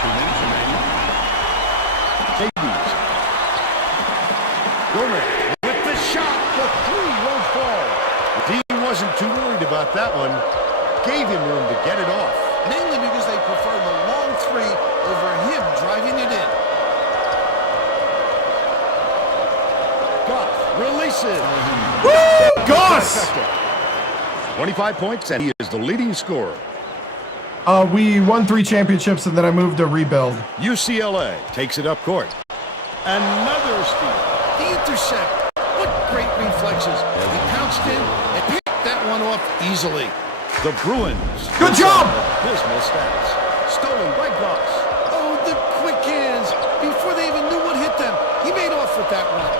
Davies. Gomez with the shot. The 3 won't fall. The team wasn't too worried about that one. Gave him room to get it off. Mainly because they prefer the long 3 over him driving it in. Goff releases. Woo! Goss! 25 points, and he is the leading scorer. We won 3 championships, and then I moved to rebuild. UCLA takes it up court. Another steal. The intercept. What great reflexes. He pounced in and picked that one off easily. The Bruins. Good job! Dismal stats. Stolen by Goss. Oh, the quick hands. Before they even knew what hit them, he made off with that one.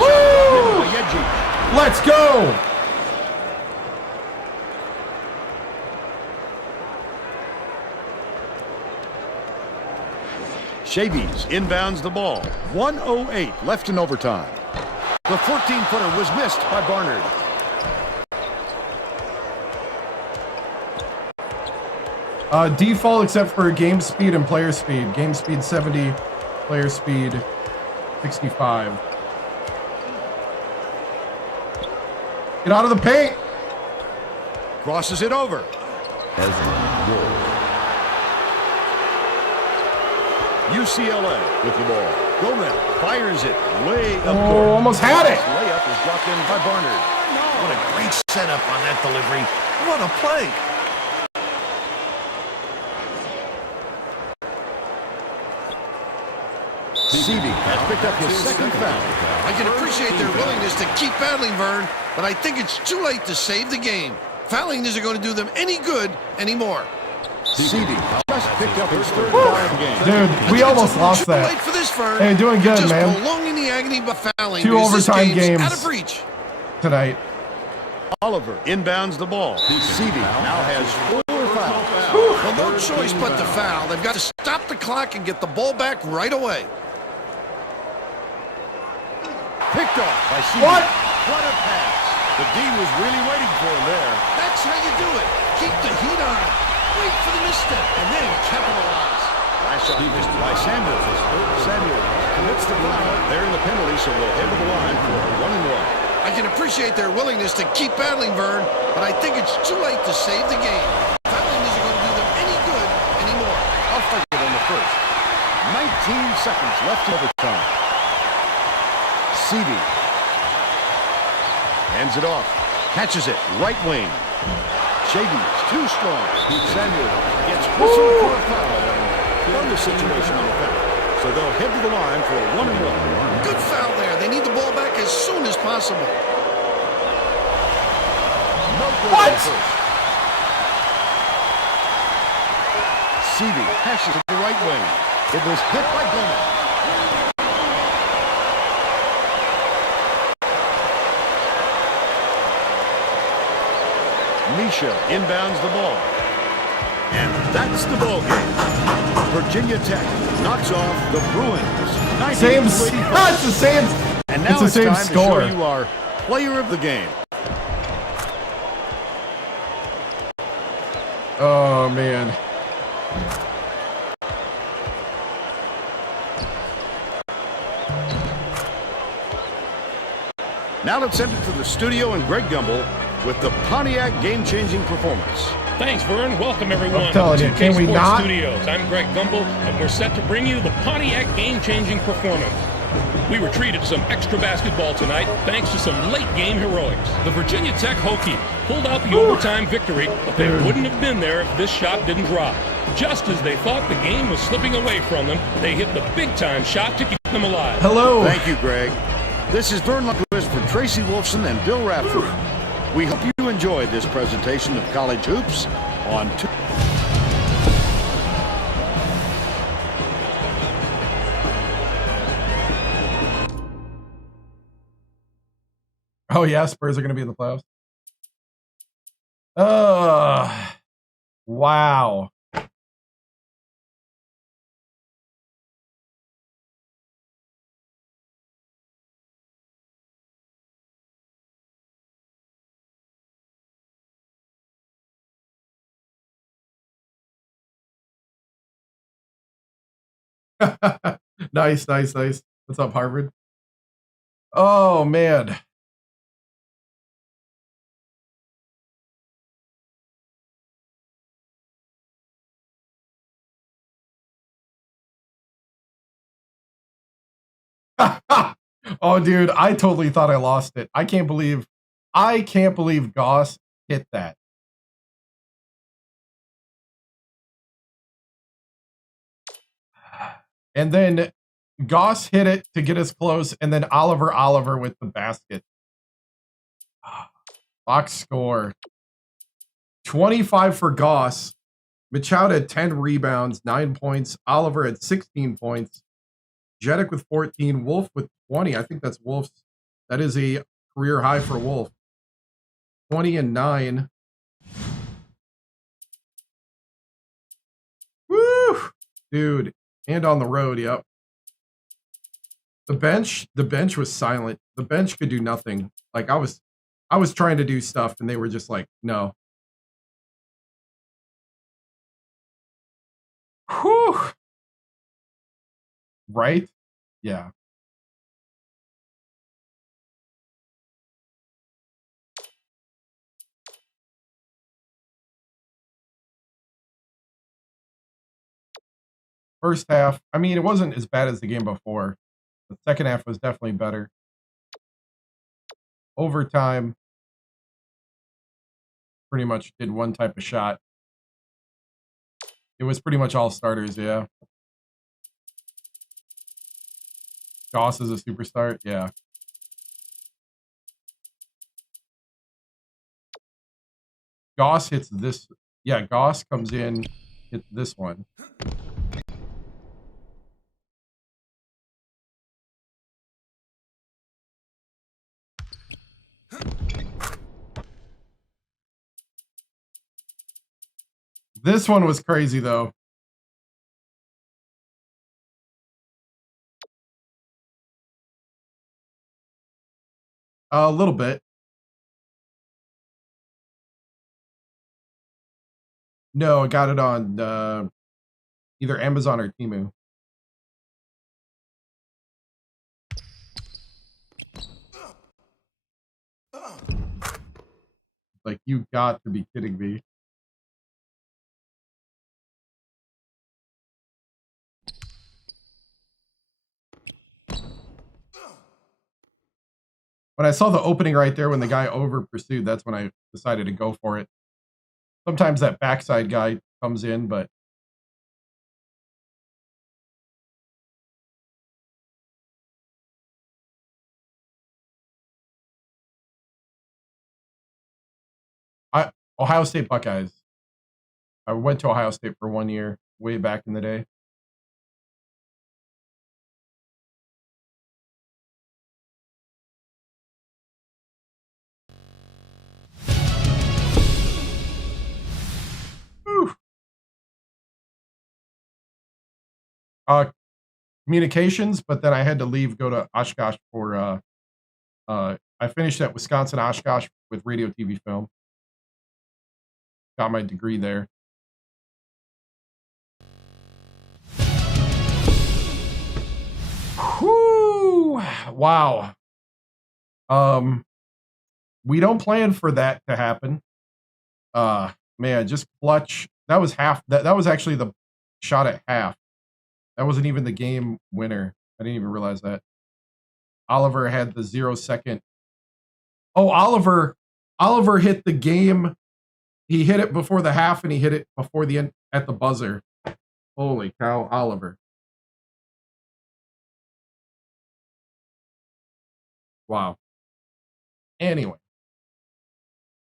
Woo! Let's go! Chavies inbounds the ball. 1:08 left in overtime. The 14-footer was missed by Barnard. Default except for game speed and player speed. Game speed 70, player speed 65. Get out of the paint! Crosses it over. UCLA with the ball. Gomez fires it way up court. Almost had it. Layup is dropped in by Barnard. What a great setup on that delivery. What a play. CV has picked up his second foul. I can appreciate their willingness to keep battling, Vern, but I think it's too late to save the game. Fouling isn't going to do them any good anymore. CV just picked up his third foul of the game. Dude, we almost lost Too that. late for this, Vern. Hey, doing good, Just man. prolonging the agony by fouling. 2 because this overtime game's games out of reach. tonight. Oliver inbounds the ball. CV now has 4 fouls. Well, no choice but to foul. They've got to stop the clock and get the ball back right away. Picked off by CV. What? What a pass. The D was really waiting for him there. That's how you do it. Keep the heat on. Wait for the misstep and then capitalize. Last shot missed by Samuels. Samuels commits the foul. They're in the penalty, so they'll head to the line for a 1-and-1. I can appreciate their willingness to keep battling, Vern, but I think it's too late to save the game. Fouling isn't going to do them any good anymore. I'll fight it on the first. 19 seconds left in overtime. CV hands it off. Catches it. Right wing. Chavies too strong. Samuel gets whistled for a foul. Won the situation on the foul. So they'll head to the line for a 1-and-1. Good foul there. They need the ball back as soon as possible. What? CV passes to the right wing. It was hit by Gomez. Misha inbounds the ball. And that's the ball game. Virginia Tech knocks off the Bruins. Same, it's the same. And now it's the same time score. to show you our player of the game. Oh man. Now let's send it to the studio and Greg Gumbel with the Pontiac game-changing performance. Thanks, Vern. Welcome, everyone. I'm telling you, 2K can we Sports not? Studios. I'm Greg Gumbel, and we're set to bring you the Pontiac game-changing performance. We were treated to some extra basketball tonight thanks to some late-game heroics. The Virginia Tech Hokies pulled out the overtime victory, but they wouldn't have been there if this shot didn't drop. Just as they thought the game was slipping away from them, they hit the big-time shot to keep them alive. Hello. Thank you, Greg. This is Vern Lundquist for Tracy Wolfson and Bill Radford. We hope you enjoyed this presentation of College Hoops on Oh, yeah, Spurs are going to be in the playoffs. Wow. Nice, nice, nice. What's up, Harvard? Oh, man. Oh, dude, I totally thought I lost it. I can't believe Goss hit that. And then Goss hit it to get us close, and then Oliver with the basket. Box score. 25 for Goss. Machado had 10 rebounds, 9 points. Oliver had 16 points. Jeddick with 14. Wolf with 20. I think that's Wolf's. That is a career high for Wolf. 20 and 9. Woo! Dude. And on the road, yep. The bench was silent. The bench could do nothing. Like I was trying to do stuff and they were just like, no. Whew. Right? Yeah. First half, I mean, it wasn't as bad as the game before. The second half was definitely better. Overtime, pretty much did one type of shot. It was pretty much all starters, yeah. Goss is a superstar, yeah. Goss hits this. Yeah, Goss comes in, hits this one. This one was crazy, though. A little bit. No, I got it on either Amazon or Temu. Like, you got to be kidding me. When I saw the opening right there when the guy over pursued, that's when I decided to go for it. Sometimes that backside guy comes in, but Ohio State Buckeyes. I went to Ohio State for 1 year, way back in the day. Communications, but then I had to leave, go to Oshkosh for I finished at Wisconsin Oshkosh with radio TV film. Got my degree there. Whew! Wow. We don't plan for that to happen. Man, just clutch. That was half. That was actually the shot at half. That wasn't even the game winner. I didn't even realize that. Oliver had the 0-second. Oh, Oliver hit the game. He hit it before the half, and he hit it before the end at the buzzer. Holy cow, Oliver. Wow. Anyway.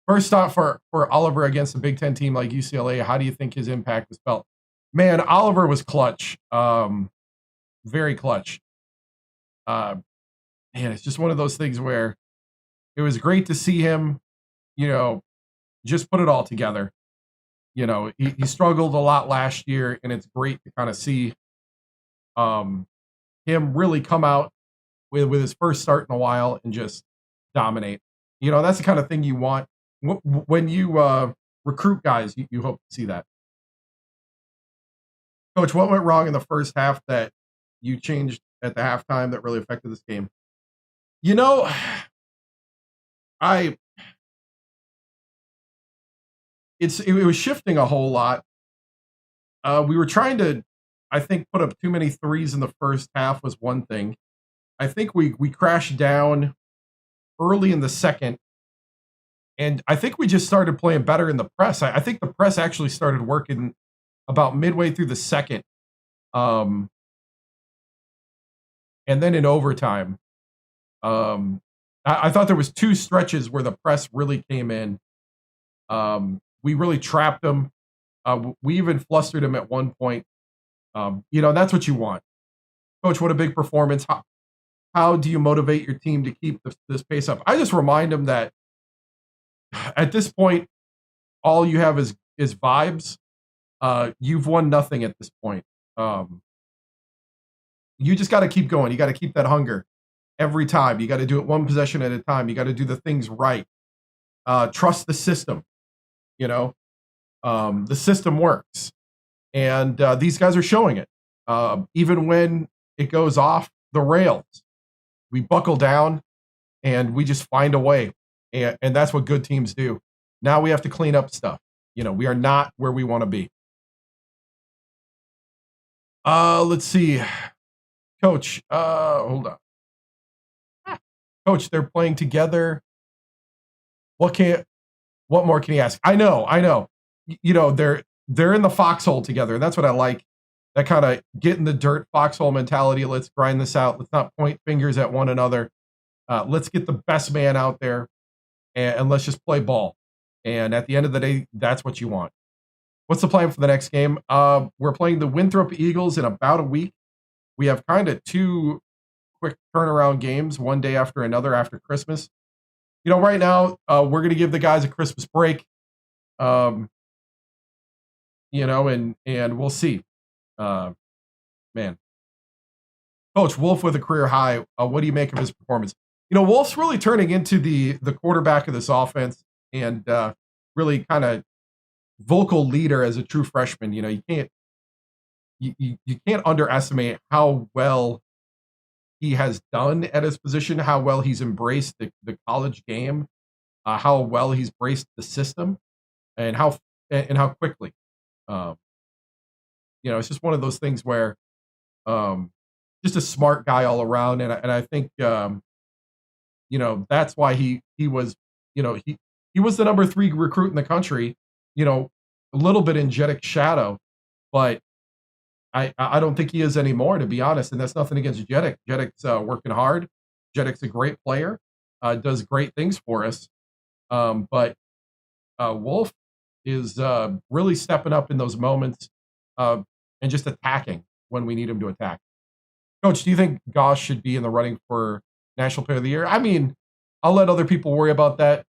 First off, for Oliver against a Big Ten team like UCLA, how do you think his impact was felt? Man, Oliver was clutch. Very clutch. Man, it's just one of those things where it was great to see him, just put it all together. He struggled a lot last year, and it's great to kind of see him really come out with his first start in a while and just dominate. That's the kind of thing you want. When you recruit guys, you hope to see that. Coach, what went wrong in the first half that you changed at the halftime that really affected this game? It was shifting a whole lot. We were trying to, I think, put up too many threes in the first half was one thing. I think we crashed down early in the second. And I think we just started playing better in the press. I think the press actually started working about midway through the second. And then in overtime, I thought there was two stretches where the press really came in. We really trapped them. We even flustered them at one point. That's what you want. Coach, what a big performance. How do you motivate your team to keep this pace up? I just remind them that at this point, all you have is vibes. You've won nothing at this point. You just got to keep going. You got to keep that hunger every time. You got to do it one possession at a time. You got to do the things right. Trust the system. The system works. And these guys are showing it. Even when it goes off the rails, we buckle down and we just find a way. And that's what good teams do. Now we have to clean up stuff. We are not where we want to be. Let's see. Coach, hold on. Coach, they're playing together. What more can you ask? I know. They're in the foxhole together. That's what I like. That kind of get in the dirt foxhole mentality. Let's grind this out. Let's not point fingers at one another. Let's get the best man out there. And let's just play ball. And at the end of the day, that's what you want. What's the plan for the next game? We're playing the Winthrop Eagles in about a week. We have kind of two quick turnaround games, one day after another after Christmas. Right now, we're going to give the guys a Christmas break. And we'll see. Man. Coach, Wolf with a career high. What do you make of his performance? Wolf's really turning into the quarterback of this offense and really kind of vocal leader as a true freshman. You can't underestimate how well he has done at his position, how well he's embraced the college game, how well he's embraced the system, and how quickly. It's just one of those things where just a smart guy all around, and I think that's why he was he was the number 3 recruit in the country. A little bit in Jeddick's shadow, but I don't think he is anymore, to be honest. And that's nothing against Jeddick. Jeddick's working hard. Jeddick's a great player, does great things for us. But Wolf is really stepping up in those moments and just attacking when we need him to attack. Coach, do you think Goss should be in the running for National Player of the Year? I mean, I'll let other people worry about that.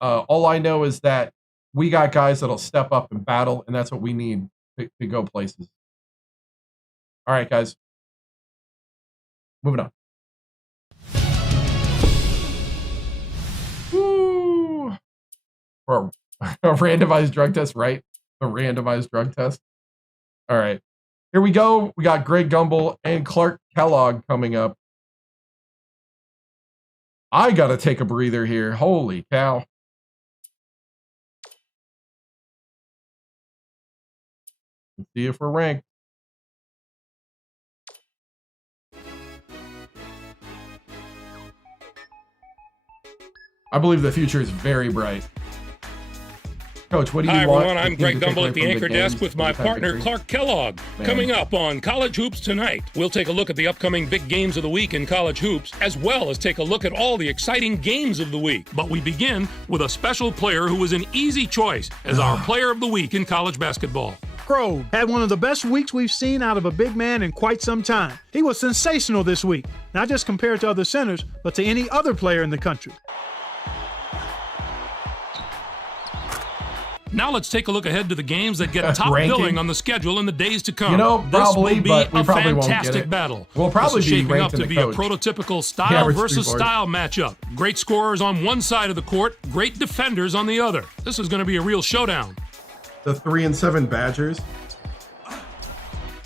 All I know is that we got guys that'll step up and battle, and that's what we need to go places. All right, guys. Moving on. Woo. For a randomized drug test, right? A randomized drug test. All right. Here we go. We got Greg Gumbel and Clark Kellogg coming up. I got to take a breather here. Holy cow. Let's see if we're ranked. I believe the future is very bright. Coach, what do you Hi, want? everyone. I'm Greg Gumbel at the anchor desk with my partner, victory? Clark Kellogg. Man. Coming up on College Hoops Tonight, we'll take a look at the upcoming big games of the week in college hoops, as well as take a look at all the exciting games of the week. But we begin with a special player who was an easy choice as our player of the week in college basketball. Crow had one of the best weeks we've seen out of a big man in quite some time. He was sensational this week, not just compared to other centers, but to any other player in the country. Now let's take a look ahead to the games that get top Ranking? billing on the schedule in the days to come. You know, probably, this will but be we a probably won't get fantastic it. battle. We'll probably this is be shaping ranked up in to the be a coach. prototypical Yeah, style we're versus three-board. style matchup. Great scorers on one side of the court, great defenders on the other. This is going to be a real showdown. The 3-7 Badgers.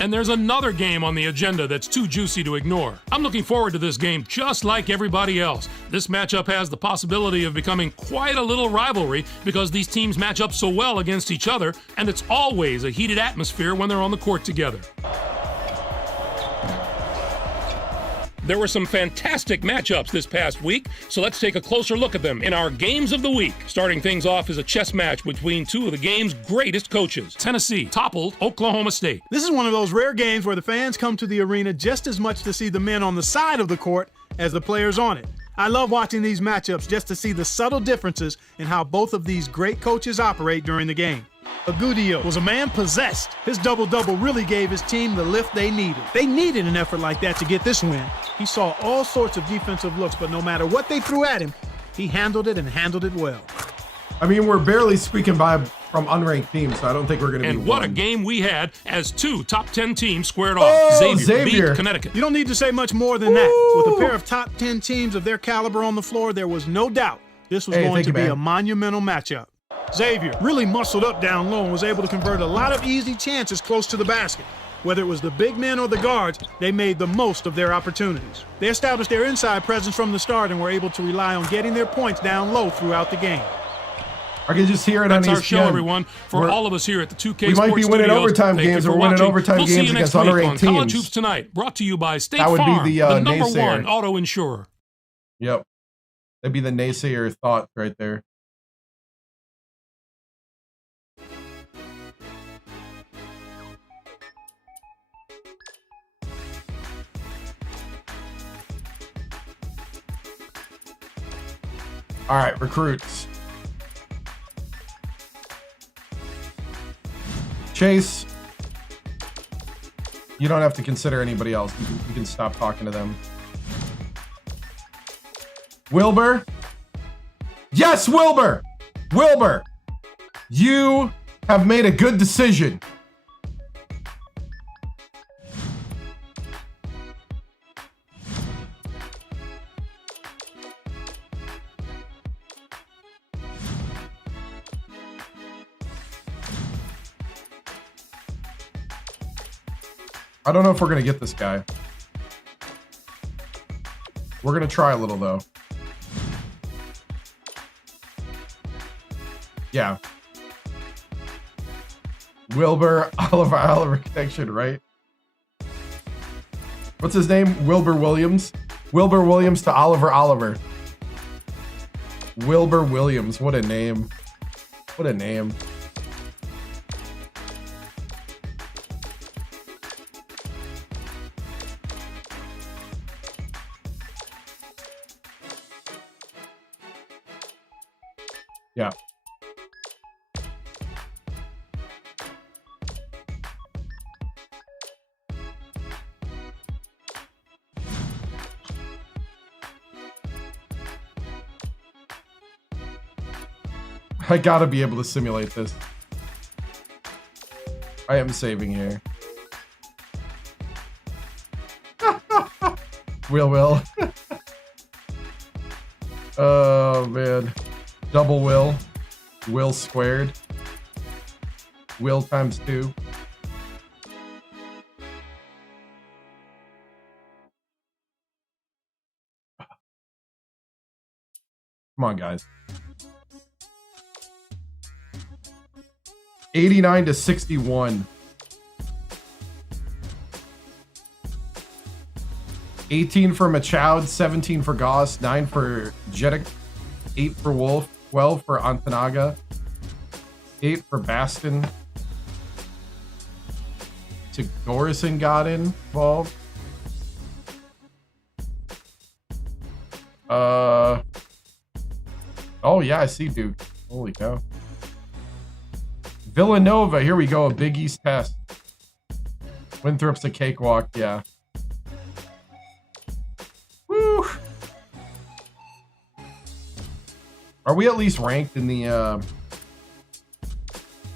And there's another game on the agenda that's too juicy to ignore. I'm looking forward to this game just like everybody else. This matchup has the possibility of becoming quite a little rivalry because these teams match up so well against each other, and it's always a heated atmosphere when they're on the court together. There were some fantastic matchups this past week, so let's take a closer look at them in our Games of the Week. Starting things off is a chess match between two of the game's greatest coaches. Tennessee toppled Oklahoma State. This is one of those rare games where the fans come to the arena just as much to see the men on the side of the court as the players on it. I love watching these matchups just to see the subtle differences in how both of these great coaches operate during the game. Agudio was a man possessed. His double-double really gave his team the lift they needed. They needed an effort like that to get this win. He saw all sorts of defensive looks, but no matter what they threw at him, he handled it and handled it well. I mean, we're barely squeaking by from unranked teams, so I don't think we're going to be And what a one. game we had as two top 10 teams squared off. Oh, Xavier Xavier. beat Connecticut. You don't need to say much more than that. With a pair of top 10 teams of their caliber on the floor, there was no doubt this was Hey, going thank to you, be man. a monumental matchup. Xavier really muscled up down low and was able to convert a lot of easy chances close to the basket. Whether it was the big men or the guards, they made the most of their opportunities. They established their inside presence from the start and were able to rely on getting their points down low throughout the game. I can just hear it That's on our ESPN. show, everyone. For We're- all of us here at the 2K We might be Sports winning Studios, overtime thank you games for or winning watching. overtime we'll see games you next against week unranked on College teams. Hoops Tonight, brought to you by State That would be Farm, the, the number naysayer. one auto insurer. Yep. That'd be the naysayer thought right there. All right, recruits. Chase, you don't have to consider anybody else. You can stop talking to them. Wilbur. Yes, Wilbur. Wilbur, you have made a good decision. I don't know if we're going to get this guy. We're going to try a little, though. Yeah. Wilbur Oliver connection, right? What's his name? Wilbur Williams. Wilbur Williams to Oliver. Wilbur Williams. What a name. What a name. Yeah. I gotta be able to simulate this. I am saving here. Will. Oh, man. Double will. Will squared. Will times 2. Come on, guys. 89-61. 18 for Machoud, 17 for Goss, 9 for Jedek, 8 for Wolf, 12 for Antanaga, 8 for Baston. Gorison got involved. Oh yeah, I see Duke. Holy cow. Villanova, here we go, a Big East test. Winthrop's a cakewalk, yeah. Woo! Are we at least ranked in the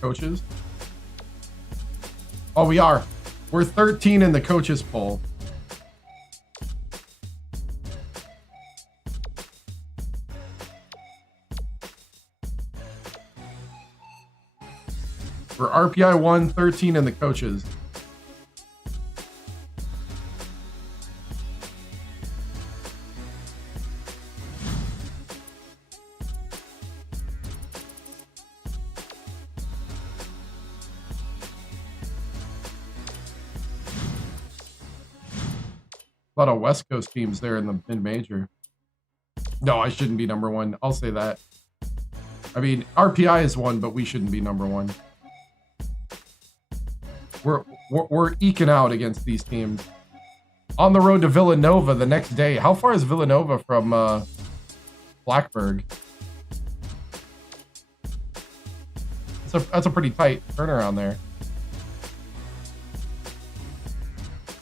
coaches? Oh, we are. We're 13 in the coaches poll. For RPI 1, 13 in the coaches. A lot of West Coast teams there in the mid-major. No, I shouldn't be number one. I'll say that. I mean, RPI is one, but we shouldn't be number one. We're eking out against these teams. On the road to Villanova the next day. How far is Villanova from Blackburg? That's a pretty tight turnaround there.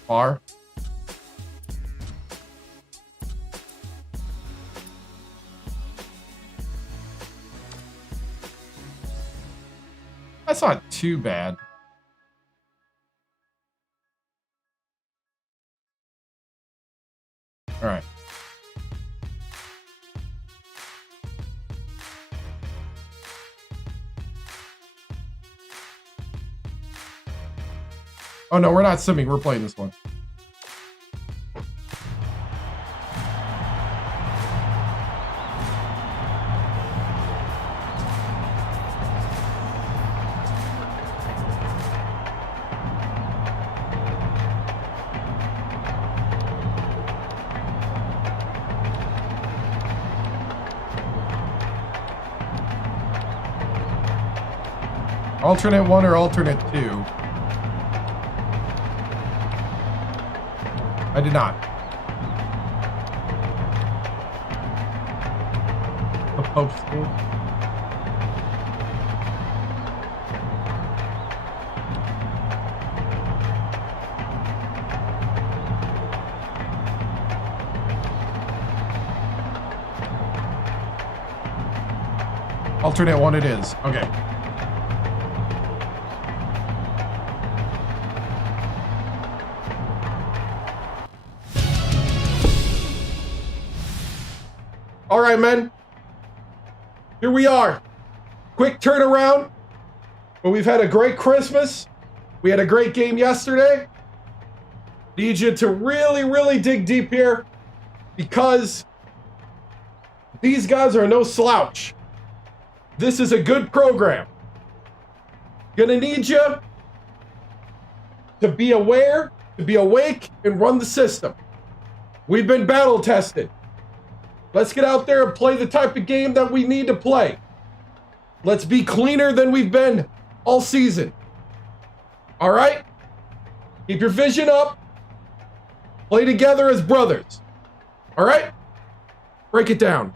Far. That's not too bad. All right. Oh no, we're not simming. We're playing this one. Alternate 1 or alternate 2? I did not. The Pope School. Alternate 1 it is. Okay. All right, men. Here we are. Quick turnaround. But we've had a great Christmas. We had a great game yesterday. Need you to really, really dig deep here because these guys are no slouch. This is a good program. Gonna need you to be aware, to be awake, and run the system. We've been battle tested. Let's get out there and play the type of game that we need to play. Let's be cleaner than we've been all season. All right? Keep your vision up. Play together as brothers. All right? Break it down.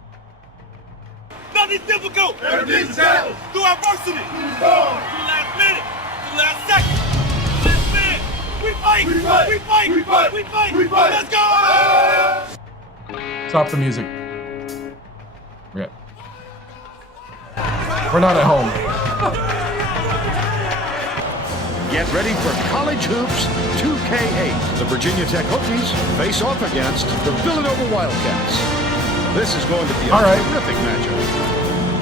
Nothing's difficult. Everything's challenge. Through adversity. To the last minute. To the last second. To the last minute. We fight. We fight. We fight. We fight. We fight. We fight. Let's go. Stop the music. Yeah. We're not at home. Get ready for College Hoops 2K8. The Virginia Tech Hokies face off against the Villanova Wildcats. This is going to be a terrific matchup.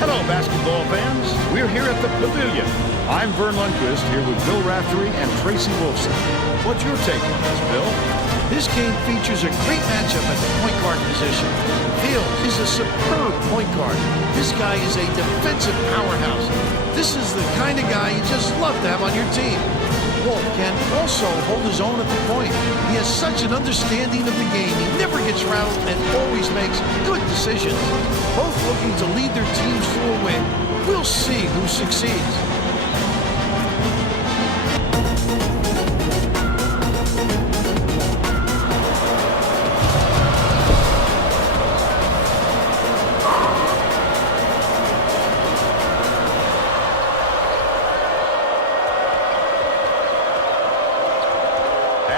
Hello, basketball fans. We're here at the Pavilion. I'm Vern Lundquist here with Bill Raftery and Tracy Wolfson. What's your take on this, Bill? This game features a great matchup at the point guard position. Fields is a superb point guard. This guy is a defensive powerhouse. This is the kind of guy you just love to have on your team. Wolf can also hold his own at the point. He has such an understanding of the game. He never gets rattled and always makes good decisions. Both looking to lead their teams to a win. We'll see who succeeds.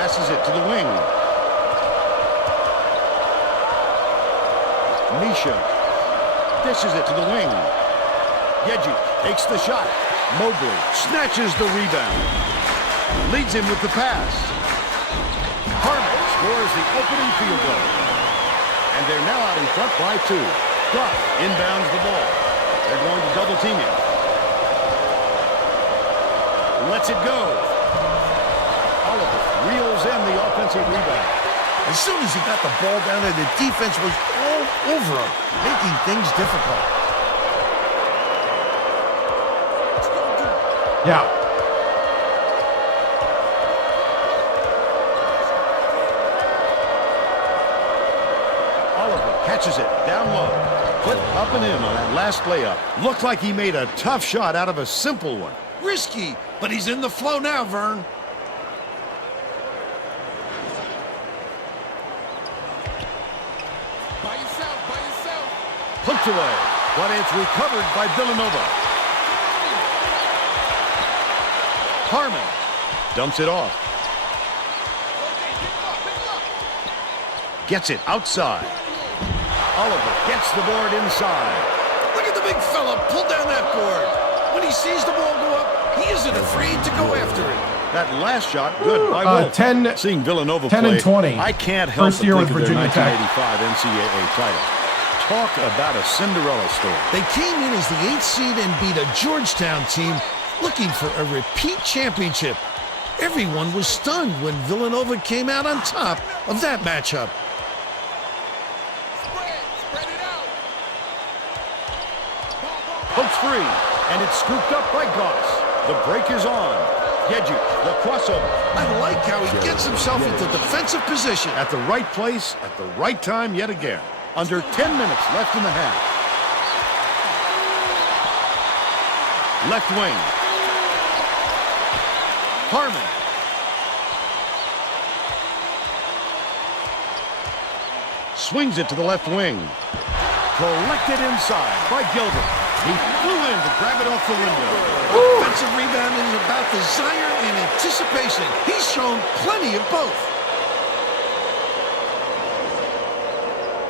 Passes it to the wing. Misha dishes it to the wing. Yeji takes the shot. Mobley snatches the rebound. Leads him with the pass. Harmon scores the opening field goal. And they're now out in front by 2. Goff inbounds the ball. They're going to double team him. Lets it go. Oliver reels in the offensive rebound. As soon as he got the ball down there, the defense was all over him, making things difficult. Yeah. Oliver catches it down low. Put up and in on that last layup. Looked like he made a tough shot out of a simple one. Risky, but he's in the flow now, Vern. Poked away, but it's recovered by Villanova. Harmon dumps it off. Gets it outside. Oliver gets the board inside. Look at the big fella pull down that board. When he sees the ball go up, he isn't afraid to go after it. That last shot, good by Wolf. Seeing Villanova 10 play, and 20. I can't help First but year think with of their Virginia Tech. 1985 NCAA title. Talk about a Cinderella story. They came in as the 8th seed and beat a Georgetown team looking for a repeat championship. Everyone was stunned when Villanova came out on top of that matchup. Spread it out. Pokes free, and it's scooped up by Goss. The break is on. Yeji, the crossover. I like how he gets himself into defensive position. At the right place, at the right time yet again. Under 10 minutes left in the half. Left wing. Harmon. Swings it to the left wing. Collected inside by Gilbert. He flew in to grab it off the window. Offensive rebound is about desire and anticipation. He's shown plenty of both.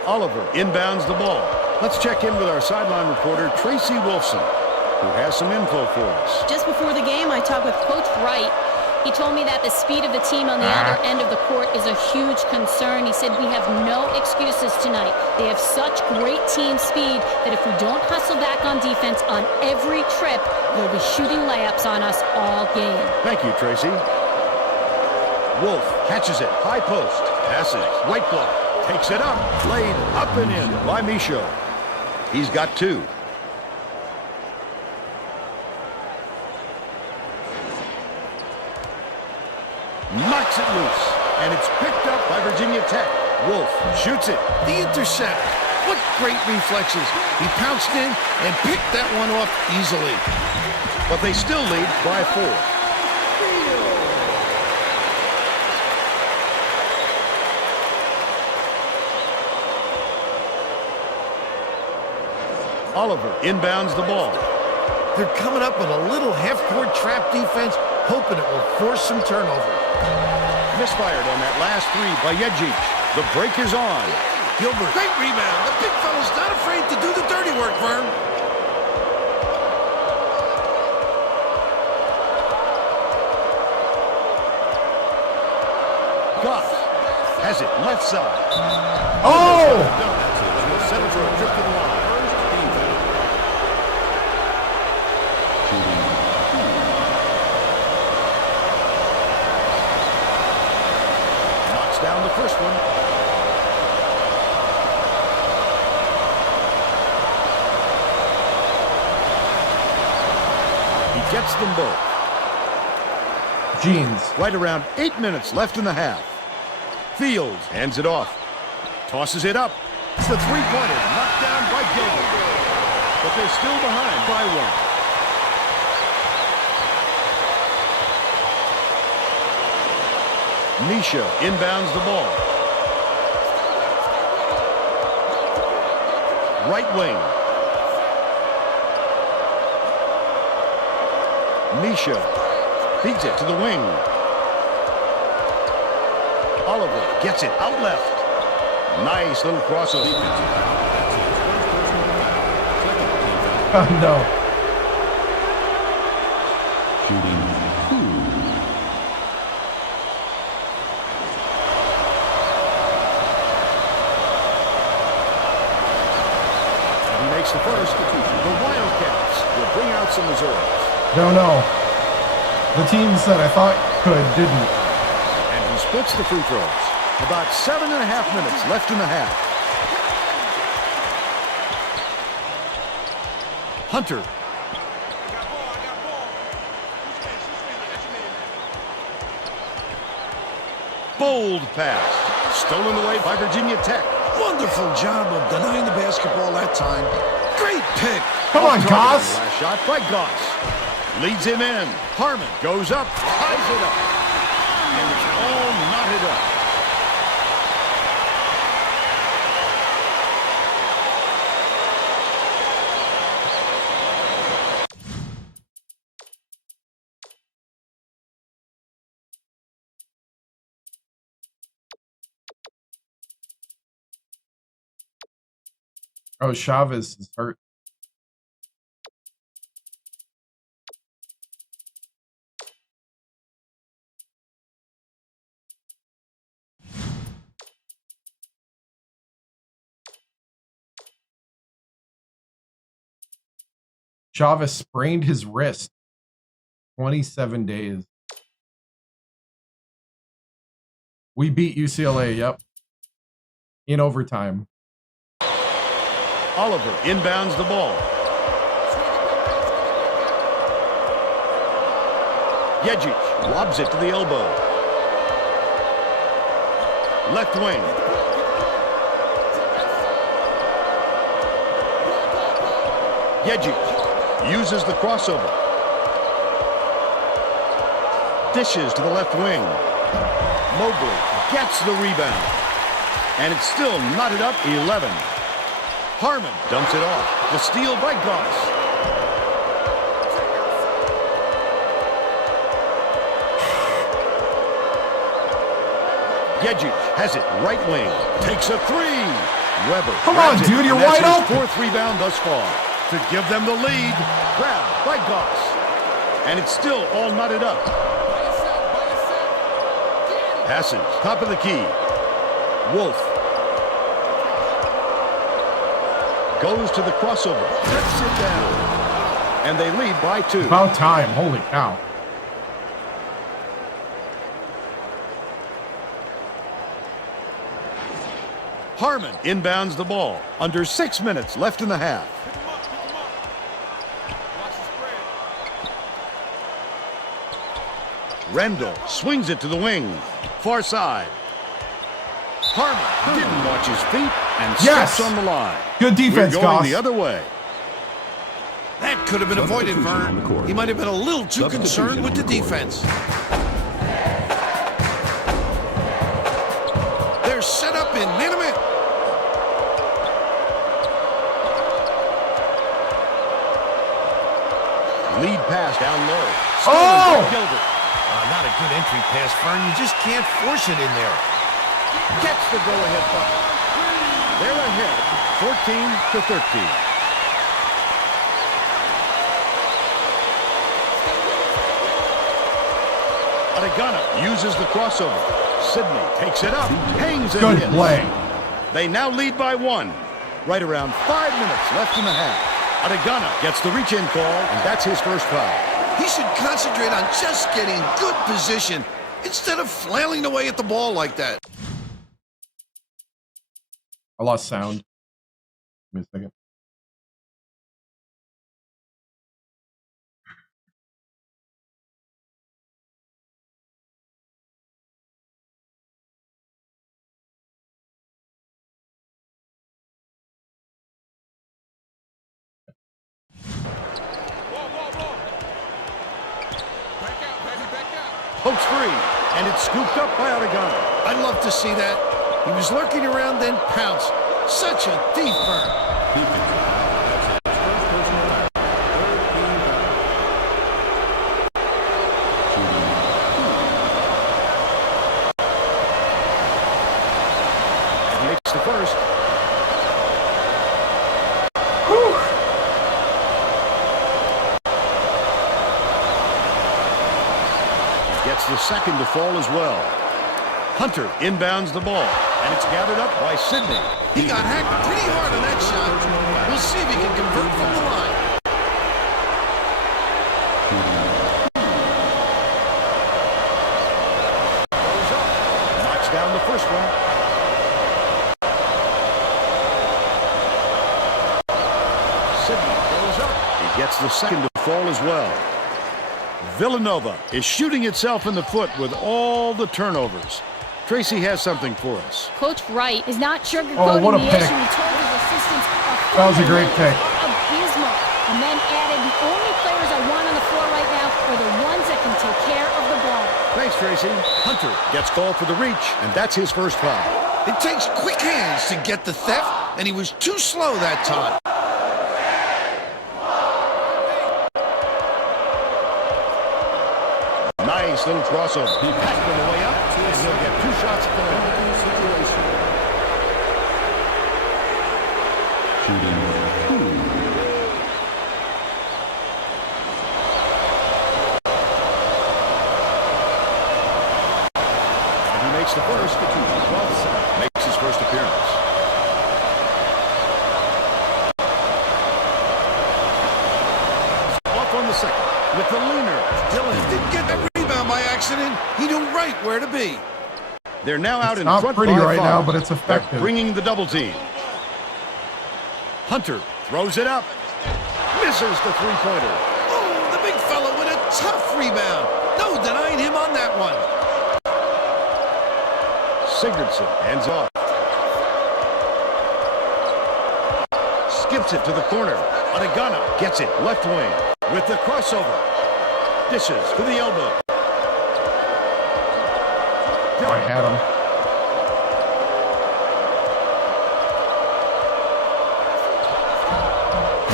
Oliver inbounds the ball. Let's check in with our sideline reporter, Tracy Wolfson, who has some info for us. Just before the game, I talked with Coach Wright. He told me that the speed of the team on the other end of the court is a huge concern. He said we have no excuses tonight. They have such great team speed that if we don't hustle back on defense on every trip, they'll be shooting layups on us all game. Thank you, Tracy. Wolf catches it, high post, passes, right block, takes it up, laid up and in by Michaud. He's got 2. Knocks it loose, and it's picked up by Virginia Tech. Wolf shoots it. The intercept. What great reflexes. He pounced in and picked that one off easily. But they still lead by 4. Oliver inbounds the ball. They're coming up with a little half-court trap defense, hoping it will force some turnover. Misfired on that last 3 by Yeji. The break is on. Gilbert, great rebound. The big fella's not afraid to do the dirty work, Vern. Goff has it left side. Oh! Will settle for a trip to the line. down the first one. He gets them both. Jeans. Right around 8 minutes left in the half. Fields hands it off. Tosses it up. It's the three-pointer knocked down by Gilbert. But they're still behind by one. Misha inbounds the ball. Right wing. Misha feeds it to the wing. Oliver gets it out left. Nice little crossover. Oh, no. Shooting 2. He makes the first. The Wildcats will bring out some reserves. Don't know. The teams that I thought could didn't. And he splits the free throws. About 7.5 minutes left in the half. Hunter. Bold pass. Stolen away by Virginia Tech. Wonderful job of denying the basketball that time. Great pick. Come on, Goss. Last shot by Goss. Leads him in. Harmon goes up, ties it up. And it's all knotted up. Oh, Chavez is hurt. Chavez sprained his wrist. 27 days. We beat UCLA, yep. In overtime. Oliver inbounds the ball. Yejic lobs it to the elbow. Left wing. Yejic uses the crossover. Dishes to the left wing. Mobley gets the rebound. And it's still knotted up 11. Harmon dumps it off. The steal by Goss. Yejic has it right wing. Takes a three. Weber. Come on, dude, you're wide open. Fourth rebound thus far. To give them the lead. Grabbed by Goss. And it's still all knotted up. Passes. Top of the key. Wolf. Goes to the crossover. Trips it down. And they lead by 2. About time. Holy cow. Harmon inbounds the ball. Under 6 minutes left in the half. Rendell swings it to the wing. Far side. Harmon didn't watch his feet and steps on the line. Good defense, We're going Goss. the other way. That could have been avoided, Vern. He might have been a little too concerned with the defense. They're set up in minute. Lead pass down low. Oh! Gilbert. Not a good entry pass, Vern. You just can't force it in there. Gets the go-ahead bucket. They're ahead, 14-13. Adegana uses the crossover. Sidney takes it up, hangs it Good in. play. They now lead by 1. Right around 5 minutes left in the half. Adegana gets the reach-in call, and that's his first foul. He should concentrate on just getting good position instead of flailing away at the ball like that. I lost sound. Give me a second. Pokes free, and it's scooped up by Oregano. I'd love to see that. He was lurking around, then pounced. Such a thief burn. And makes the first. Gets the second to fall as well. Hunter inbounds the ball, and it's gathered up by Sidney. He got hacked pretty hard on that shot. We'll see if he can convert from the line. Goes up, knocks down the first one. Sidney goes up. He gets the second to fall as well. Villanova is shooting itself in the foot with all the turnovers. Tracy has something for us. Coach Wright is not sugarcoating what a the pick. issue. He told his assistants That was a great pick. abysmal, and then added the only players I want on the floor right now are the ones that can take care of the ball. Thanks, Tracy. Hunter gets called for the reach, and that's his first foul. It takes quick hands to get the theft, and he was too slow that time. Nice little crossover. He packed on the way up, and he'll get 2 shots at the line. And he makes the first. 12 makes his first appearance. Off on the second with the leaner. Dylan didn't get that rebound by accident. He knew right where to be. They're now out in not front pretty by right 5. now, but it's They're effective. bringing the double team. Hunter throws it up. Misses the three-pointer. Oh, the big fella with a tough rebound. No denying him on that one. Sigurdsson hands off. Skips it to the corner. Oregano gets it left wing with the crossover. Dishes to the elbow. I had him.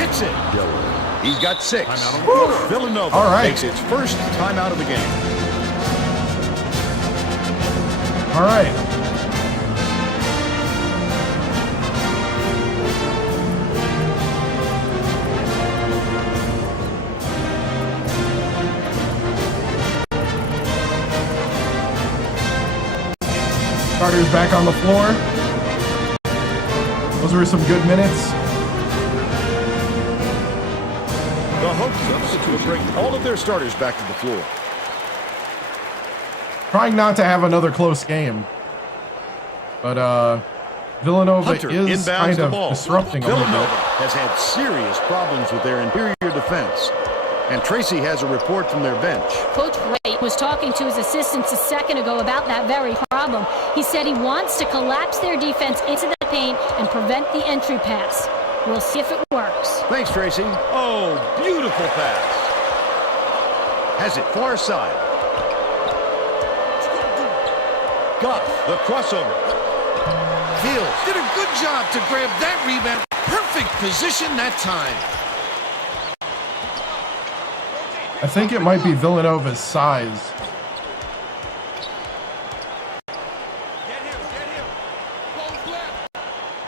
Hits it. He's got 6. Villanova All right. takes its first timeout of the game. All right. Starters back on the floor. Those were some good minutes. The Hokies will bring all of their starters back to the floor. Trying not to have another close game. But Villanova Hunter is inbounds kind the of ball. disrupting a little Villanova bit. has had serious problems with their interior defense. And Tracy has a report from their bench. Coach Wright was talking to his assistants a second ago about that very problem. He said he wants to collapse their defense into the paint and prevent the entry pass. We'll see if it works. Thanks, Tracy. Oh, beautiful pass. Has it far side. Got the crossover. Fields did a good job to grab that rebound. Perfect position that time. I think it might be Villanova's size.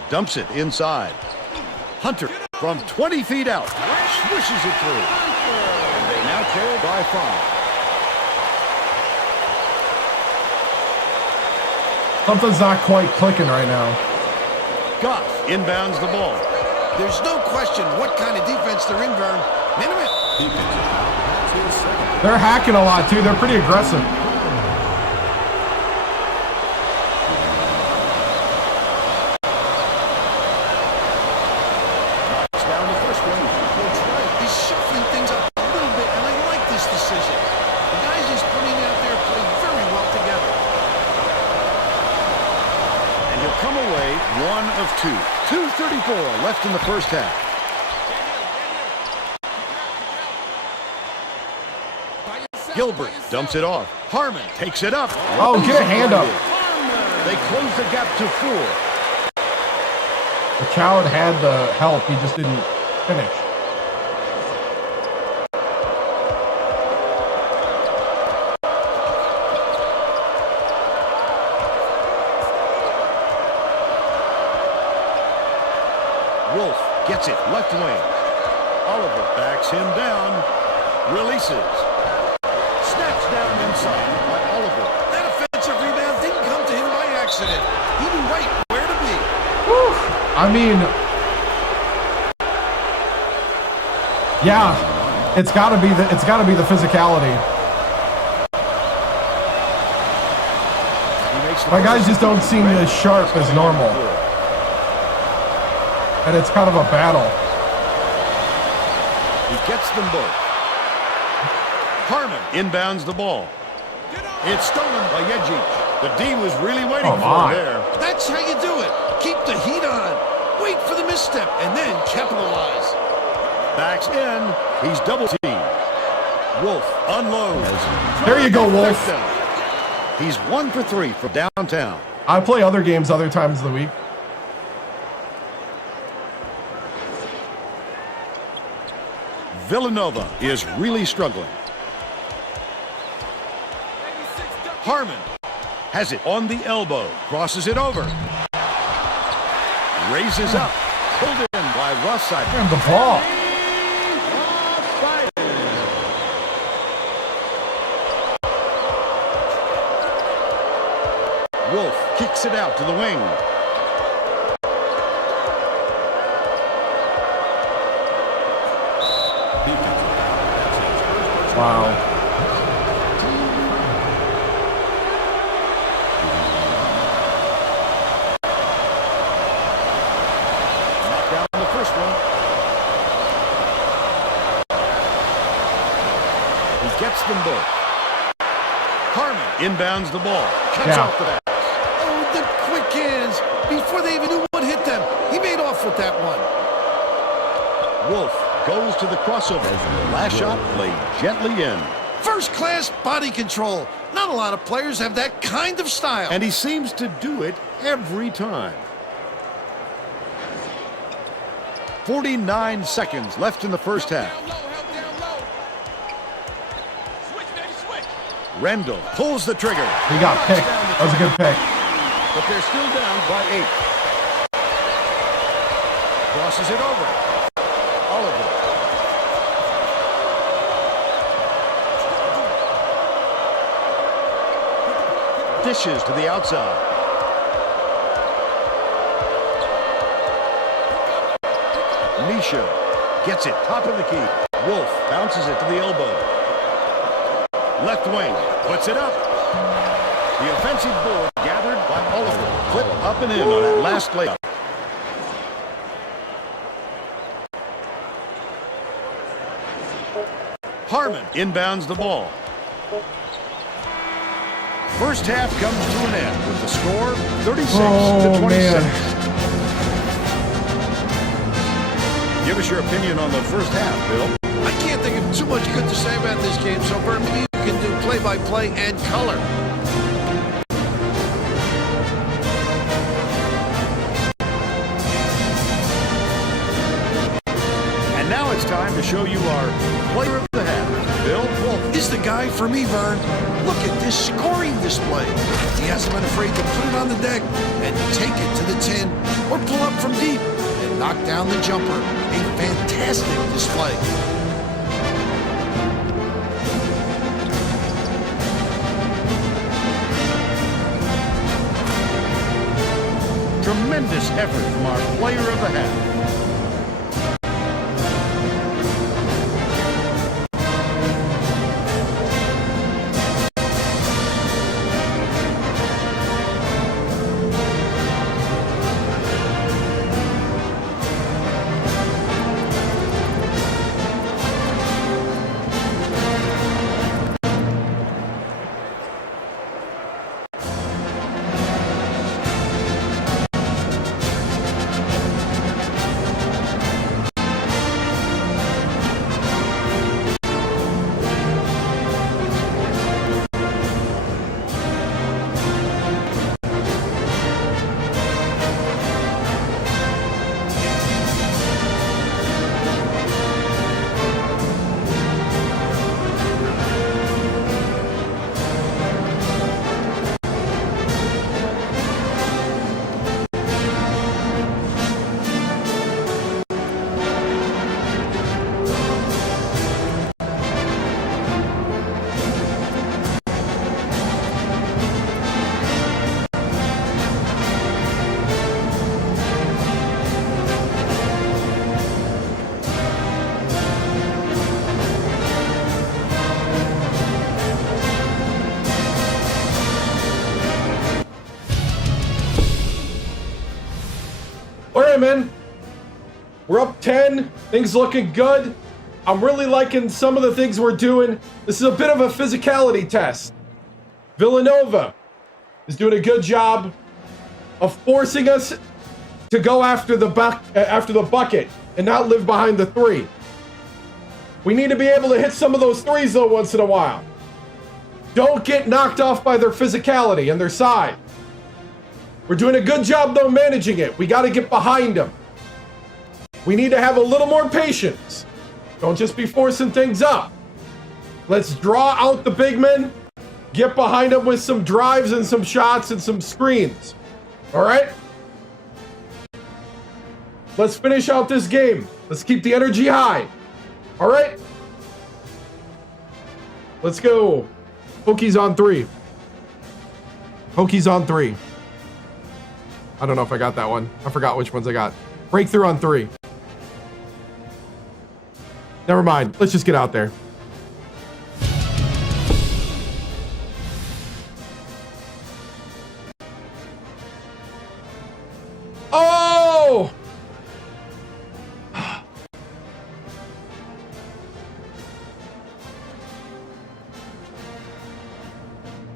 Dumps it inside. Hunter from 20 feet out. Swishes it through. And they now trail by 5. Something's not quite clicking right now. Goff inbounds the ball. There's no question what kind of defense they're in, Vern. Minimum. They're hacking a lot, too. They're pretty aggressive. 1 of 2. 2:34 left in the first half. Gilbert dumps it off. Harmon takes it up. Oh, get a hand up. They close the gap to 4. The child had the help. He just didn't finish. Wolf gets it left wing. Oliver backs him down. Releases. Snaps down inside by Oliver. That offensive rebound didn't come to him by accident. He knew right where to be. Whew. I mean, yeah, it's got to be the physicality. My guys just don't seem as sharp as normal. And it's kind of a battle. He gets them both. Harmon inbounds the ball. It's stolen by Yejic. The D was really waiting for him there. That's how you do it. Keep the heat on. Wait for the misstep and then capitalize. Backs in. He's double teamed. Wolf unloads. There you go, Wolf. He's 1 for 3 from downtown. I play other games other times of the week. Villanova is really struggling. Harmon has it on the elbow. Crosses it over. Raises up. Pulled in by Rothside. And the ball. Wolf kicks it out to the wing. Wow. Knocked down the first one. He gets them both. Harmon inbounds the ball. Cuts off the pass. Oh, the quick hands. Before they even knew what hit them, he made off with that one. Wolf goes to the crossover. The last shot laid gently in. First-class body control. Not a lot of players have that kind of style. And he seems to do it every time. 49 seconds left in the first half. Rendell pulls the trigger. He got picked. That was a good pick. But they're still down by 8. Crosses it over. Oliver. Dishes to the outside. Misha gets it top of the key. Wolf bounces it to the elbow. Left wing puts it up. The offensive board gathered by Oliver. Flip up and in on that last layup. Harmon inbounds the ball. First half comes to an end with the score 36-26. Man. Give us your opinion on the first half, Bill. I can't think of too much good to say about this game, so Bert, maybe you can do play-by-play and color. And now it's time to show you our player of the half, Bill Wolf. Is the guy for me, Vern. Look at this scoring display. He hasn't been afraid to put it on the deck and take it to the tin or pull up from deep and knock down the jumper. A fantastic display. Tremendous effort from our player of the half. right, man. We're up 10. Things looking good. I'm really liking some of the things we're doing. This is a bit of a physicality test. Villanova is doing a good job of forcing us to go after the bucket and not live behind the three. We need to be able to hit some of those threes, though, once in a while. Don't get knocked off by their physicality and their size. We're doing a good job, though, managing it. We got to get behind them. We need to have a little more patience. Don't just be forcing things up. Let's draw out the big men, get behind them with some drives and some shots and some screens. All right? Let's finish out this game. Let's keep the energy high. All right? Let's go. Hokies on 3. Hokies on 3. I don't know if I got that one. I forgot which ones I got. Breakthrough on 3. Never mind. Let's just get out there. Oh!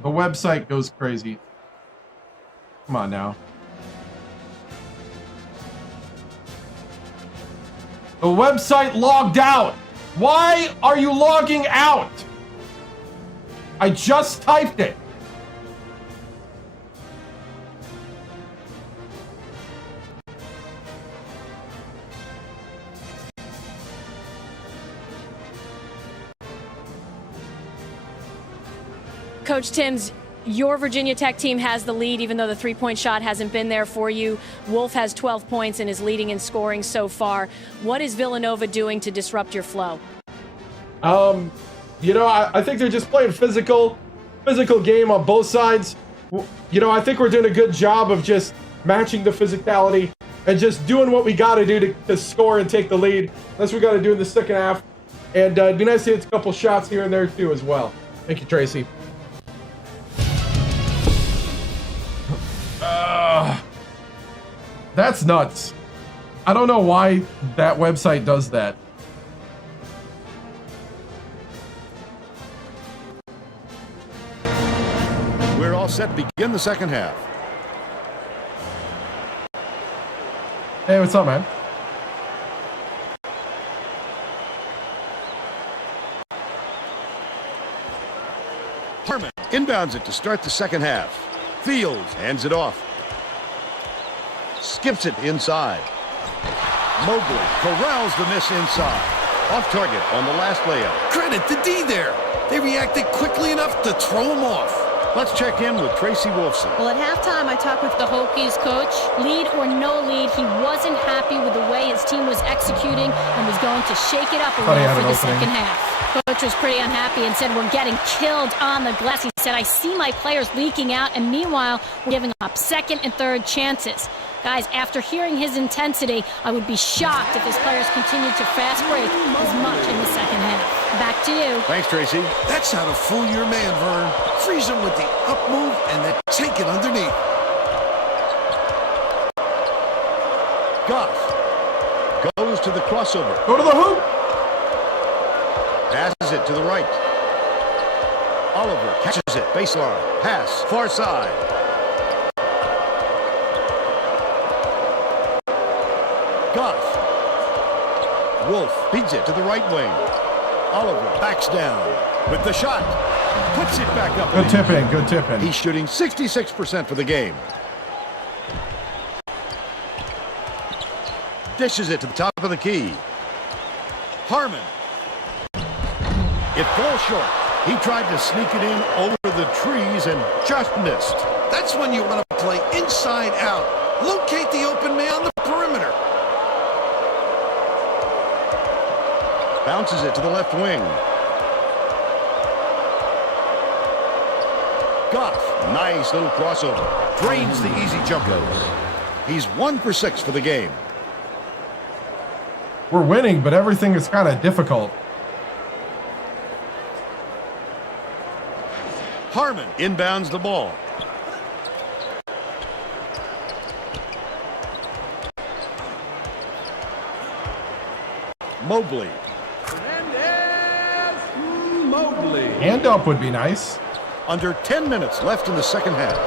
The website goes crazy. Come on now. The website logged out. Why are you logging out? I just typed it. Coach TImms, your Virginia Tech team has the lead, even though the three-point shot hasn't been there for you. Wolf has 12 points and is leading in scoring so far. What is Villanova doing to disrupt your flow? You know, I think they're just playing physical game on both sides. You know, I think we're doing a good job of just matching the physicality and just doing what we got to do to score and take the lead. That's what we got to do in the second half. And it'd be nice to hit a couple shots here and there, too, as well. Thank you, Tracy. That's nuts. I don't know why that website does that. We're all set to begin the second half. Hey, what's up, man? Harmon inbounds it to start the second half. Fields hands it off. Skips it inside. Mobley corrals the miss inside. Off target on the last layup. Credit to D there. They reacted quickly enough to throw him off. Let's check in with Tracy Wolfson. Well, at halftime, I talked with The Hokies coach, lead or no lead, he wasn't happy with the way his team was executing and was going to shake it up a little for the second half. Coach was pretty unhappy and said, we're getting killed on the glass. He said, I see my players leaking out, and meanwhile, we're giving up second and third chances. Guys, after hearing his intensity, I would be shocked if his players continued to fast break as much in the second half. Back to you. Thanks, Tracy. That's how to fool your man, Vern. Freeze him with the up move and then take it underneath. Goff goes to the crossover. Go to the hoop. Passes it to the right. Oliver catches it. Baseline. Pass. Far side. Goff. Wolf feeds it to the right wing. Oliver backs down with the shot. Puts it back up. Good tip in. Good tip in. He's shooting 66% for the game. Dishes it to the top of the key. Harmon. It falls short. He tried to sneak it in over the trees and just missed. That's when you want to play inside out. Locate the open man on the perimeter. Bounces it to the left wing. Goff, nice little crossover. Drains the easy jumpers. He's 1 for 6 for the game. We're winning, but everything is kind of difficult. Harmon inbounds the ball. Mobley. Hand up would be nice. Under 10 minutes left in the second half.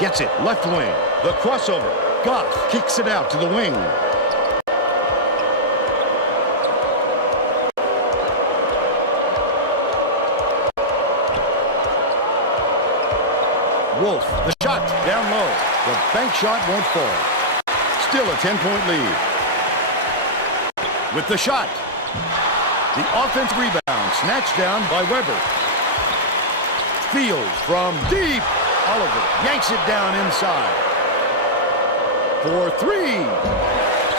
Gets it, left wing. The crossover. Goff kicks it out to the wing. Wolf, the shot down low. The bank shot won't fall. Still a 10-point lead. With the shot. The offense rebound snatched down by Weber. Fields from deep. Oliver yanks it down inside. For three.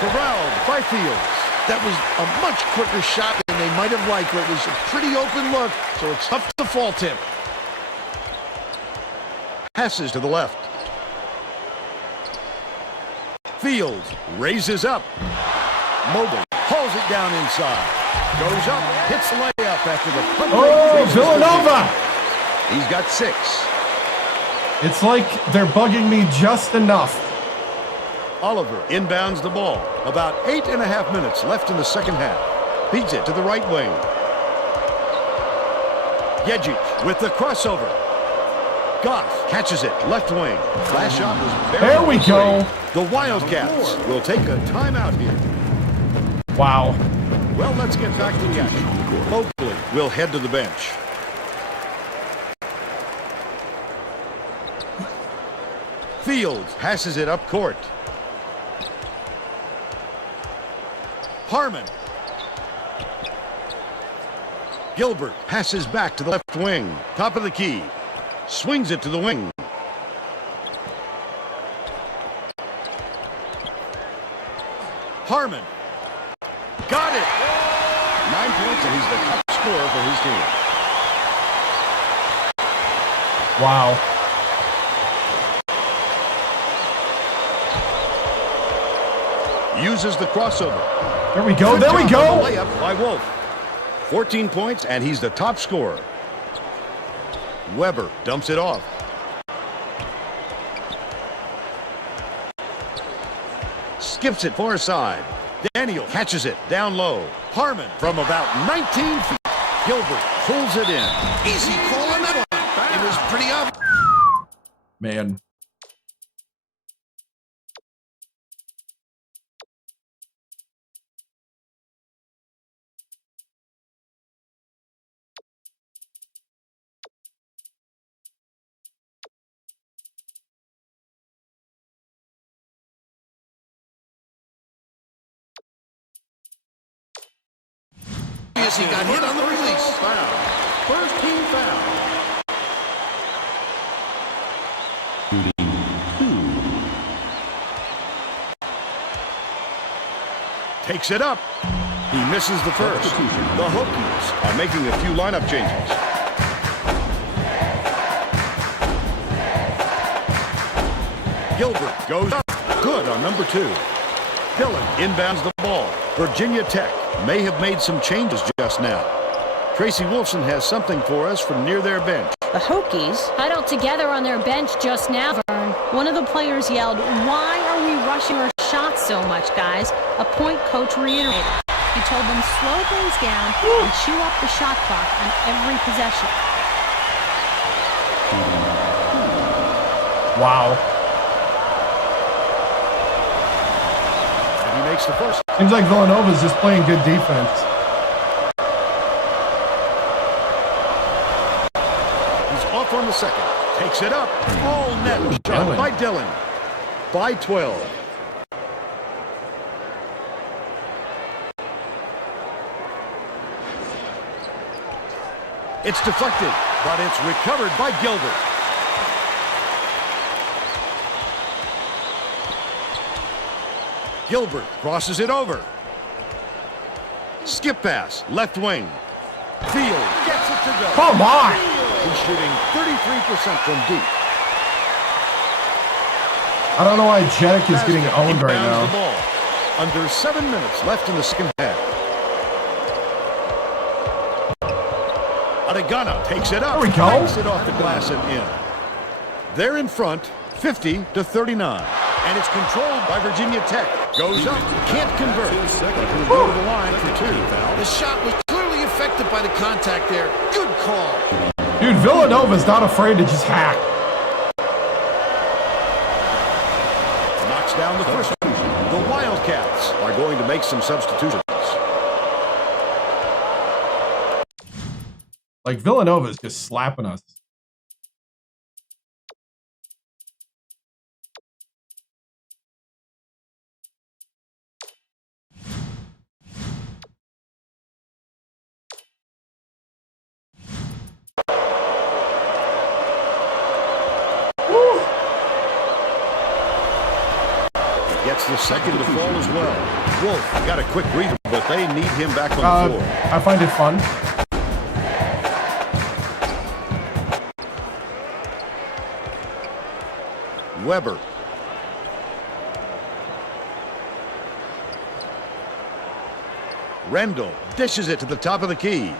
Corralled by Fields. That was a much quicker shot than they might have liked, but it was a pretty open look, so it's tough to fault him. Passes to the left. Fields raises up. Mobley hauls it down inside. Goes up, hits the layup after the punt. Oh, Villanova! He's got 6. It's like they're bugging me just enough. Oliver inbounds the ball. About 8.5 minutes left in the second half. Feeds it to the right wing. Yejic with the crossover. Goff catches it, left wing. Last shot was there we go. The Wildcats will take a timeout here. Wow. Well, let's get back to the action. Mobley will head to the bench. Fields passes it up court. Harmon. Gilbert passes back to the left wing. Top of the key. Swings it to the wing. Harmon. Got it. 9 points, and he's the top scorer for his team. Wow. Uses the crossover. There we go. There we go. Layup by Wolf. 14 points, and he's the top scorer. Weber dumps it off. Skips it far side. Daniel catches it down low. Harmon from about 19 feet. Gilbert pulls it in. Easy call on that one. It was pretty obvious. Man. He got hit on the release. Foul. First team foul. Takes it up. He misses the first. The Hokies are making a few lineup changes. Gilbert goes up. Good on number 2. Dillon inbounds the ball. Virginia Tech may have made some changes just now. Tracy Wolfson has something for us from near their bench. The Hokies Huddled together on their bench just now, Vern. One of the players yelled, "Why are we rushing our shots so much, guys?" A point coach reiterated. He told them slow things down and chew up the shot clock on every possession. Wow. And he makes the first. Seems like Villanova's just playing good defense. He's off on the second. Takes it up. All net shot Dillon. by Dillon. By 12. It's deflected, but it's recovered by Gilbert. Gilbert crosses it over. Skip pass, left wing. Field gets it to go. Come on! He's shooting 33% from deep. I don't know why Jeddick is getting owned right Inbounds now. the ball. Under 7 minutes left in the second half. Adegana takes it up. There we go. Banks it off the glass and in. They're in front, 50-39. And it's controlled by Virginia Tech. Goes up, can't convert. But he'll go to the line for 2. The shot was clearly affected by the contact there. Good call. Dude, Villanova's not afraid to just hack. Knocks down the first one. The Wildcats are going to make some substitutions. Like, Villanova's just slapping us. Gets the second to fall as well. Wolf got a quick breather, but they need him back on the floor. I find it fun. Weber. Rendell dishes it to the top of the key.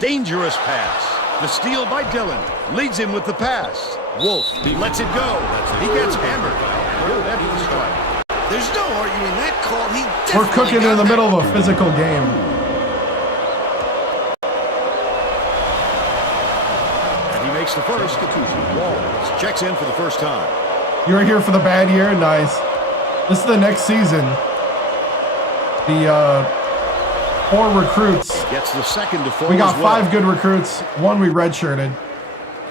Dangerous pass. The steal by Dillon leads him with the pass. Wolf, he lets it go. He gets hammered. After the strike. There's no arguing that call. We're cooking in the middle of a physical game. And he makes the first. Walls checks in for the first time. You were here for the bad year? Nice. This is the next season. The 4 recruits. Gets the second to fall. We got as well. 5 good recruits. 1 we redshirted.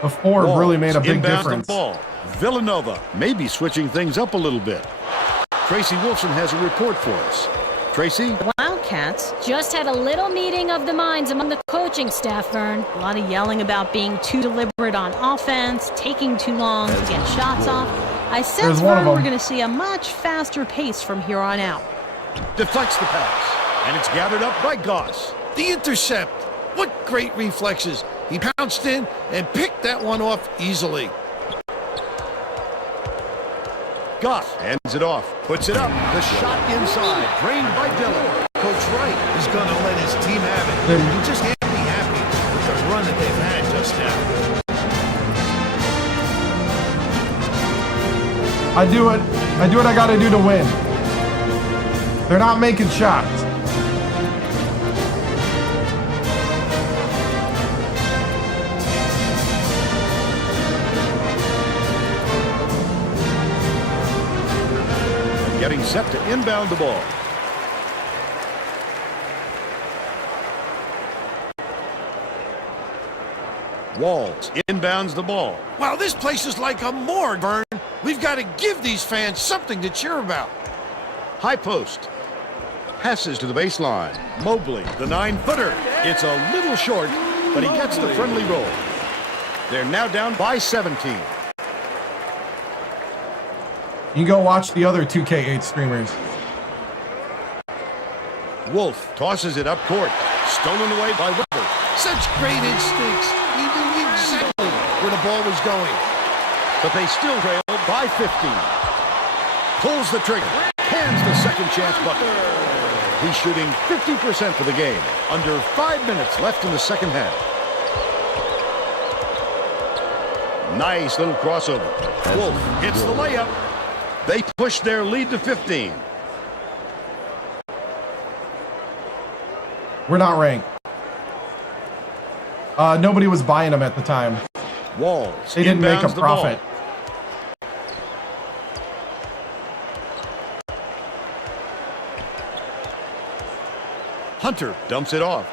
The 4 Walls really made a big inbounds difference. The ball. Villanova may be switching things up a little bit. Tracy Wolfson has a report for us. Tracy? The Wildcats Just had a little meeting of the minds among the coaching staff, Vern. a lot of yelling about being too deliberate on offense, taking too long to get shots off. I sense one of Vern, them. we're going to see a much faster pace from here on out. Deflects the pass. And it's gathered up by Goss. The intercept. What great reflexes. He pounced in and picked that one off easily. Goss hands it off. Puts it up. The shot inside. Drained by Dillon. Coach Wright is going to let his team have it. Then- You just can't be happy with the run that they've had just now. I do what I gotta do to win. They're not making shots. Getting set to inbound the ball. Walls inbounds the ball. Wow, this place is like a morgue, Vern. We've got to give these fans something to cheer about. High post. Passes to the baseline. Mobley, the 9-footer. It's a little short, but he gets the friendly roll. They're now down by 17. You can go watch the other 2K8 streamers. Wolf tosses it up court. Stolen away by Weber. Such great instincts. He knew exactly where the ball was going. But they still trail by 15. Pulls the trigger. Hands the second chance bucket. He's shooting 50% for the game. Under 5 minutes left in the second half. Nice little crossover. Wolf hits the layup. They push their lead to 15. We're not ranked. Nobody was buying them at the time. Walls. They didn't make a inbounds the ball. profit. Hunter dumps it off.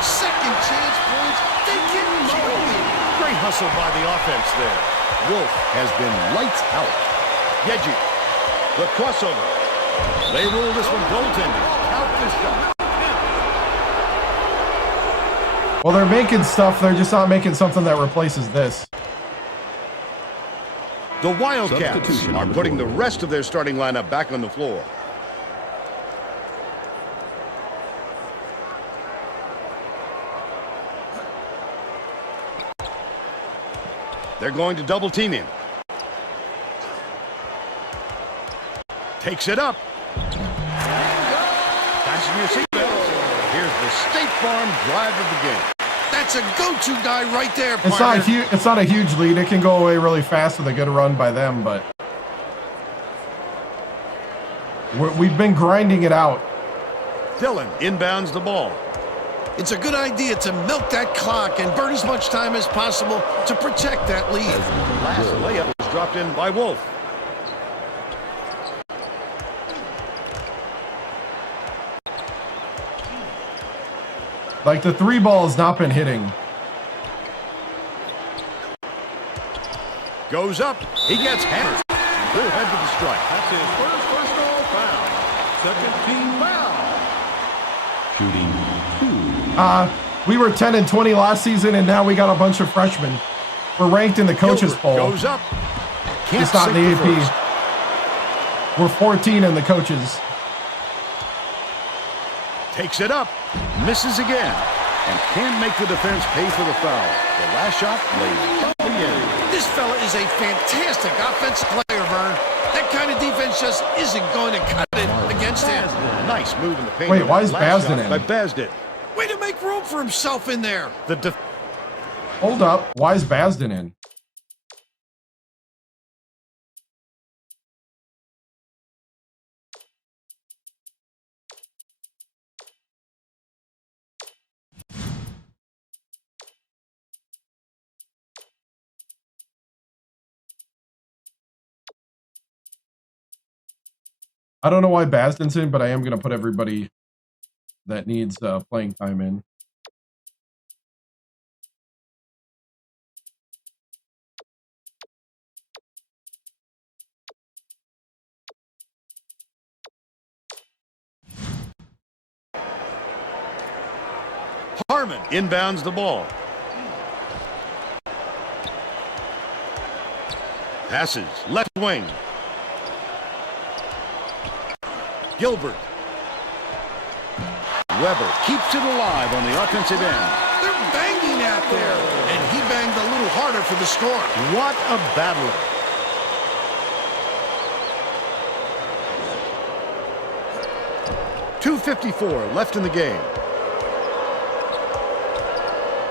Second chance points. They get going. Great hustle by the offense there. Wolf has been lights out. Yeji, the crossover. They rule this one goaltending. Out the shot. Well, they're making stuff. They're just not making something that replaces this. The Wildcats are putting the rest of their starting lineup back on the floor. They're going to double team him. Takes it up. Fasten your seatbelts. Here's the State Farm drive of the game. That's a go-to guy right there, partner. It's not a huge lead. It can go away really fast with a good run by them, but we've been grinding it out. Dillon inbounds the ball. It's a good idea to milk that clock and burn as much time as possible to protect that lead. Last layup was dropped in by Wolf. Like the three ball has not been hitting. Goes up. He gets hammered. We'll head to the strike. That's his first personal foul. Second team foul. Shooting 2. We were 10 and 20 last season, and now we got a bunch of freshmen. We're ranked in the coaches poll. Goes up. Can't it's not in the sink AP. We're 14 in the coaches. Takes it up. Misses again. And can't make the defense pay for the foul. The last shot lays bumping in. This fella is a fantastic offensive player, Vern. That kind of defense just isn't going to cut it against him. Nice move in the paint. Wait, why is Basden in? By Basden. Way to make room for himself in there. Hold up. Why is Basden in? I don't know why Basden's in, but I am going to put everybody that needs playing time in. Harmon inbounds the ball. Passes left wing. Gilbert. Weber keeps it alive on the offensive end. They're banging out there, and he banged a little harder for the score. What a battler. .254 left in the game.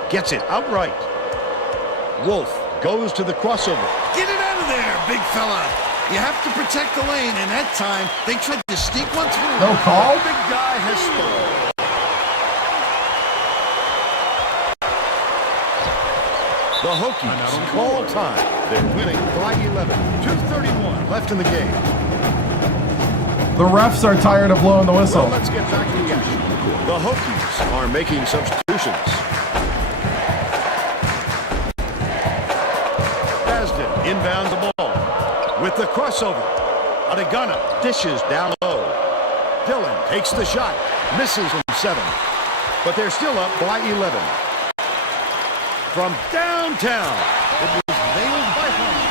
Gets it outright. Wolf goes to the crossover. Get it out of there, big fella. You have to protect the lane, and that time they tried to sneak one through. No call? The big guy has scored. The Hokies call time. They're winning by 11. 2:31 left in the game. The refs are tired of blowing the whistle. Well, let's get back to the action. The Hokies are making substitutions. Basden inbounds the ball. With the crossover, Adegana dishes down low. Dillon takes the shot, misses from 7, but they're still up by 11. From downtown, it was nailed by Hunt.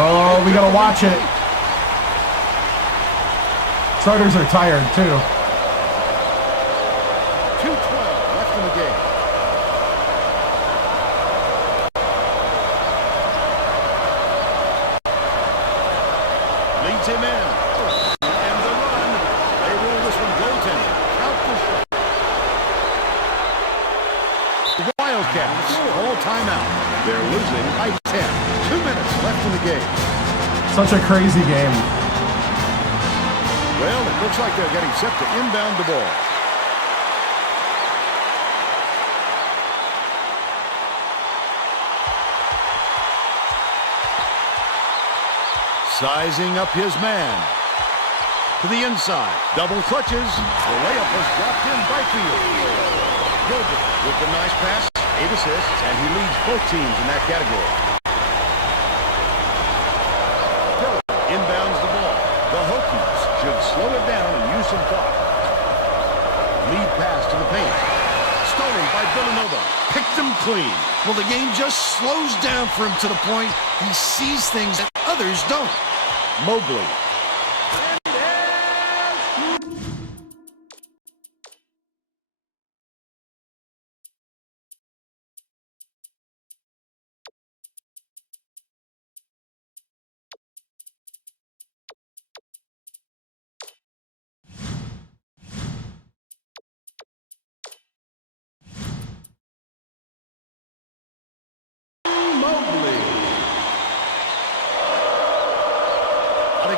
Oh, we gotta watch it. Starters are tired too. 2:12 left in the game. Leads him in. And the run. They roll this one goaltending. Out the shot. The Wildcats all timeout. They're losing by 10. 2 minutes left in the game. Such a crazy game. Well, it looks like they're getting set to inbound the ball. Sizing up his man. To the inside. Double clutches. The layup was dropped in by Field. Gilbert with the nice pass. 8 assists, and he leads both teams in that category. Dillon inbounds the ball. The Hokies should slow it down and use some thought. Lead pass to the paint. Stolen by Villanova. Picked him clean. Well, the game just slows down for him to the point he sees things that others don't. Mobley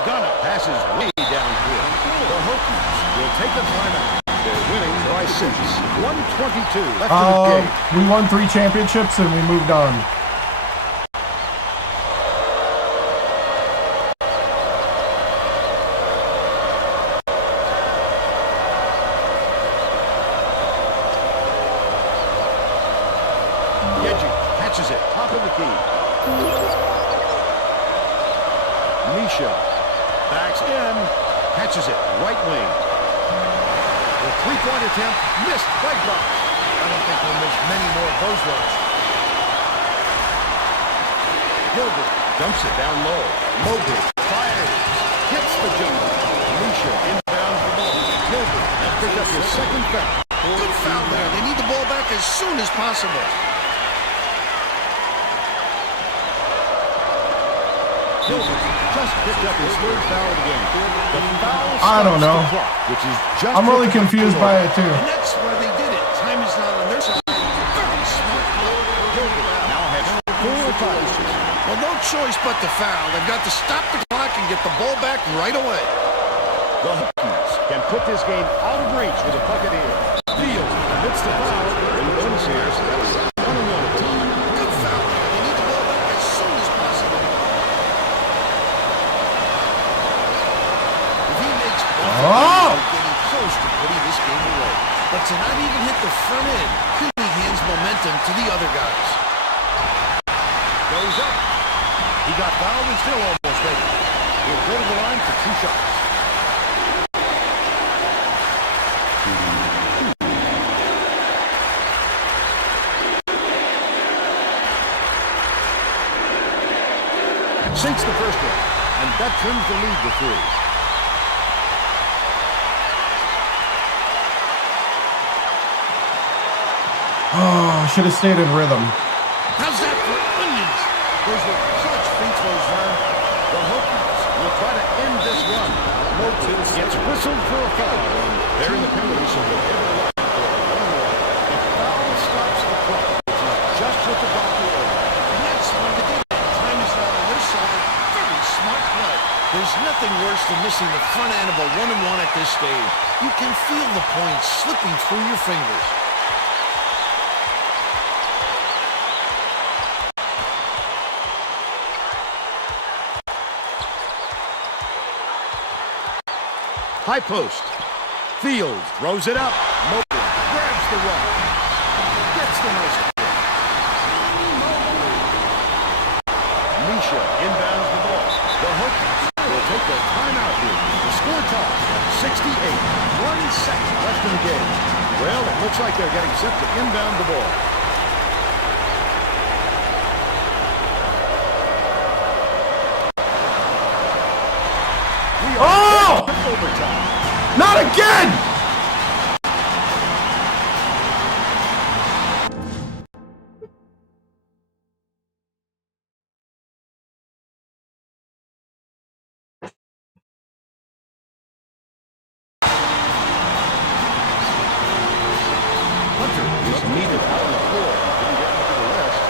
Gunner passes way downfield. The Hokies will take a timeout. They're winning by 6. 1:22 left in the game. We won 3 championships and we moved on. Reggie catches it, top of the key. Misha backs in, catches it, right wing. The three-point attempt missed by Buck. I don't think we'll miss many more of those ones. Gilbert dumps it down low. Mobley fires, hits the jumper. Misha inbounds the ball. Gilbert has picked up his second foul. Good foul there. They need the ball back as soon as possible. Gilbert just picked up his third foul of the game. The foul I don't know. stops the clock, which is just I'm really confused by it too. And that's why they did it. Time is not on their side. Very smart. Gilbert now has 4 fouls. Well, no choice but to foul. They've got to stop the clock and get the ball back right away. The Hokies can put this game out of reach with a bucket here. Field commits the foul. In the bonus here, so that was 1-1 team. Good foul. They need the ball back as soon as possible. If he makes one, getting close to putting this game away. But to not even hit the front end, really hands momentum to the other guys. Goes up. He got fouled and still almost made it. He'll go to the line for 2 shots. Sinks the first one, and that trims the lead to 3. Oh, should have stayed in rhythm. How's that for onions? Those were clutch free throws, Vern. The Hokies will try to end this run. Mobley gets whistled for a foul, and they're in the penalty, so they'll give it a line for a 1-1. The foul stops the clock, which is just what the doctor ordered. And that's why they did it. Time is not on their side. Very smart play. There's nothing worse than missing the front end of a 1-and-1 at this stage. You can feel the points slipping through your fingers. High post. Field throws it up. Mobley grabs the run. Gets the nice kick. Misha inbounds the ball. The Hokies will take the timeout here. The score tie at 68. 1 second left in the game. Well, it looks like they're getting set to inbound the ball. Oh! Overtime. Not again! Hunter is needed out on the floor. Didn't get much of a rest.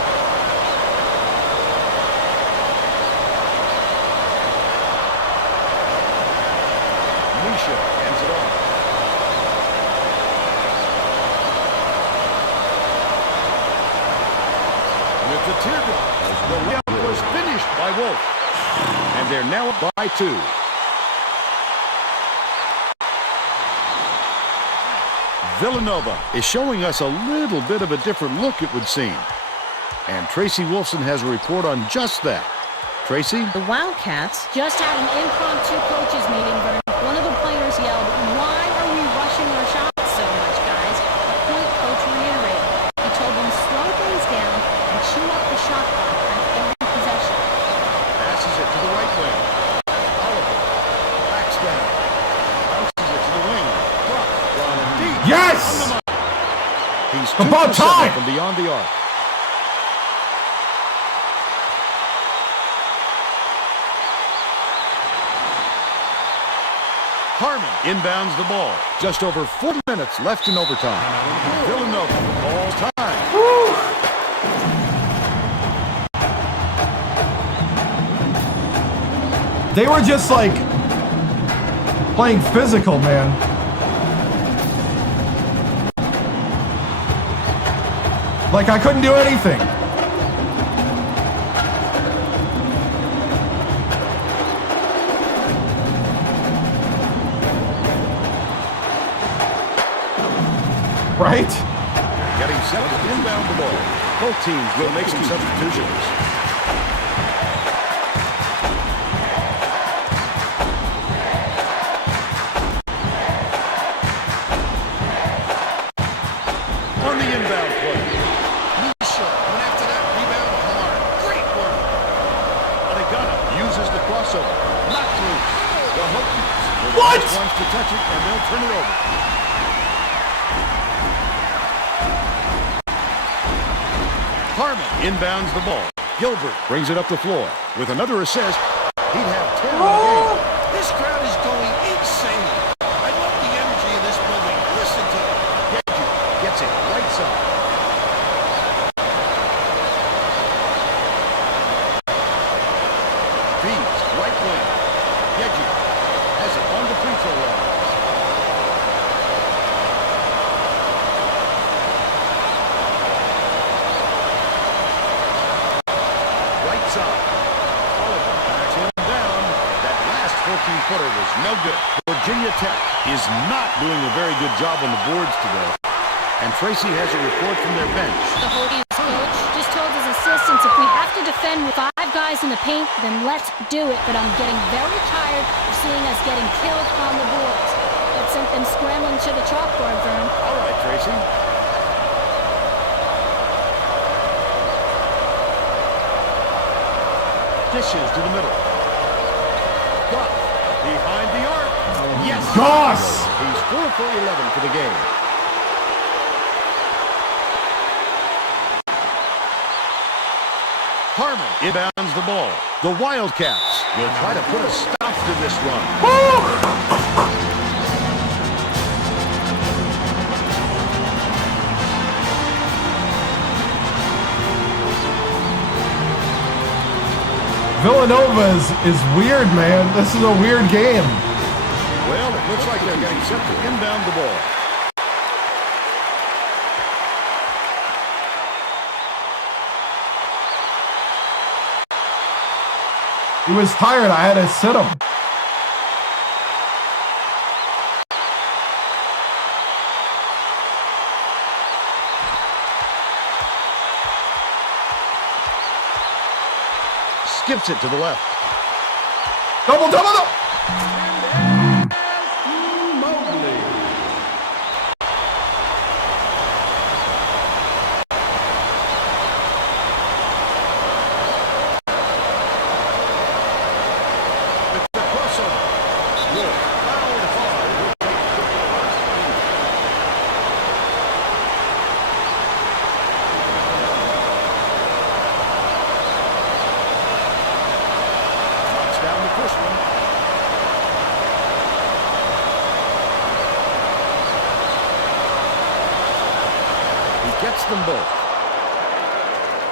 Misha ends it off. With the teardrop, the layup was finished by Wolf. And they're now up by 2. Villanova is showing us a little bit of a different look, it would seem. And Tracy Wolfson has a report on just that. Tracy? The Wildcats Just had an impromptu coaches meeting, Vern. One of the players yelled, "Why are we rushing our shots so much, guys?" A point coach reiterated. He told them, slow things down and chew up the shot clock on every possession. Passes it to the right wing. Oliver backs down. Bounces it to the wing. Buck from deep. Yes! On the mark. He's 2 About for 7 time! from beyond the arc. Harmon inbounds the ball. Just over 4 minutes left in overtime. Villanova calls time. They were just like playing physical, man. Like I couldn't do anything. Right? Getting set to inbound the ball. Both teams will make some substitutions. On the inbound play. Misha went after that rebound hard. Great work. Adigana uses the crossover. Knocked loose. The Hokies were the first ones to touch it, and they'll turn it over. Harmon inbounds the ball. Gilbert brings it up the floor. With another assist, he'd have 10 in the game. This crowd is going insane. I love the energy of this building. Listen to them. Reggie gets it right side. Feeds right wing. Reggie has it on the free throw line. Right side. Oliver backs him down. That last 14-footer was no good. Virginia Tech is not doing a very good job on the boards today. And Tracy has a report from their bench. The Hokies coach just told his assistants if we have to defend with 5 guys in the paint, then let's do it. But I'm getting very tired of seeing us getting killed on the boards. That sent them scrambling to the chalkboard, Vern. All right, Tracy. Dishes to the middle. Goff behind the arc. Yes. Goss! He's 4 for 11 for the game. Harmon inbounds the ball. The Wildcats will try to put a stop to this run. Villanova is weird, man. This is a weird game. Well, it looks like they're getting set to inbound the ball. He was tired. I had to sit him. Skips it to the left. Double, double, double. Mobley. With the crossover. Wolf fouled hard. Knocks down the first one. He gets them both.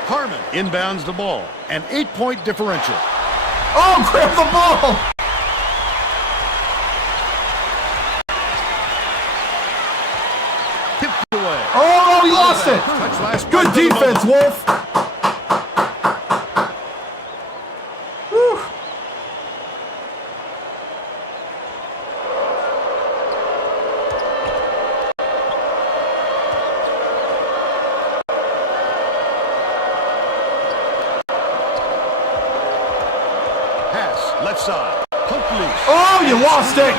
Harmon inbounds the ball. An 8-point differential. Oh, grab the ball. Tipped away. Oh, he lost it. Touch last Good point for the defense, Bulldogs. Wolf. Whew. Pass left side. Poke loose. Oh, you lost it.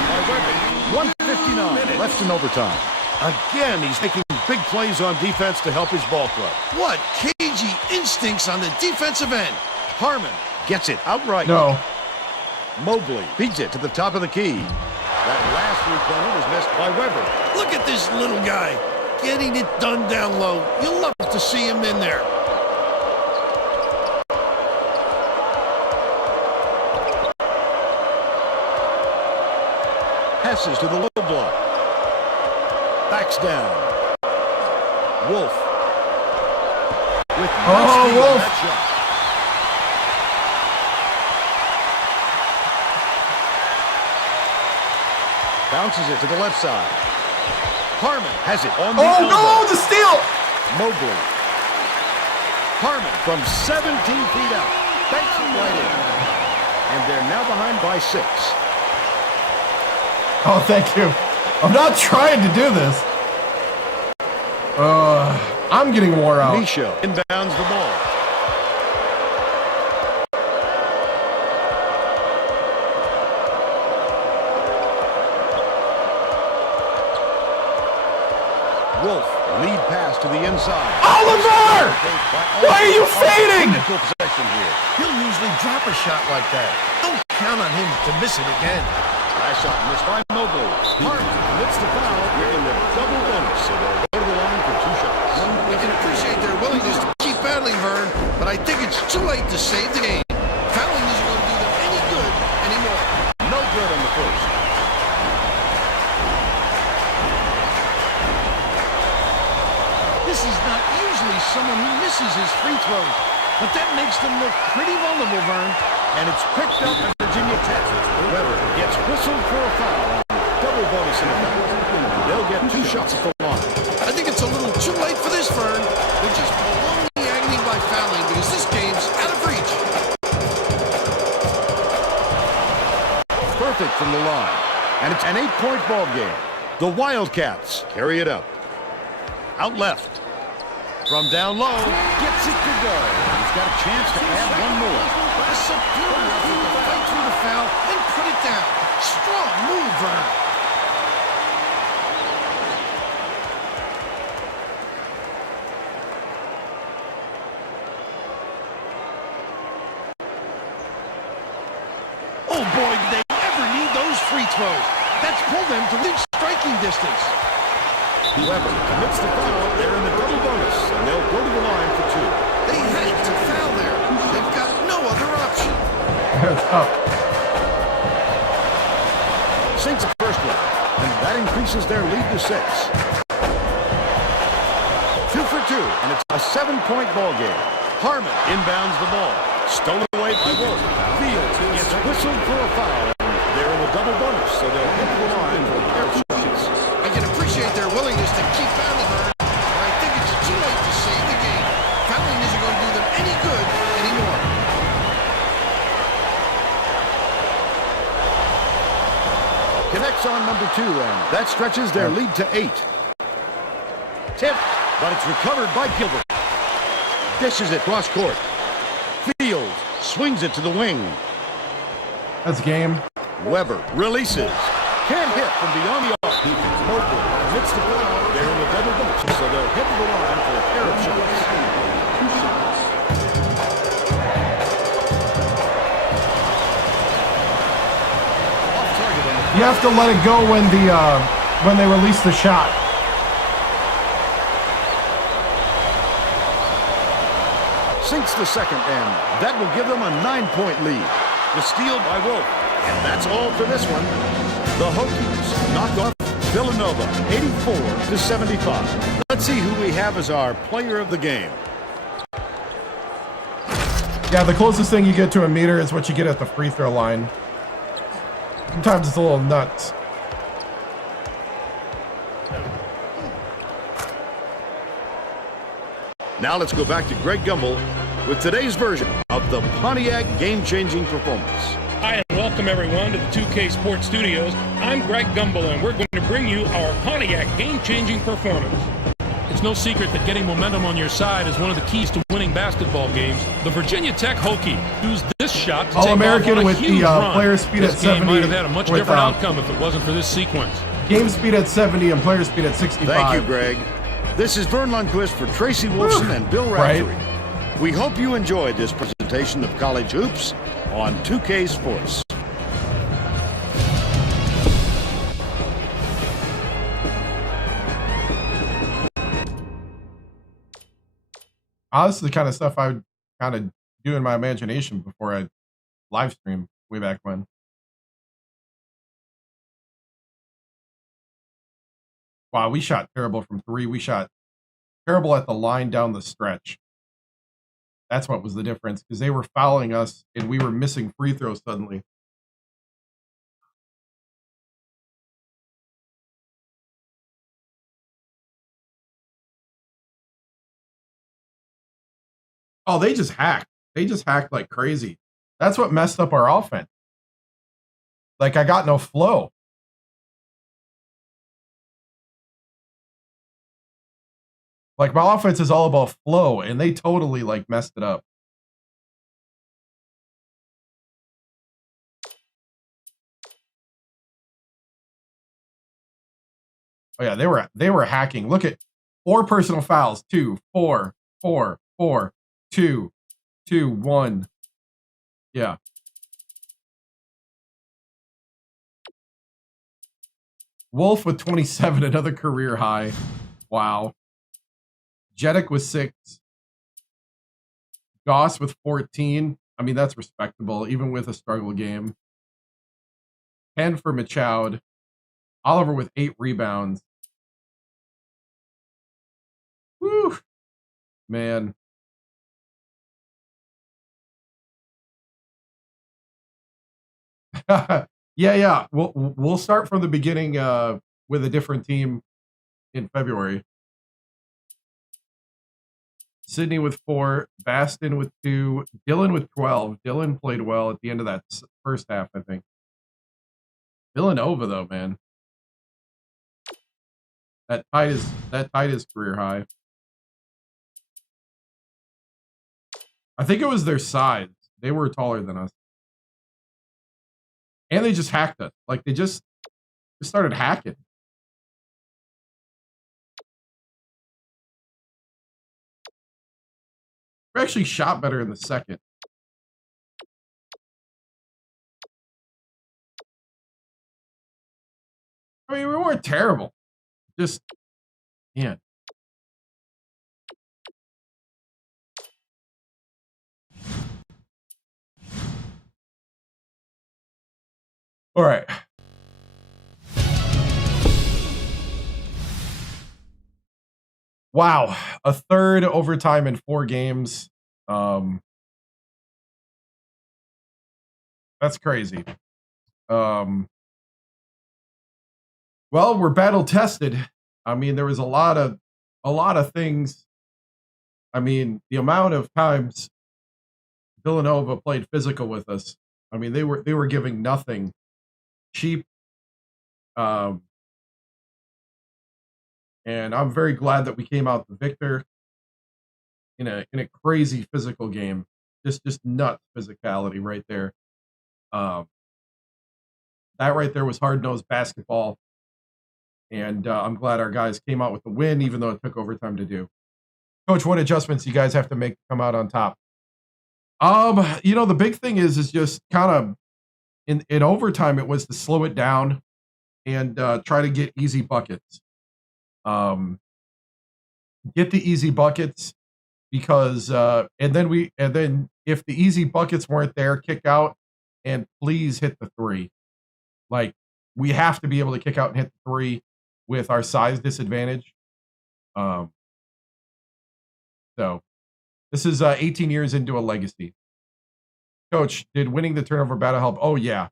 1:59 left in overtime. Again, he's making big plays on defense to help his ball club. What cagey instincts on the defensive end. Harmon gets it outright. No. Mobley beats it to the top of the key. That last three-pointer was missed by Weber. Look at this little guy. Getting it done down low. You'll love to see him in there. Passes to the low block. Backs down. Wolf. With nice speed on Wolf. that shot. Bounces it to the left side. Harmon has it on the Oh, elbow. no, the steal! Mobley. Harmon from 17 feet out. Banks it right in. And they're now behind by 6. Oh, thank you. I'm not trying to do this. I'm getting wore out. Misho inbounds the ball. Wolf, lead pass to the inside. Oliver! Why are you fading? Possession here. He'll usually drop a shot like that. Don't count on him to miss it again. Last shot missed by Mobley. Harmon commits the foul. We're in the double bonus, so they'll go to the line for 2 shots. We can appreciate their willingness to keep battling, Vern, but I think it's too late to save the game. Fouling isn't going to do them any good anymore. No good on the first. This is not usually someone who misses his free throws, but that makes them look pretty vulnerable, Vern. And it's picked up at Virginia Tech. Weber gets whistled for a foul. Double bonus in effect. They'll get 2 shots at the line. I think it's a little too late for this, Vern. They're just prolonging the agony by fouling because this game's out of reach. Perfect from the line. And it's an 8-point ball game. The Wildcats carry it up. Out left. From down low. Gets it to go. He's got a chance to add one more. A superior effort to fight through the foul and put it down. Strong move, Vern. Oh boy, did they ever need those free throws. That's pulled them to within striking distance. Weber commits the foul. They're in the double bonus, and they'll go to the line for 2. They had to foul there. They've got no other option. It's up. Sinks the first one, and that increases their lead to 6. 2 for 2, and it's a 7-point ball game. Harmon inbounds the ball. Stolen away by Wolf. Fields gets whistled for a foul. They're in the double bonus, so they'll hit the line for a pair of shots. I can appreciate their willingness to keep battling, Vern, but I think it's too late to save the game. Fouling isn't going to do them any good anymore. Connects on number 2, and that stretches their lead to 8. Tip, but it's recovered by Gilbert. Dishes it cross court. Fields swings it to the wing. That's game. Weber releases. Can't hit from beyond the arc. Mobley commits the foul. They're in the double bonus, so they'll hit the line for a pair of shots. You have to let it go when they release the shot. Sinks the second, and that will give them a 9-point lead. The steal by Wolf. And that's all for this one. The Hokies knock off Villanova 84-75. Let's see who we have as our player of the game. Yeah, the closest thing you get to a meter is what you get at the free throw line. Sometimes it's a little nuts. Now let's go back to Greg Gumbel with today's version of the Pontiac game-changing performance. Hi, and welcome everyone to the 2K Sports Studios. I'm Greg Gumbel, and we're going to bring you our Pontiac game-changing performance. It's no secret that getting momentum on your side is one of the keys to winning basketball games. The Virginia Tech Hokies used this shot to All-American take off on a with huge the run. player speed This at game 70. might have had a much different outcome if it wasn't for this sequence. Game speed at 70 and player speed at 65. Thank you, Greg. This is Vern Lundquist for Tracy Wolfson and Bill Raftery. Right. We hope you enjoyed this presentation of college hoops on 2K Sports. This is the kind of stuff I would kind of do in my imagination before I live stream way back when. Wow, we shot terrible from 3. We shot terrible at the line down the stretch. That's what was the difference, because they were fouling us and we were missing free throws suddenly. Oh, they just hacked. They just hacked like crazy. That's what messed up our offense. Like, I got no flow. Like, my offense is all about flow, and they totally, like, messed it up. Oh, yeah, they were hacking. Look at 4 personal fouls. 2, 4, 4, 4, 2, 2, 1. Yeah. Wolf with 27, another career high. Wow. Jeddick with 6. Goss with 14. I mean, that's respectable, even with a struggle game. 10 for Machoud. Oliver with 8 rebounds. Whew. Man. Yeah. We'll start from the beginning with a different team in February. Sydney with 4, Baston with 2, Dylan with 12. Dylan played well at the end of that first half, I think. Villanova, though, man. That tied his career high. I think it was their size. They were taller than us. And they just hacked us. Like, they just started hacking. We actually shot better in the second. I mean, we weren't terrible. Just, yeah. All right. Wow. A third overtime in 4 games. That's crazy. Well, we're battle tested. I mean, there was a lot of things. I mean, the amount of times Villanova played physical with us. I mean, they were giving nothing. Cheap. And I'm very glad that we came out the victor in a crazy physical game. Just nuts physicality right there. That right there was hard-nosed basketball. And I'm glad our guys came out with the win, even though it took overtime to do. Coach, what adjustments you guys have to make to come out on top? The big thing is just kind of in overtime, it was to slow it down and try to get easy buckets. Get the easy buckets because and then if the easy buckets weren't there, kick out and please hit the 3. Like, we have to be able to kick out and hit the 3 with our size disadvantage. So this is 18 years into a legacy. Coach, did winning the turnover battle help? Oh yeah.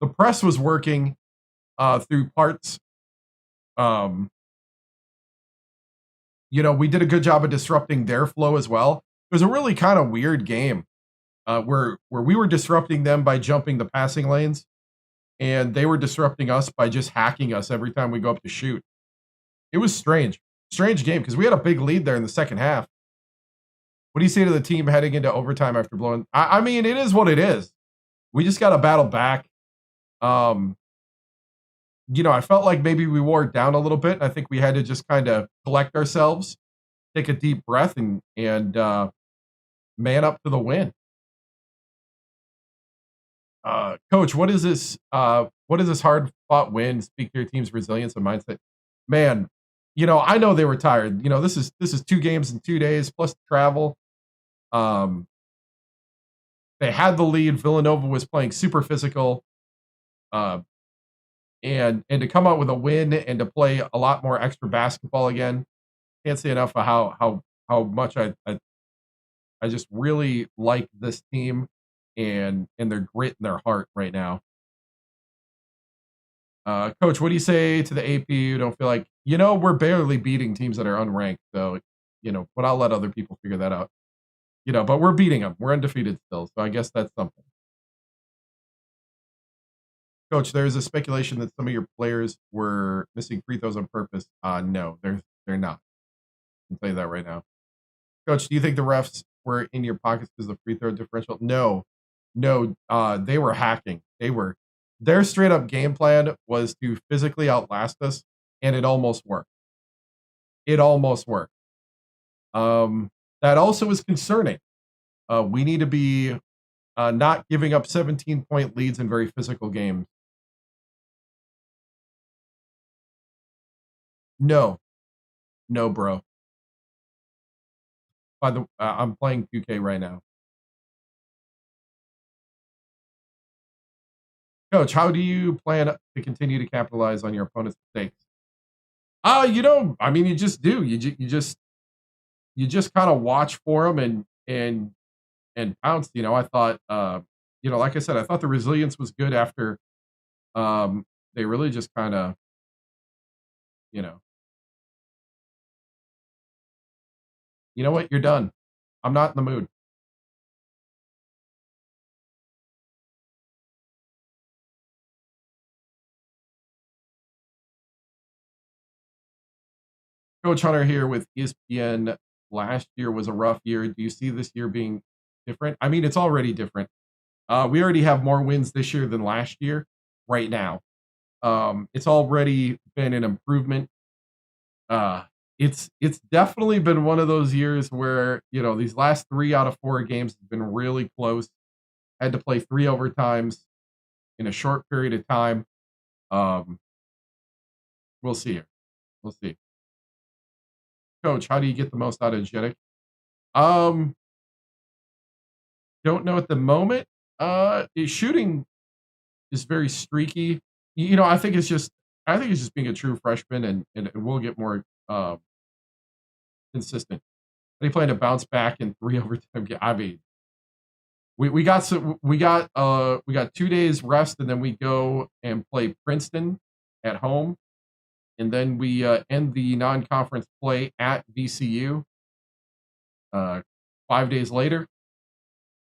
The press was working through parts. We did a good job of disrupting their flow as well. It was a really kind of weird game where we were disrupting them by jumping the passing lanes, and they were disrupting us by just hacking us every time we go up to shoot. It was strange game because we had a big lead there in the second half. What do you say to the team heading into overtime after blowing? I mean, it is what it is. We just got to battle back. I felt like maybe we wore it down a little bit. And I think we had to just kind of collect ourselves, take a deep breath, and man up to the win. Coach, what is this hard fought win? Speak to your team's resilience and mindset. Man, I know they were tired. This is 2 games in 2 days plus travel. They had the lead. Villanova was playing super physical. And to come out with a win and to play a lot more extra basketball again, can't say enough of how much I just really like this team and their grit and their heart right now. Coach, what do you say to the AP who don't feel like, we're barely beating teams that are unranked, so, but I'll let other people figure that out. You know, but we're beating them. We're undefeated still, so I guess that's something. Coach, there's a speculation that some of your players were missing free throws on purpose. No, they're not. I can tell you that right now. Coach, do you think the refs were in your pockets because of the free throw differential? No, they were hacking. Their straight up game plan was to physically outlast us, and it almost worked. That also is concerning. We need to be not giving up 17-point leads in very physical games. No, bro. I'm playing 2K right now. Coach, how do you plan to continue to capitalize on your opponent's mistakes? You know, I mean, you just do. You just kind of watch for them and pounce. You know, I thought, you know, like I said, I thought the resilience was good after they really just kind of, you know what? You're done. I'm not in the mood. Coach Hunter here with ESPN. Last year was a rough year. Do you see this year being different? I mean, it's already different. We already have more wins this year than last year right now. It's already been an improvement. It's definitely been one of those years where, you know, these last 3 out of 4 games have been really close. Had to play 3 overtimes in a short period of time. We'll see here. We'll see. Coach, how do you get the most out of Jeddick? Don't know at the moment. His shooting is very streaky. You know, I think it's just being a true freshman, and we'll get more consistent. They plan to bounce back in 3 overtime. I mean, we got 2 days rest, and then we go and play Princeton at home, and then we end the non-conference play at VCU 5 days later,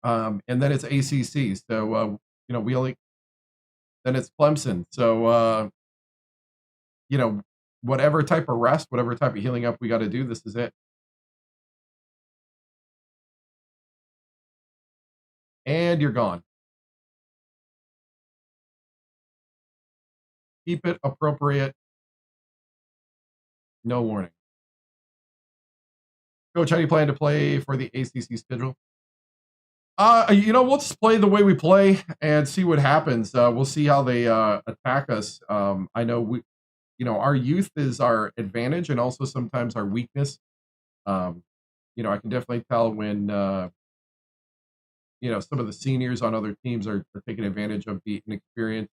and then it's ACC. So you know, then it's Clemson. So you know, whatever type of rest, whatever type of healing up we got to do, this is it. And you're gone. Keep it appropriate. No warning. Coach, how do you plan to play for the ACC schedule? You know, we'll just play the way we play and see what happens. We'll see how they attack us. I know you know, our youth is our advantage and also sometimes our weakness. You know, I can definitely tell when, you know, some of the seniors on other teams are taking advantage of the inexperience.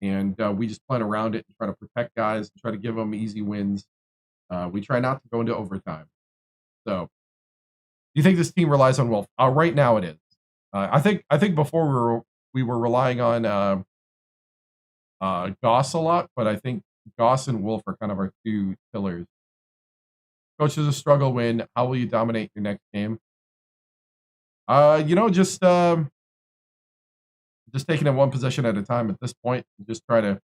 And we just plan around it and try to protect guys and try to give them easy wins. We try not to go into overtime. So, do you think this team relies on Wolf? Right now it is. I think before we were relying on Goss a lot, but I think Goss and Wolf are kind of our 2 pillars. Coach, is a struggle win. How will you dominate your next game? You know, just taking it 1 possession at a time at this point. Just try to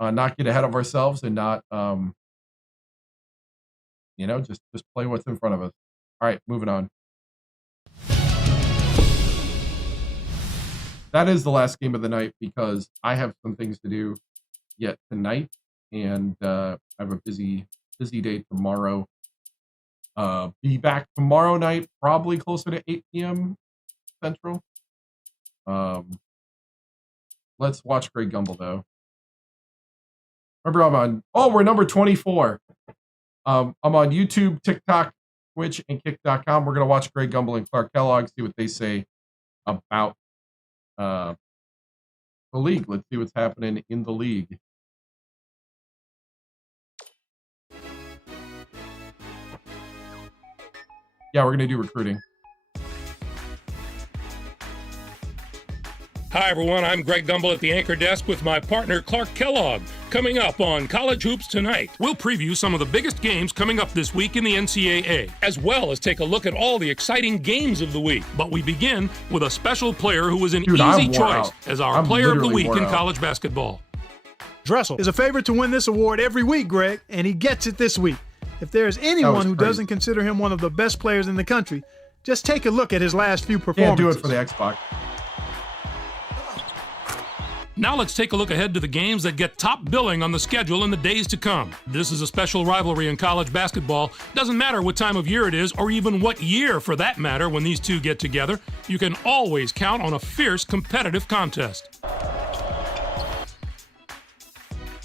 not get ahead of ourselves and not, you know, just play what's in front of us. All right, moving on. That is the last game of the night because I have some things to do yet tonight, and I have a busy day tomorrow. Be back tomorrow night, probably closer to 8 p.m. Central. Let's watch Greg Gumbel though. Remember, we're number 24. I'm on YouTube, TikTok, Twitch, and Kick.com. We're gonna watch Greg Gumbel and Clark Kellogg, see what they say about the league. Let's see what's happening in the league. Yeah, we're gonna do recruiting. Hi, everyone. I'm Greg Gumbel at the Anchor Desk with my partner, Clark Kellogg. Coming up on College Hoops Tonight, we'll preview some of the biggest games coming up this week in the NCAA, as well as take a look at all the exciting games of the week. But we begin with a special player who was an easy choice as our Player of the Week in college basketball. Dressel is a favorite to win this award every week, Greg, and he gets it this week. If there's anyone who doesn't consider him one of the best players in the country, just take a look at his last few performances. Can't do it for the Xbox. Now let's take a look ahead to the games that get top billing on the schedule in the days to come. This is a special rivalry in college basketball. Doesn't matter what time of year it is, or even what year for that matter, when these two get together. You can always count on a fierce competitive contest.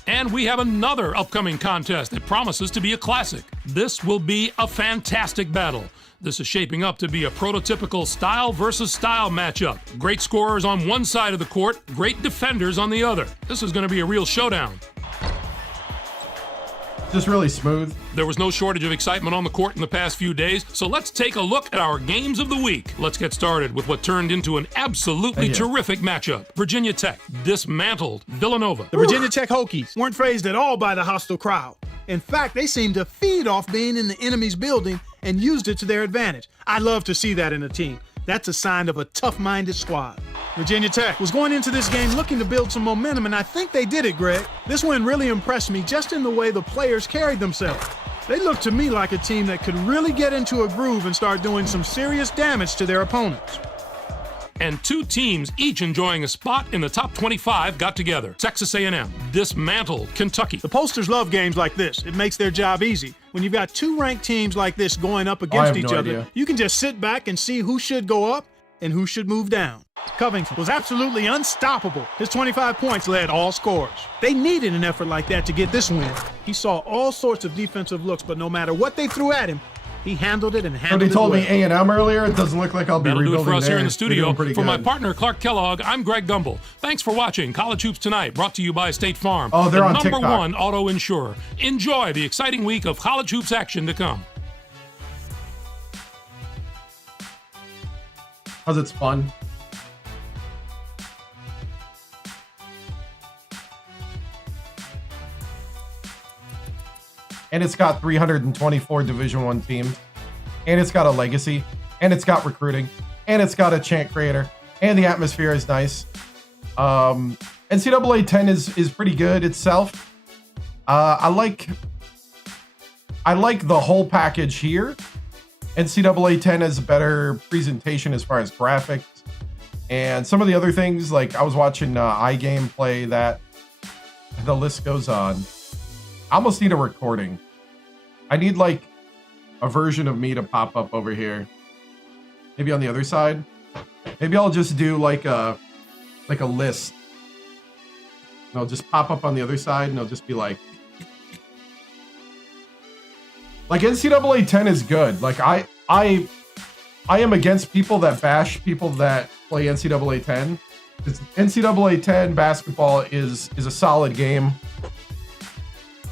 And we have another upcoming contest that promises to be a classic. This will be a fantastic battle. This is shaping up to be a prototypical style versus style matchup. Great scorers on one side of the court, great defenders on the other. This is going to be a real showdown. Just really smooth. There was no shortage of excitement on the court in the past few days, so let's take a look at our games of the week. Let's get started with what turned into an absolutely terrific matchup. Virginia Tech dismantled Villanova. The Virginia Tech Hokies weren't fazed at all by the hostile crowd. In fact, they seemed to feed off being in the enemy's building and used it to their advantage. I love to see that in a team. That's a sign of a tough-minded squad. Virginia Tech was going into this game looking to build some momentum, and I think they did it, Greg. This win really impressed me just in the way the players carried themselves. They looked to me like a team that could really get into a groove and start doing some serious damage to their opponents. And two teams, each enjoying a spot in the top 25, got together. Texas A&M dismantled Kentucky. The posters love games like this. It makes their job easy. When you've got two ranked teams like this going up against each other, you can just sit back and see who should go up and who should move down. Covington was absolutely unstoppable. His 25 points led all scorers. They needed an effort like that to get this win. He saw all sorts of defensive looks, but no matter what they threw at him, he handled it and handled it They told well. me A&M earlier. It doesn't look like I'll be rebuilding. That'll do it for us there. here in the studio. For my good. partner, Clark Kellogg, I'm Greg Gumbel. Thanks for watching College Hoops Tonight, brought to you by State Farm. Oh, they're the on number TikTok. one auto insurer. Enjoy the exciting week of College Hoops action to come. Because it's fun. And it's got 324 Division I teams. And it's got a legacy. And it's got recruiting. And it's got a chant creator. And the atmosphere is nice. NCAA 10 is pretty good itself. I like the whole package here. NCAA 10 has a better presentation as far as graphics. And some of the other things, like I was watching iGame play that. The list goes on. I almost need a recording. I need like a version of me to pop up over here. Maybe on the other side. Maybe I'll just do like a list. And I'll just pop up on the other side and it'll just be like NCAA 10 is good. Like I am against people that bash people that play NCAA 10. NCAA 10 basketball is a solid game.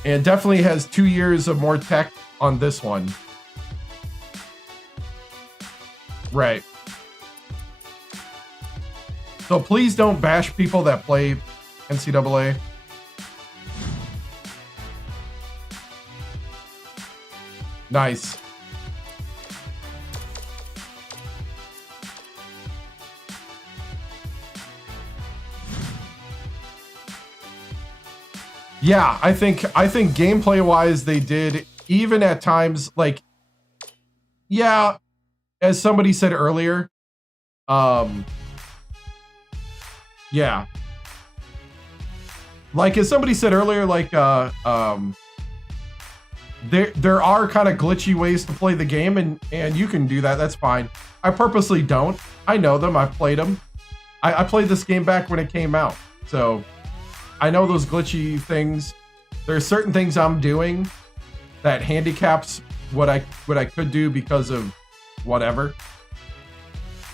And definitely has 2 years of more tech on this one. Right. So please don't bash people that play NCAA. Nice. Yeah, I think gameplay wise they did, even at times, like, yeah, as somebody said earlier, yeah, like as somebody said earlier, like there are kind of glitchy ways to play the game, and you can do that. That's fine. I purposely don't. I know them. I've played them. I played this game back when it came out, so I know those glitchy things. There are certain things I'm doing that handicaps what I could do because of whatever.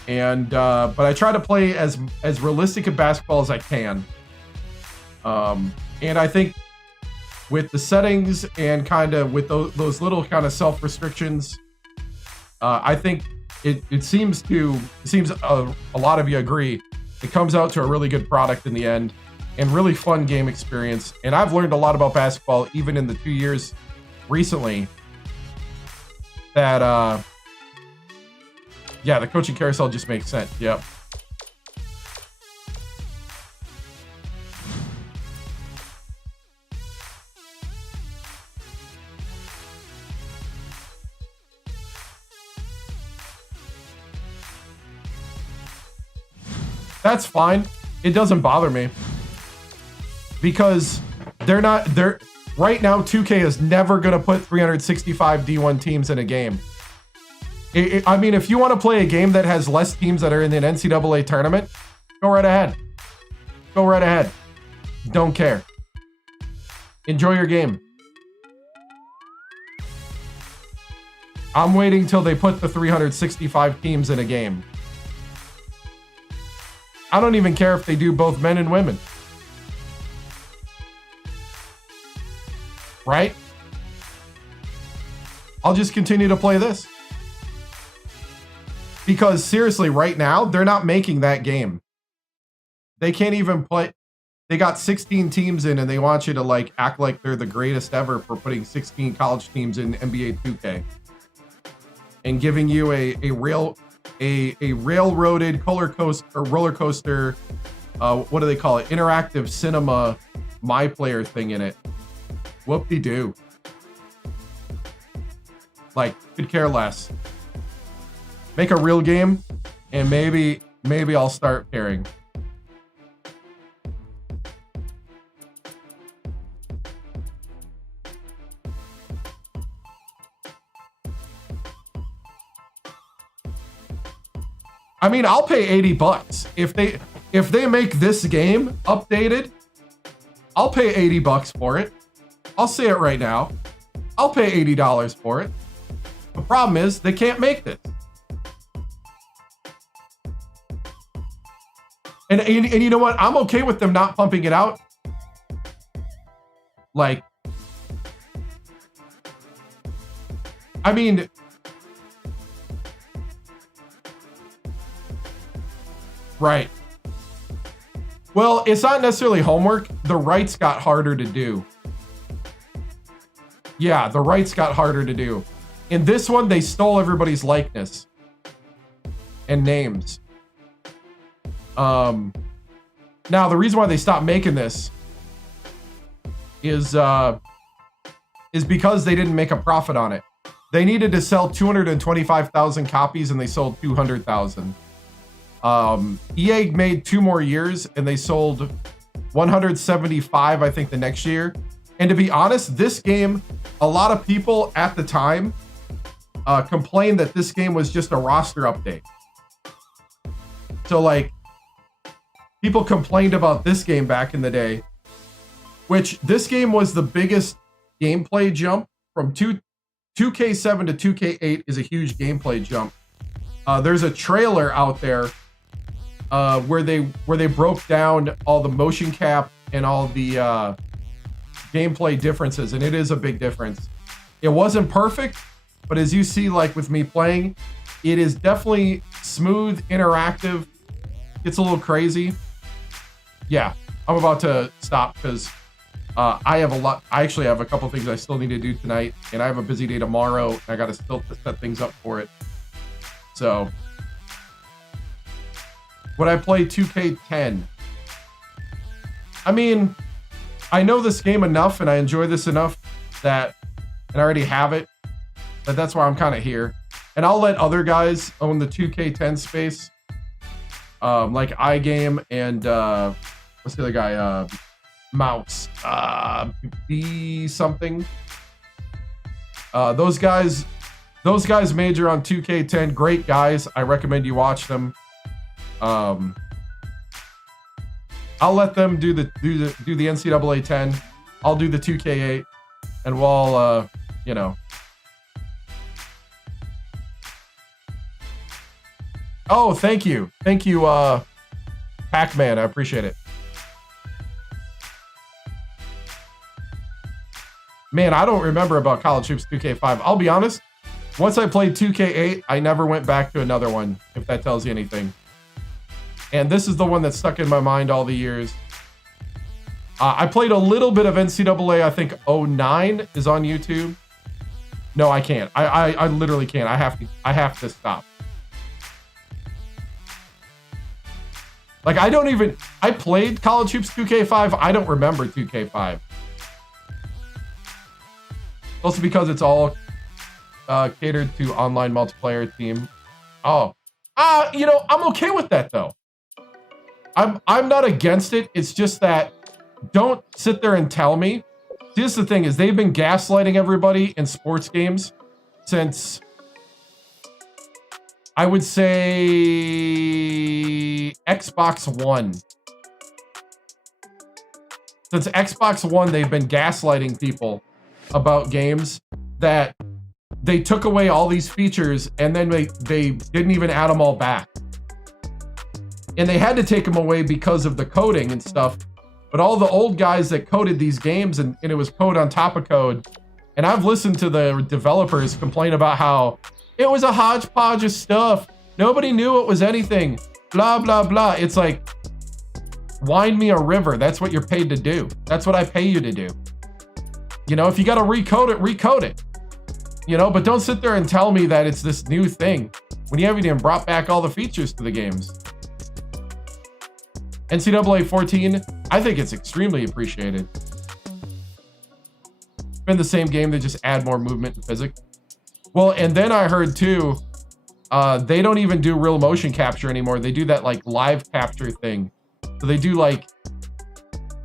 And but I try to play as realistic a basketball as I can. And I think with the settings and kind of with those little kind of self restrictions, I think it seems a lot of you agree. It comes out to a really good product in the end. and really fun game experience. And I've learned a lot about basketball even in the 2 years recently that, yeah, the coaching carousel just makes sense. Yep. That's fine. It doesn't bother me because they're right now 2K is never going to put 365 D1 teams in a game. I mean, if you want to play a game that has less teams that are in an NCAA tournament, go right ahead. Go right ahead. Don't care. Enjoy your game. I'm waiting till they put the 365 teams in a game. I don't even care if they do both men and women. Right? I'll just continue to play this. Because seriously, right now, they're not making that game. They can't even play. They got 16 teams in and they want you to like act like they're the greatest ever for putting 16 college teams in NBA 2K. And giving you a railroaded roller coaster, what do they call it? Interactive cinema my player thing in it. Whoop-de-doo. Like, could care less. Make a real game, and maybe I'll start caring. I mean, I'll pay $80 if they make this game updated. I'll pay $80 for it. I'll say it right now. I'll pay $80 for it. The problem is they can't make this. And you know what? I'm okay with them not pumping it out. Like, I mean, right. Well, it's not necessarily homework. The rights got harder to do. Yeah, the rights got harder to do. In this one, they stole everybody's likeness and names. Now, the reason why they stopped making this is because they didn't make a profit on it. They needed to sell 225,000 copies, and they sold 200,000. EA made 2 more years, and they sold 175, I think, the next year. And to be honest, this game, a lot of people at the time complained that this game was just a roster update. So, like, people complained about this game back in the day, which this game was the biggest gameplay jump from 2K7 to 2K8 is a huge gameplay jump. There's a trailer out there where they broke down all the motion cap and all the gameplay differences, and it is a big difference. It wasn't perfect, but as you see, like with me playing, it is definitely smooth, interactive. It's a little crazy. Yeah, I'm about to stop because I actually have a couple things I still need to do tonight, and I have a busy day tomorrow, and I got to still set things up for it. So, would I play 2K10? I mean, I know this game enough, and I enjoy this enough and I already have it, but that's why I'm kind of here. And I'll let other guys own the 2K10 space, like iGame and what's the other guy? Mouse, B something. Those guys major on 2K10. Great guys. I recommend you watch them. I'll let them do the NCAA 10. I'll do the 2K8, and we'll you know. Oh, thank you, Pac-Man. I appreciate it. Man, I don't remember about College Hoops 2K5. I'll be honest. Once I played 2K8, I never went back to another one, if that tells you anything. And this is the one that stuck in my mind all the years. I played a little bit of NCAA, I think 09 is on YouTube. No, I can't. I literally can't. I have to stop. Like, I played College Hoops 2K5. I don't remember 2K5. Also because it's all catered to online multiplayer team. Oh. You know, I'm okay with that though. I'm not against it. It's just that don't sit there and tell me. Here's the thing is they've been gaslighting everybody in sports games since I would say Xbox One. Since Xbox One, they've been gaslighting people about games that they took away all these features and then they didn't even add them all back. And they had to take them away because of the coding and stuff. But all the old guys that coded these games and it was code on top of code. And I've listened to the developers complain about how it was a hodgepodge of stuff. Nobody knew it was anything. Blah, blah, blah. It's like, wind me a river. That's what you're paid to do. That's what I pay you to do. You know, if you got to recode it, recode it. You know, but don't sit there and tell me that it's this new thing when you haven't even brought back all the features to the games. NCAA 14, I think it's extremely appreciated. It's been the same game, they just add more movement and physics. Well, and then I heard too, they don't even do real motion capture anymore. They do that like live capture thing. So they do like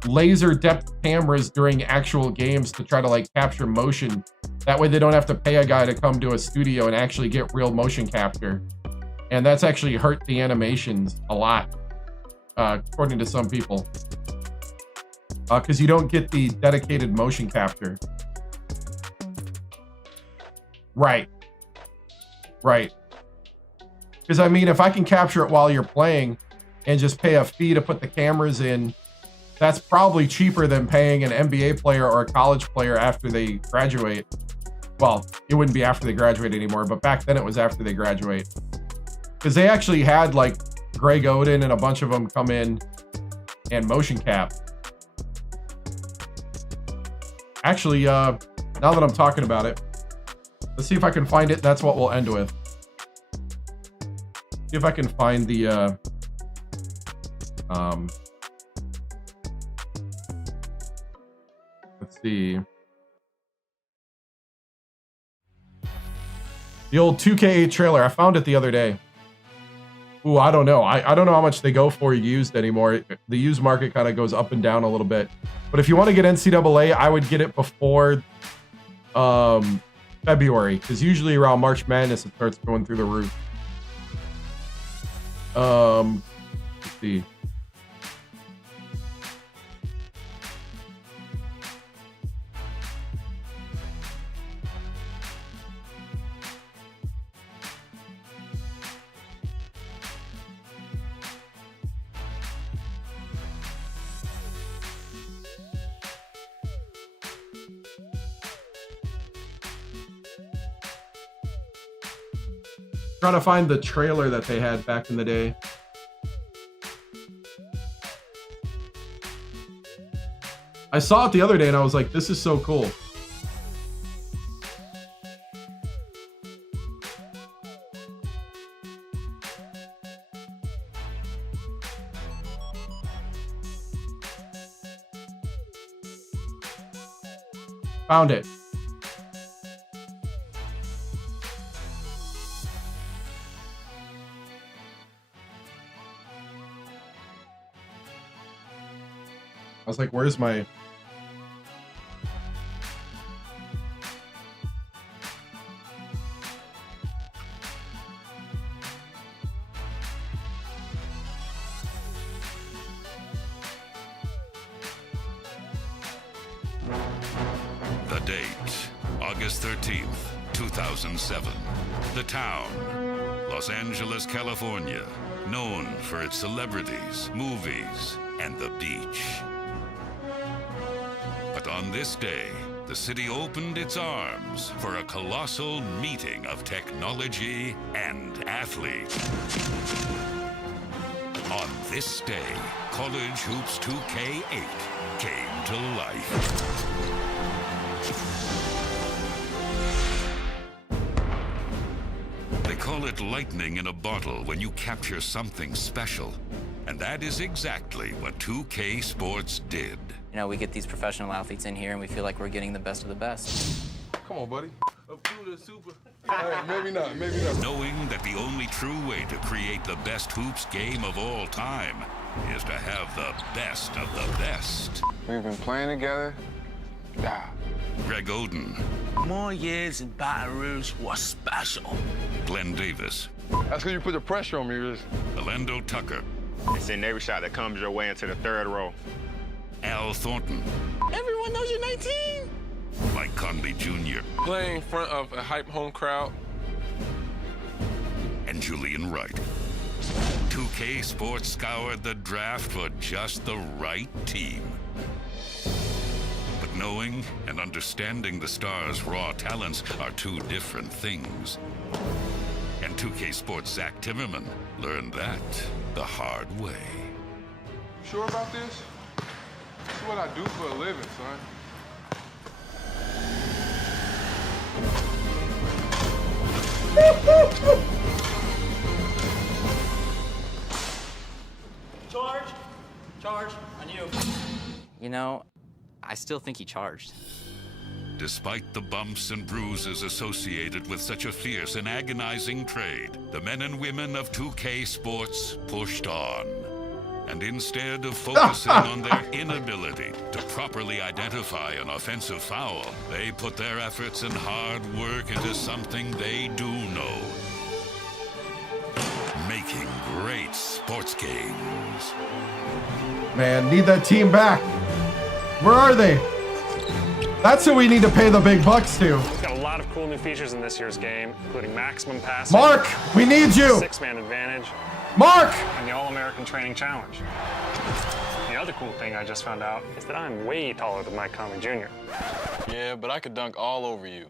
laser depth cameras during actual games to try to like capture motion. That way they don't have to pay a guy to come to a studio and actually get real motion capture. And that's actually hurt the animations a lot, according to some people. Because you don't get the dedicated motion capture. Right. Right. Because I mean, if I can capture it while you're playing and just pay a fee to put the cameras in, that's probably cheaper than paying an NBA player or a college player after they graduate. Well, it wouldn't be after they graduate anymore, but back then it was after they graduate. Because they actually had like Greg Oden and a bunch of them come in and motion cap. Actually, now that I'm talking about it, let's see if I can find it. That's what we'll end with. See if I can find the let's see. The old 2K8 trailer. I found it the other day. Ooh, I don't know. I don't know how much they go for used anymore. The used market kind of goes up and down a little bit. But if you want to get NCAA, I would get it before February, because usually around March Madness it starts going through the roof. Let's see. Trying to find the trailer that they had back in the day. I saw it the other day and I was like, this is so cool. Found it. I was like, where's my... The date, August 13th, 2007. The town, Los Angeles, California, known for its celebrities, movies, and the beach. But on this day, the city opened its arms for a colossal meeting of technology and athletes. On this day, College Hoops 2K8 came to life. They call it lightning in a bottle when you capture something special. And that is exactly what 2K Sports did. You know, we get these professional athletes in here and we feel like we're getting the best of the best. Come on, buddy. Up to the super. Hey, maybe not, maybe not. Knowing that the only true way to create the best hoops game of all time is to have the best of the best. We've been playing together. Yeah. Greg Oden. More years in Baton Rouge was special. Glenn Davis. That's because you put the pressure on me, Riz. Orlando Tucker. They send every shot that comes your way into the third row. Al Thornton. Everyone knows you're 19. Mike Conley Jr. Playing in front of a hype home crowd. And Julian Wright. 2K Sports scoured the draft for just the right team. But knowing and understanding the stars' raw talents are two different things. And 2K Sports' Zach Timmerman learned that the hard way. You sure about this? This is what I do for a living, son. Charge! Charge on you. You know, I still think he charged. Despite the bumps and bruises associated with such a fierce and agonizing trade, the men and women of 2K Sports pushed on. And instead of focusing on their inability to properly identify an offensive foul, they put their efforts and hard work into something they do know. Making great sports games. Man, need that team back. Where are they? That's who we need to pay the big bucks to. We've got a lot of cool new features in this year's game, including maximum passing. Mark, we need you. 6-man advantage. Mark! And the All-American Training Challenge. The other cool thing I just found out is that I'm way taller than Mike Conley Jr. Yeah, but I could dunk all over you.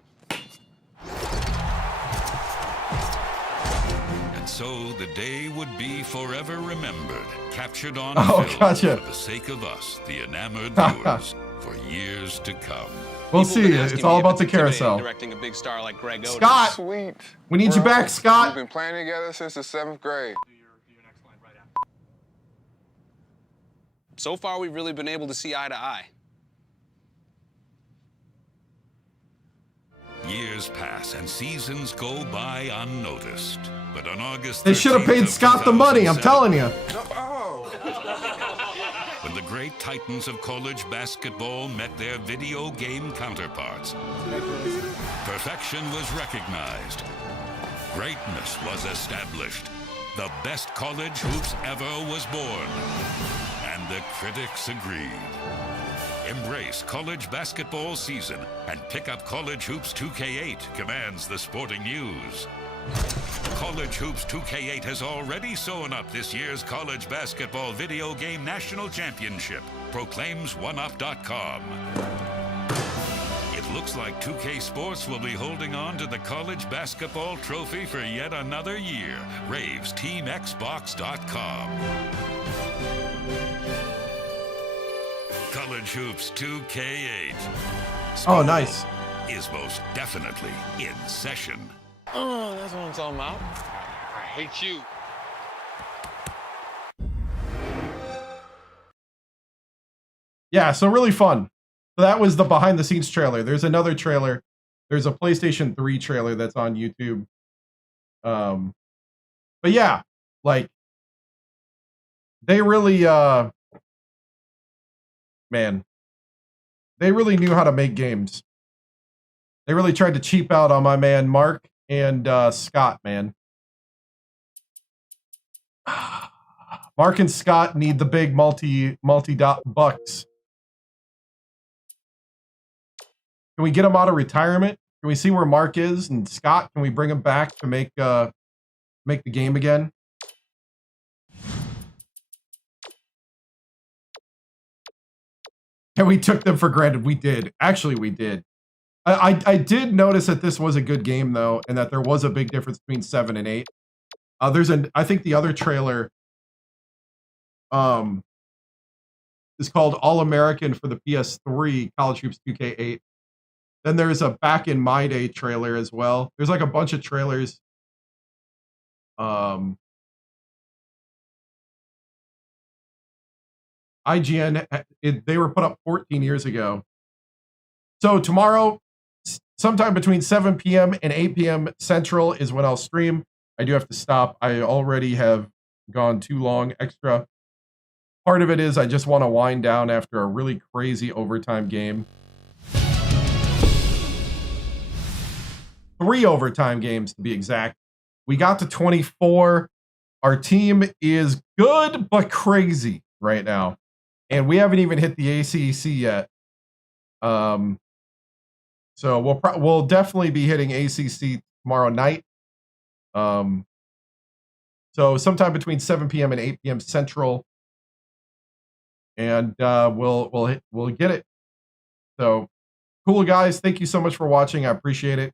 And so the day would be forever remembered, captured on film gotcha. for the sake of us, the enamored viewers, for years to come. We'll see. It's all about the carousel. Directing a big star like Greg Oden. Scott! Sweet. We need you back, Scott. We've been playing together since the 7th grade. So far, we've really been able to see eye to eye. Years pass and seasons go by unnoticed. But on August 13th They should have paid Scott the money, I'm telling you. When the great titans of college basketball met their video game counterparts, perfection was recognized. Greatness was established. The best college hoops ever was born. And the critics agreed. Embrace college basketball season and pick up College Hoops 2K8 commands the sporting news. College Hoops 2K8 has already sewn up this year's college basketball video game national championship, proclaims OneUp.com. It looks like 2K Sports will be holding on to the college basketball trophy for yet another year, raves TeamXbox.com. College Hoops 2K8. Oh, nice. Is most definitely in session. Oh, that's what I'm talking about. I hate you. Yeah, so really fun. So that was the behind the scenes trailer. There's another trailer. There's a PlayStation 3 trailer that's on YouTube. But yeah, like they really man, they really knew how to make games. They really tried to cheap out on my man Mark and Scott, man. Mark and Scott need the big multi-dot bucks. Can we get him out of retirement? Can we see where Mark is? And Scott, can we bring him back to make the game again? And we took them for granted. We did. Actually, we did. I did notice that this was a good game, though, and that there was a big difference between 7 and 8. I think the other trailer is called All-American for the PS3, College Hoops 2K8. Then there's a Back in My Day trailer as well. There's like a bunch of trailers. IGN, they were put up 14 years ago. So tomorrow, sometime between 7 p.m. and 8 p.m. Central is when I'll stream. I do have to stop. I already have gone too long extra. Part of it is I just want to wind down after a really crazy overtime game. 3 overtime games to be exact. We got to 24. Our team is good but crazy right now. And we haven't even hit the ACC yet. So we'll definitely be hitting ACC tomorrow night. So sometime between 7 p.m. and 8 p.m. Central. And we'll get it. So cool, guys. Thank you so much for watching. I appreciate it.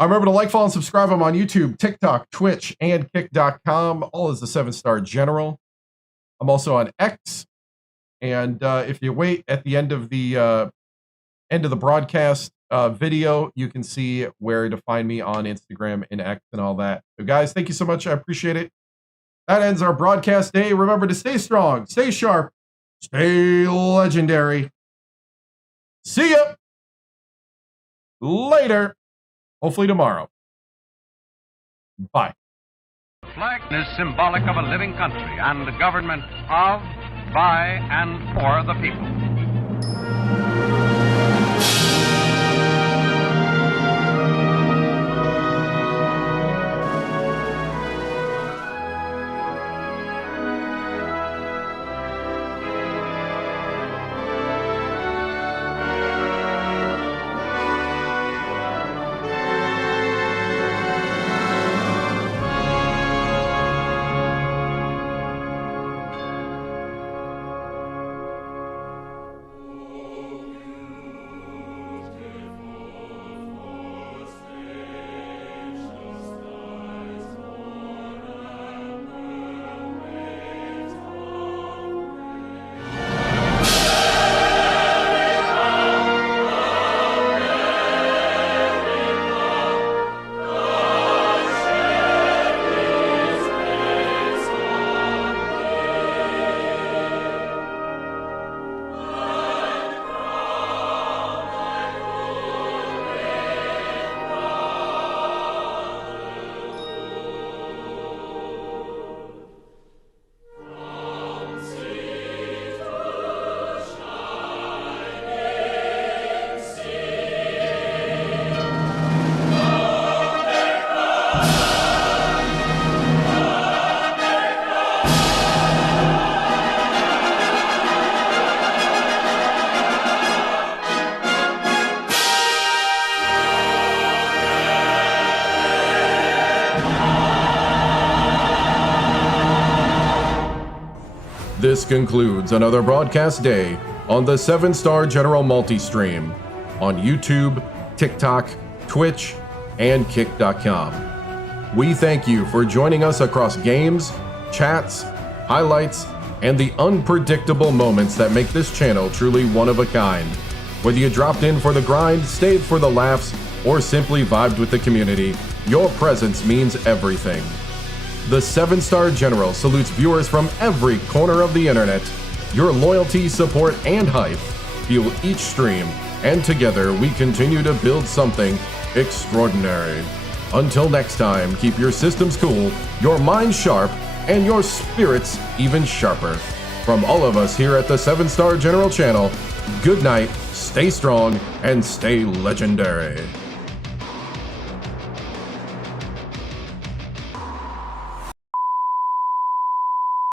Remember to like, follow, and subscribe. I'm on YouTube, TikTok, Twitch, and Kick.com. All is the 7-Star General. I'm also on X. And if you wait at the end of the broadcast video, you can see where to find me on Instagram and X and all that. So guys, thank you so much. I appreciate it. That ends our broadcast day. Remember to stay strong, stay sharp, stay legendary. See ya later. Hopefully tomorrow. Bye. The flag is symbolic of a living country and the government of, by, and for the people. This concludes another broadcast day on the 7-Star General Multi-Stream on YouTube, TikTok, Twitch, and Kick.com. We thank you for joining us across games, chats, highlights, and the unpredictable moments that make this channel truly one of a kind. Whether you dropped in for the grind, stayed for the laughs, or simply vibed with the community, your presence means everything. The 7-Star General salutes viewers from every corner of the internet. Your loyalty, support, and hype fuel each stream, and together we continue to build something extraordinary. Until next time, keep your systems cool, your minds sharp, and your spirits even sharper. From all of us here at the 7-Star General channel, good night, stay strong, and stay legendary.